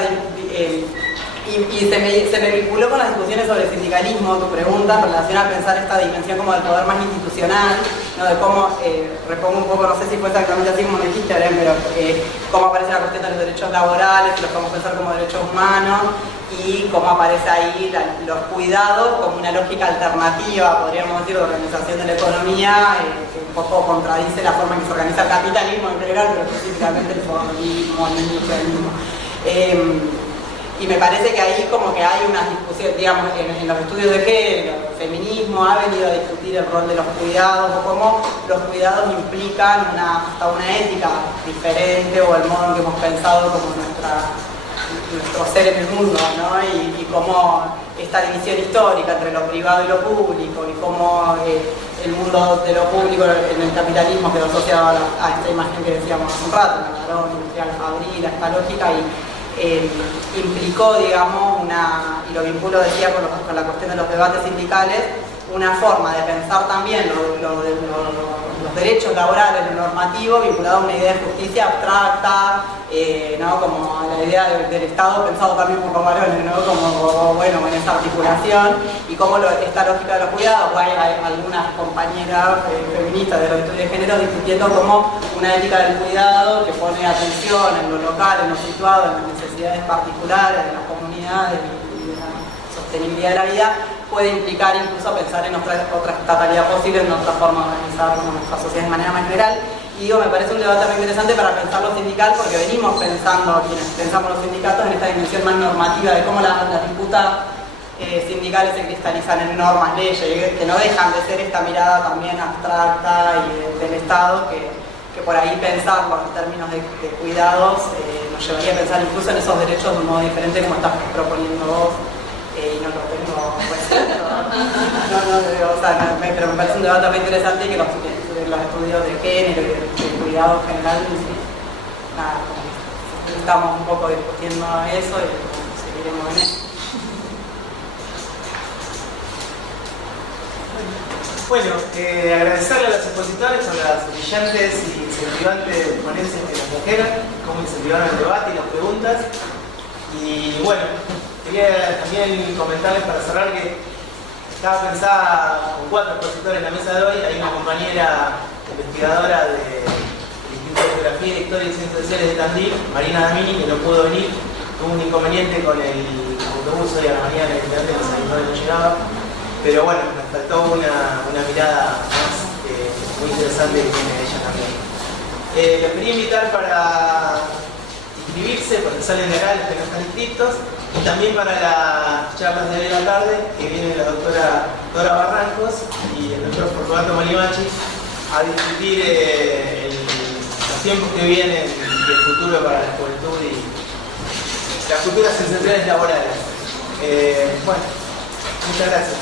Y se me vinculó con las discusiones sobre el sindicalismo, tu pregunta, en relación a pensar esta dimensión como del poder más institucional, ¿no? De cómo, repongo un poco, no sé si fue exactamente así como me dijiste, Aren, pero cómo aparece la cuestión de los derechos laborales, los podemos pensar como derechos humanos, y cómo aparece ahí los cuidados como una lógica alternativa, podríamos decir, de organización de la economía, que un poco contradice la forma en que se organiza el capitalismo en general, pero específicamente el feminismo, el industrialismo. Y me parece que ahí como que hay unas discusiones, digamos, en los estudios de género, el feminismo ha venido a discutir el rol de los cuidados, o cómo los cuidados implican hasta una ética diferente, o el modo en que hemos pensado como nuestro ser en el mundo, ¿no? Y cómo esta división histórica entre lo privado y lo público, y cómo el mundo de lo público en el capitalismo quedó asociado a esta imagen que decíamos hace un rato, el varón industrial fabril, a esta lógica, implicó, digamos, y lo vinculo, decía, con la cuestión de los debates sindicales, una forma de pensar también los derechos laborales, lo normativo, vinculado a una idea de justicia abstracta, ¿no? Como a la idea del Estado pensado también por los varones, ¿no? Como, bueno, en esa articulación, y cómo esta lógica de los cuidados, hay algunas compañeras feministas de los estudios de género discutiendo como una ética del cuidado que pone atención en lo local, en lo situado, en las necesidades particulares de las comunidades y de la sostenibilidad de la vida, puede implicar incluso pensar en otra estatalidad posible, en otra forma de organizar nuestra sociedad de manera más general. Y digo, me parece un debate muy interesante para pensar lo sindical, porque venimos pensando, quienes pensamos los sindicatos, en esta dimensión más normativa de cómo las disputas sindicales se cristalizan en normas, leyes, que no dejan de ser esta mirada también abstracta y del Estado, que por ahí pensarlo en términos de cuidados nos llevaría a pensar incluso en esos derechos de un modo diferente como estás proponiendo vos. Y no lo tengo presente, pero me parece un debate muy interesante, que los estudios de género y de cuidado en general, nada, estamos un poco discutiendo eso y seguiremos en eso. Bueno, agradecerle a los expositores por las brillantes y incentivantes ponencias que nos trajeron, cómo incentivaron el debate y las preguntas. Y bueno, quería también comentarles para cerrar que estaba pensada con 4 expositores en la mesa de hoy. Hay una compañera investigadora del Instituto de Geografía, Historia y Ciencias Sociales de Tandil, Marina Damini, que no pudo venir, tuvo un inconveniente con el autobús hoy a la mañana, evidentemente no llegaba, pero bueno, nos faltó una mirada más muy interesante que tiene ella también. Los quería invitar para inscribirse, porque salen legales que no están inscritos, y también para las charlas de hoy en la tarde, que viene la doctora Dora Barrancos y el doctor Fortunato Molimachi a discutir los tiempos que vienen y el futuro para la juventud y las futuras centrales laborales. Bueno, muchas gracias.